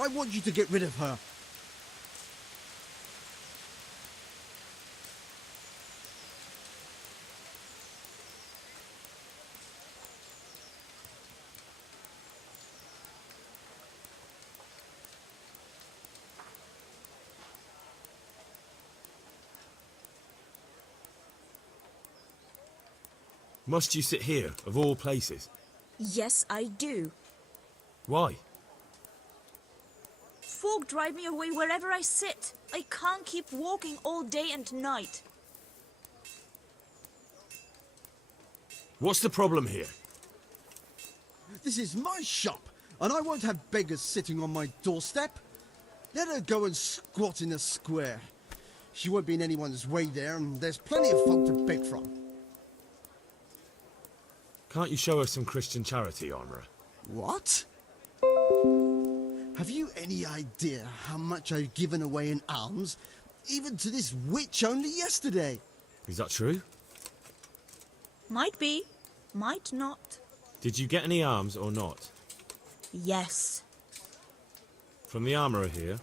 I want you to get rid of her. Must you sit here, of all places? Yes, I do. Why? Folk drive me away wherever I sit. I can't keep walking all day and night. What's the problem here? This is my shop, and I won't have beggars sitting on my doorstep. Let her go and squat in the square. She won't be in anyone's way there, and there's plenty of folk to beg from. Can't you show us some Christian charity, Armourer? What? Have you any idea how much I've given away in alms, even to this witch only yesterday? Is that true? Might be, might not. Did you get any alms or not? Yes. From the Armourer here?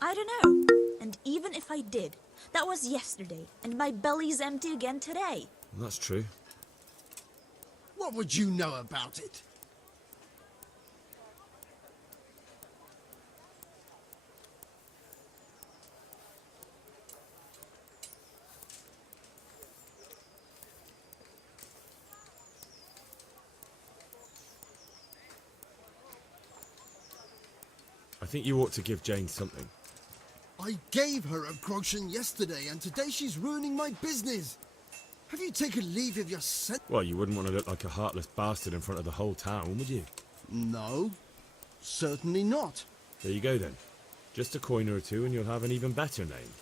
I don't know. And even if I did, that was yesterday, and my belly's empty again today. That's true. What would you know about it? I think you ought to give Jane something. I gave her a groschen yesterday, and today she's ruining my business. Have you taken leave of your sense? Well, you wouldn't want to look like a heartless bastard in front of the whole town, would you? No, certainly not. There you go then. Just a coin or two and you'll have an even better name.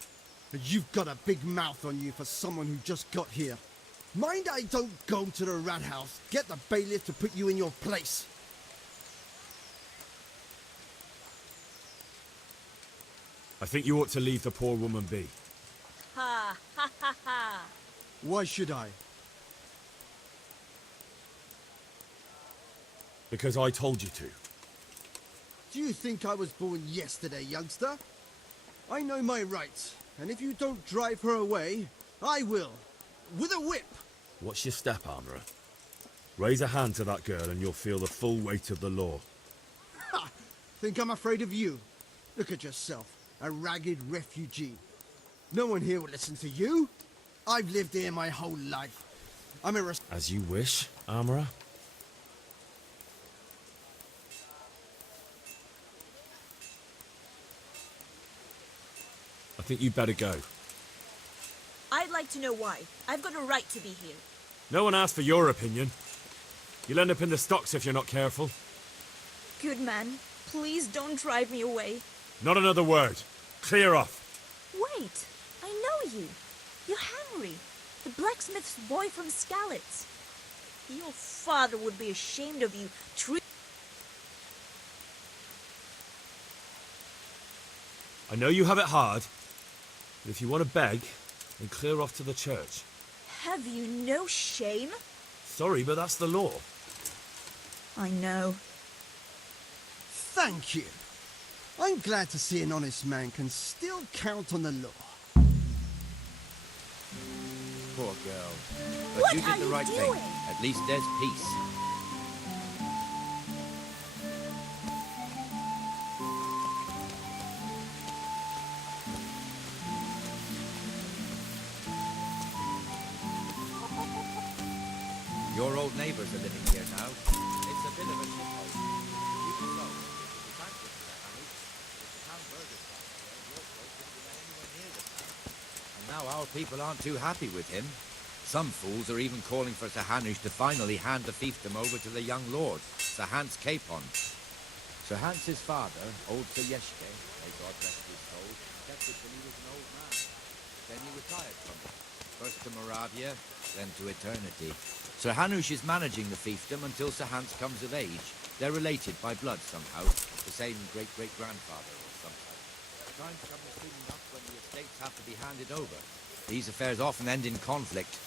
You've got a big mouth on you for someone who just got here. Mind I don't go to the rat house. Get the bailiff to put you in your place. I think you ought to leave the poor woman be. Ha, ha, ha, ha. Why should I? Because I told you to. Do you think I was born yesterday, youngster? I know my rights, and if you don't drive her away, I will. With a whip. What's your step, Armourer? Raise a hand to that girl and you'll feel the full weight of the law. Ha! Think I'm afraid of you? Look at yourself, a ragged refugee. No one here will listen to you. I've lived here my whole life. I'm a... As you wish, Armourer. think you'd better go. I'd like to know why. I've got a right to be here. No one asked for your opinion. You'll end up in the stocks if you're not careful. Good man, please don't drive me away. Not another word. Clear off. Wait, I know you. You're Henry, the blacksmith's boy from Skalitz. Your father would be ashamed of you. I know you have it hard, but if you want to beg, then clear off to the church. Have you no shame? Sorry, but that's the law. I know. Thank you. I'm glad to see an honest man can still count on the law. Poor girl. But What you did are the you right thing. doing? At least there's peace. Your old neighbors are living here now. It's a bit of a shithole. Even so, if you can't get to the house, if the town burgers got there, your folk wouldn't be let anywhere near the town. And now our people aren't too happy with him. Some fools are even calling for Sir Hanush to finally hand the fiefdom over to the young lord, Sir Hans Capon. Sir Hans's father, old Sir Yeshke, may God rest his soul, kept it till he was an old man. Then he retired from it, first to Moravia, then to eternity. Sir Hanush is managing the fiefdom until Sir Hans comes of age. They're related by blood somehow, the same great-great-grandfather or some type. Times come soon enough when the estates have to be handed over. These affairs often end in conflict.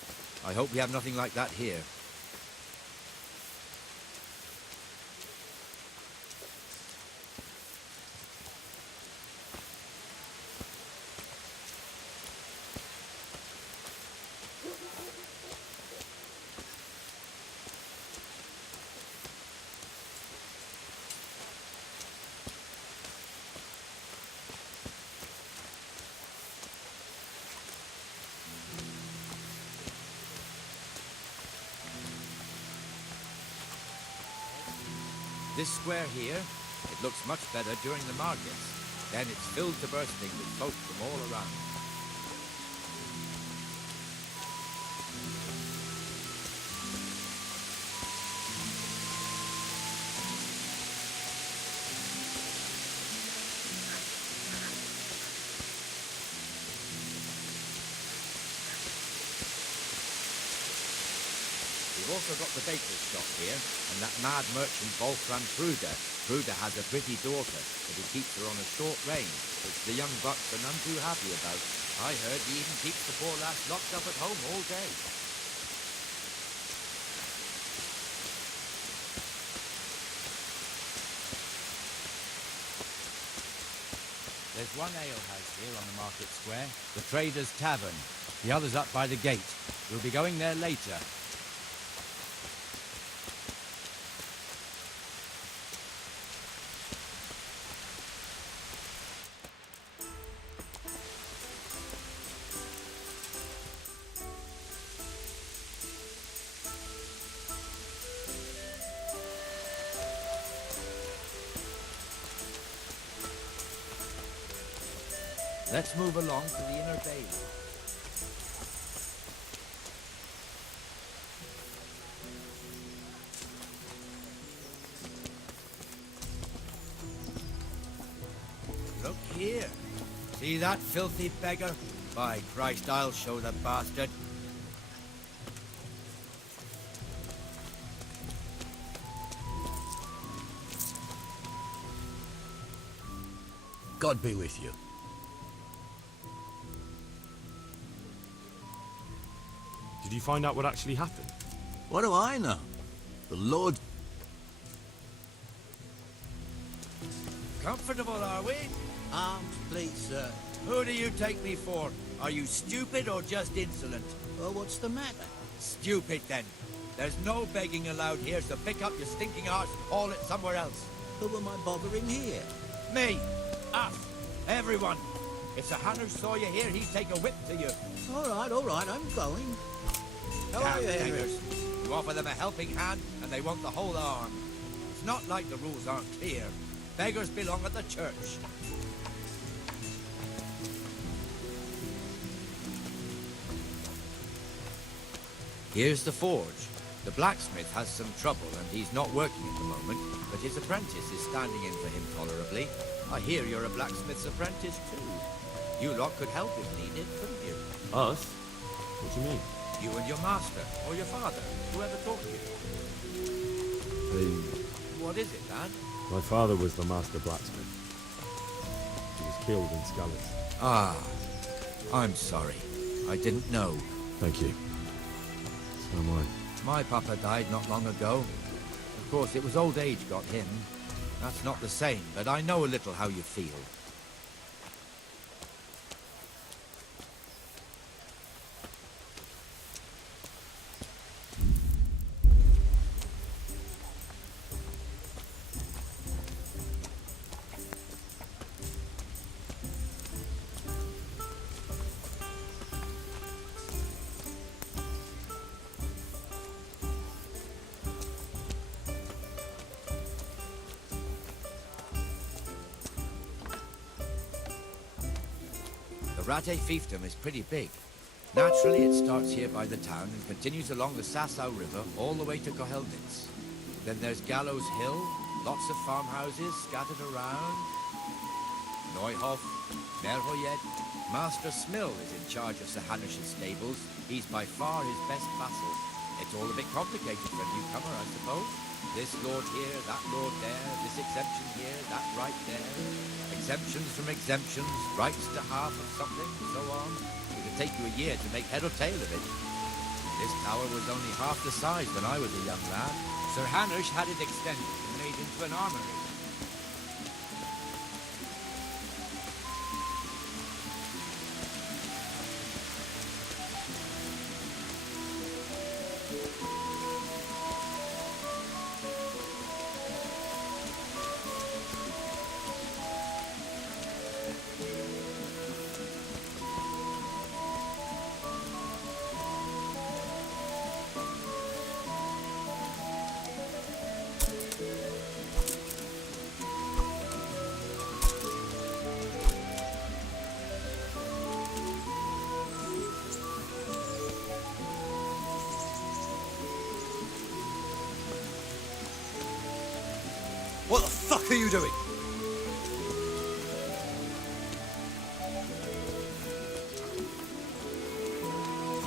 I hope we have nothing like that here. This square here, it looks much better during the markets. Then it's filled to bursting with folk from all around. We've also got the baker's shop here, and that mad merchant Wolfram Truder. Truder has a pretty daughter, but he keeps her on a short rein, which the young bucks are none too happy about. I heard he even keeps the poor lass locked up at home all day. There's one alehouse here on the market square, the Trader's Tavern. The other's up by the gate. We'll be going there later. Let's move along to the inner bailey. Look here. See that filthy beggar? By Christ, I'll show the bastard. God be with you. Did you find out what actually happened? What do I know? The Lord... Comfortable, are we? Arms, please, sir. Who do you take me for? Are you stupid or just insolent? Well, what's the matter? Stupid, then. There's no begging allowed here, so pick up your stinking arse and haul it somewhere else. Who am I bothering here? Me. Us. Everyone. If Sir Hanush saw you here, he'd take a whip to you. All right, I'm going. How are you, Henry? Beggars. You offer them a helping hand, and they want the whole arm. It's not like the rules aren't clear. Beggars belong at the church. Here's the forge. The blacksmith has some trouble and he's not working at the moment, but his apprentice is standing in for him tolerably. I hear you're a blacksmith's apprentice too. You lot could help if needed, couldn't you? Us? What do you mean? You and your master, or your father, whoever taught you. What is it, lad? My father was the master blacksmith. He was killed in Skalitz. Ah, I'm sorry. I didn't know. Thank you. So am I. My papa died not long ago. Of course, it was old age got him. That's not the same, but I know a little how you feel. The Rate fiefdom is pretty big. Naturally, it starts here by the town and continues along the Sasau River all the way to Kohelnitz. Then there's Gallows Hill, lots of farmhouses scattered around. Neuhof, Merhoyed. Master Smill is in charge of Sir Hanish's stables. He's by far his best vassal. It's all a bit complicated for a newcomer, I suppose. This lord here, that lord there, this exemption here, that right there. Exemptions from exemptions, rights to half of something, so on. It would take you a year to make head or tail of it. This tower was only half the size when I was a young lad. Sir Hanish had it extended and made into an armory. What the fuck are you doing?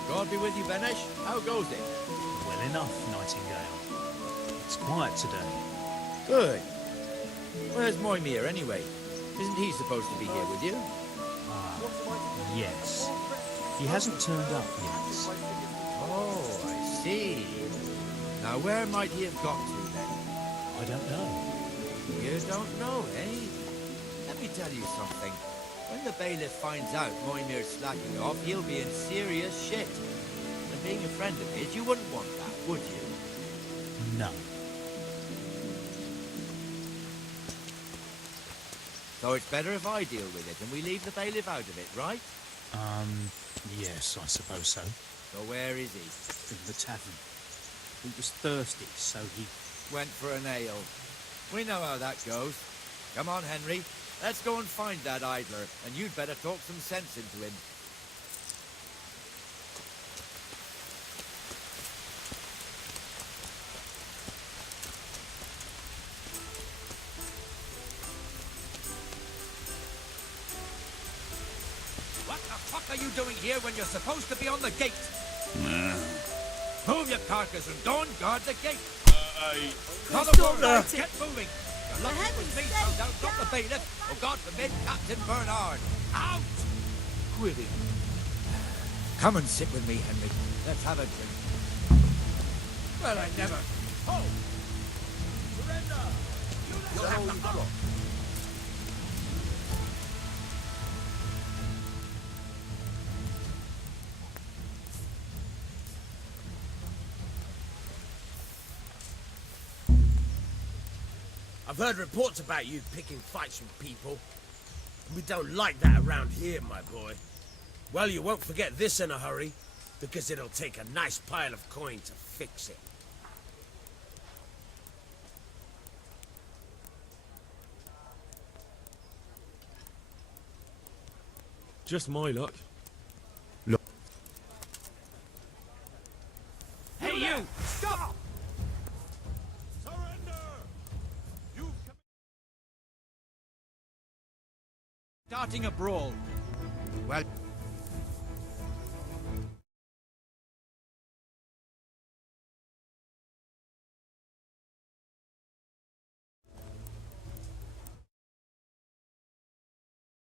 God be with you, Benesh. How goes it? Well enough, Nightingale. It's quiet today. Good. Where's Moimir, anyway? Isn't he supposed to be here with you? Yes. He hasn't turned up yet. Oh, I see. Now, where might he have got to, then? I don't know. You don't know, eh? Let me tell you something. When the bailiff finds out Moimir's slacking off, he'll be in serious shit. And being a friend of his, you wouldn't want that, would you? No. So it's better if I deal with it and we leave the bailiff out of it, right? Yes, I suppose so. So where is he? In the tavern. He was thirsty, so he went for an ale. We know how that goes. Come on, Henry. Let's go and find that idler, and you'd better talk some sense into him. What the fuck are you doing here when you're supposed to be on the gate? Move your carcass and go and guard the gate. Not a word. Get moving. You're lucky with me, no doubt, not the bailiff, or God forbid, Captain Bernard. Out! Quitting. Come and sit with me, Henry. Let's have a drink. Well, I never... Oh! Surrender! You'll have to follow. I've heard reports about you picking fights with people. We don't like that around here, my boy. Well, you won't forget this in a hurry, because it'll take a nice pile of coin to fix it. Just my luck. Starting a brawl. Well,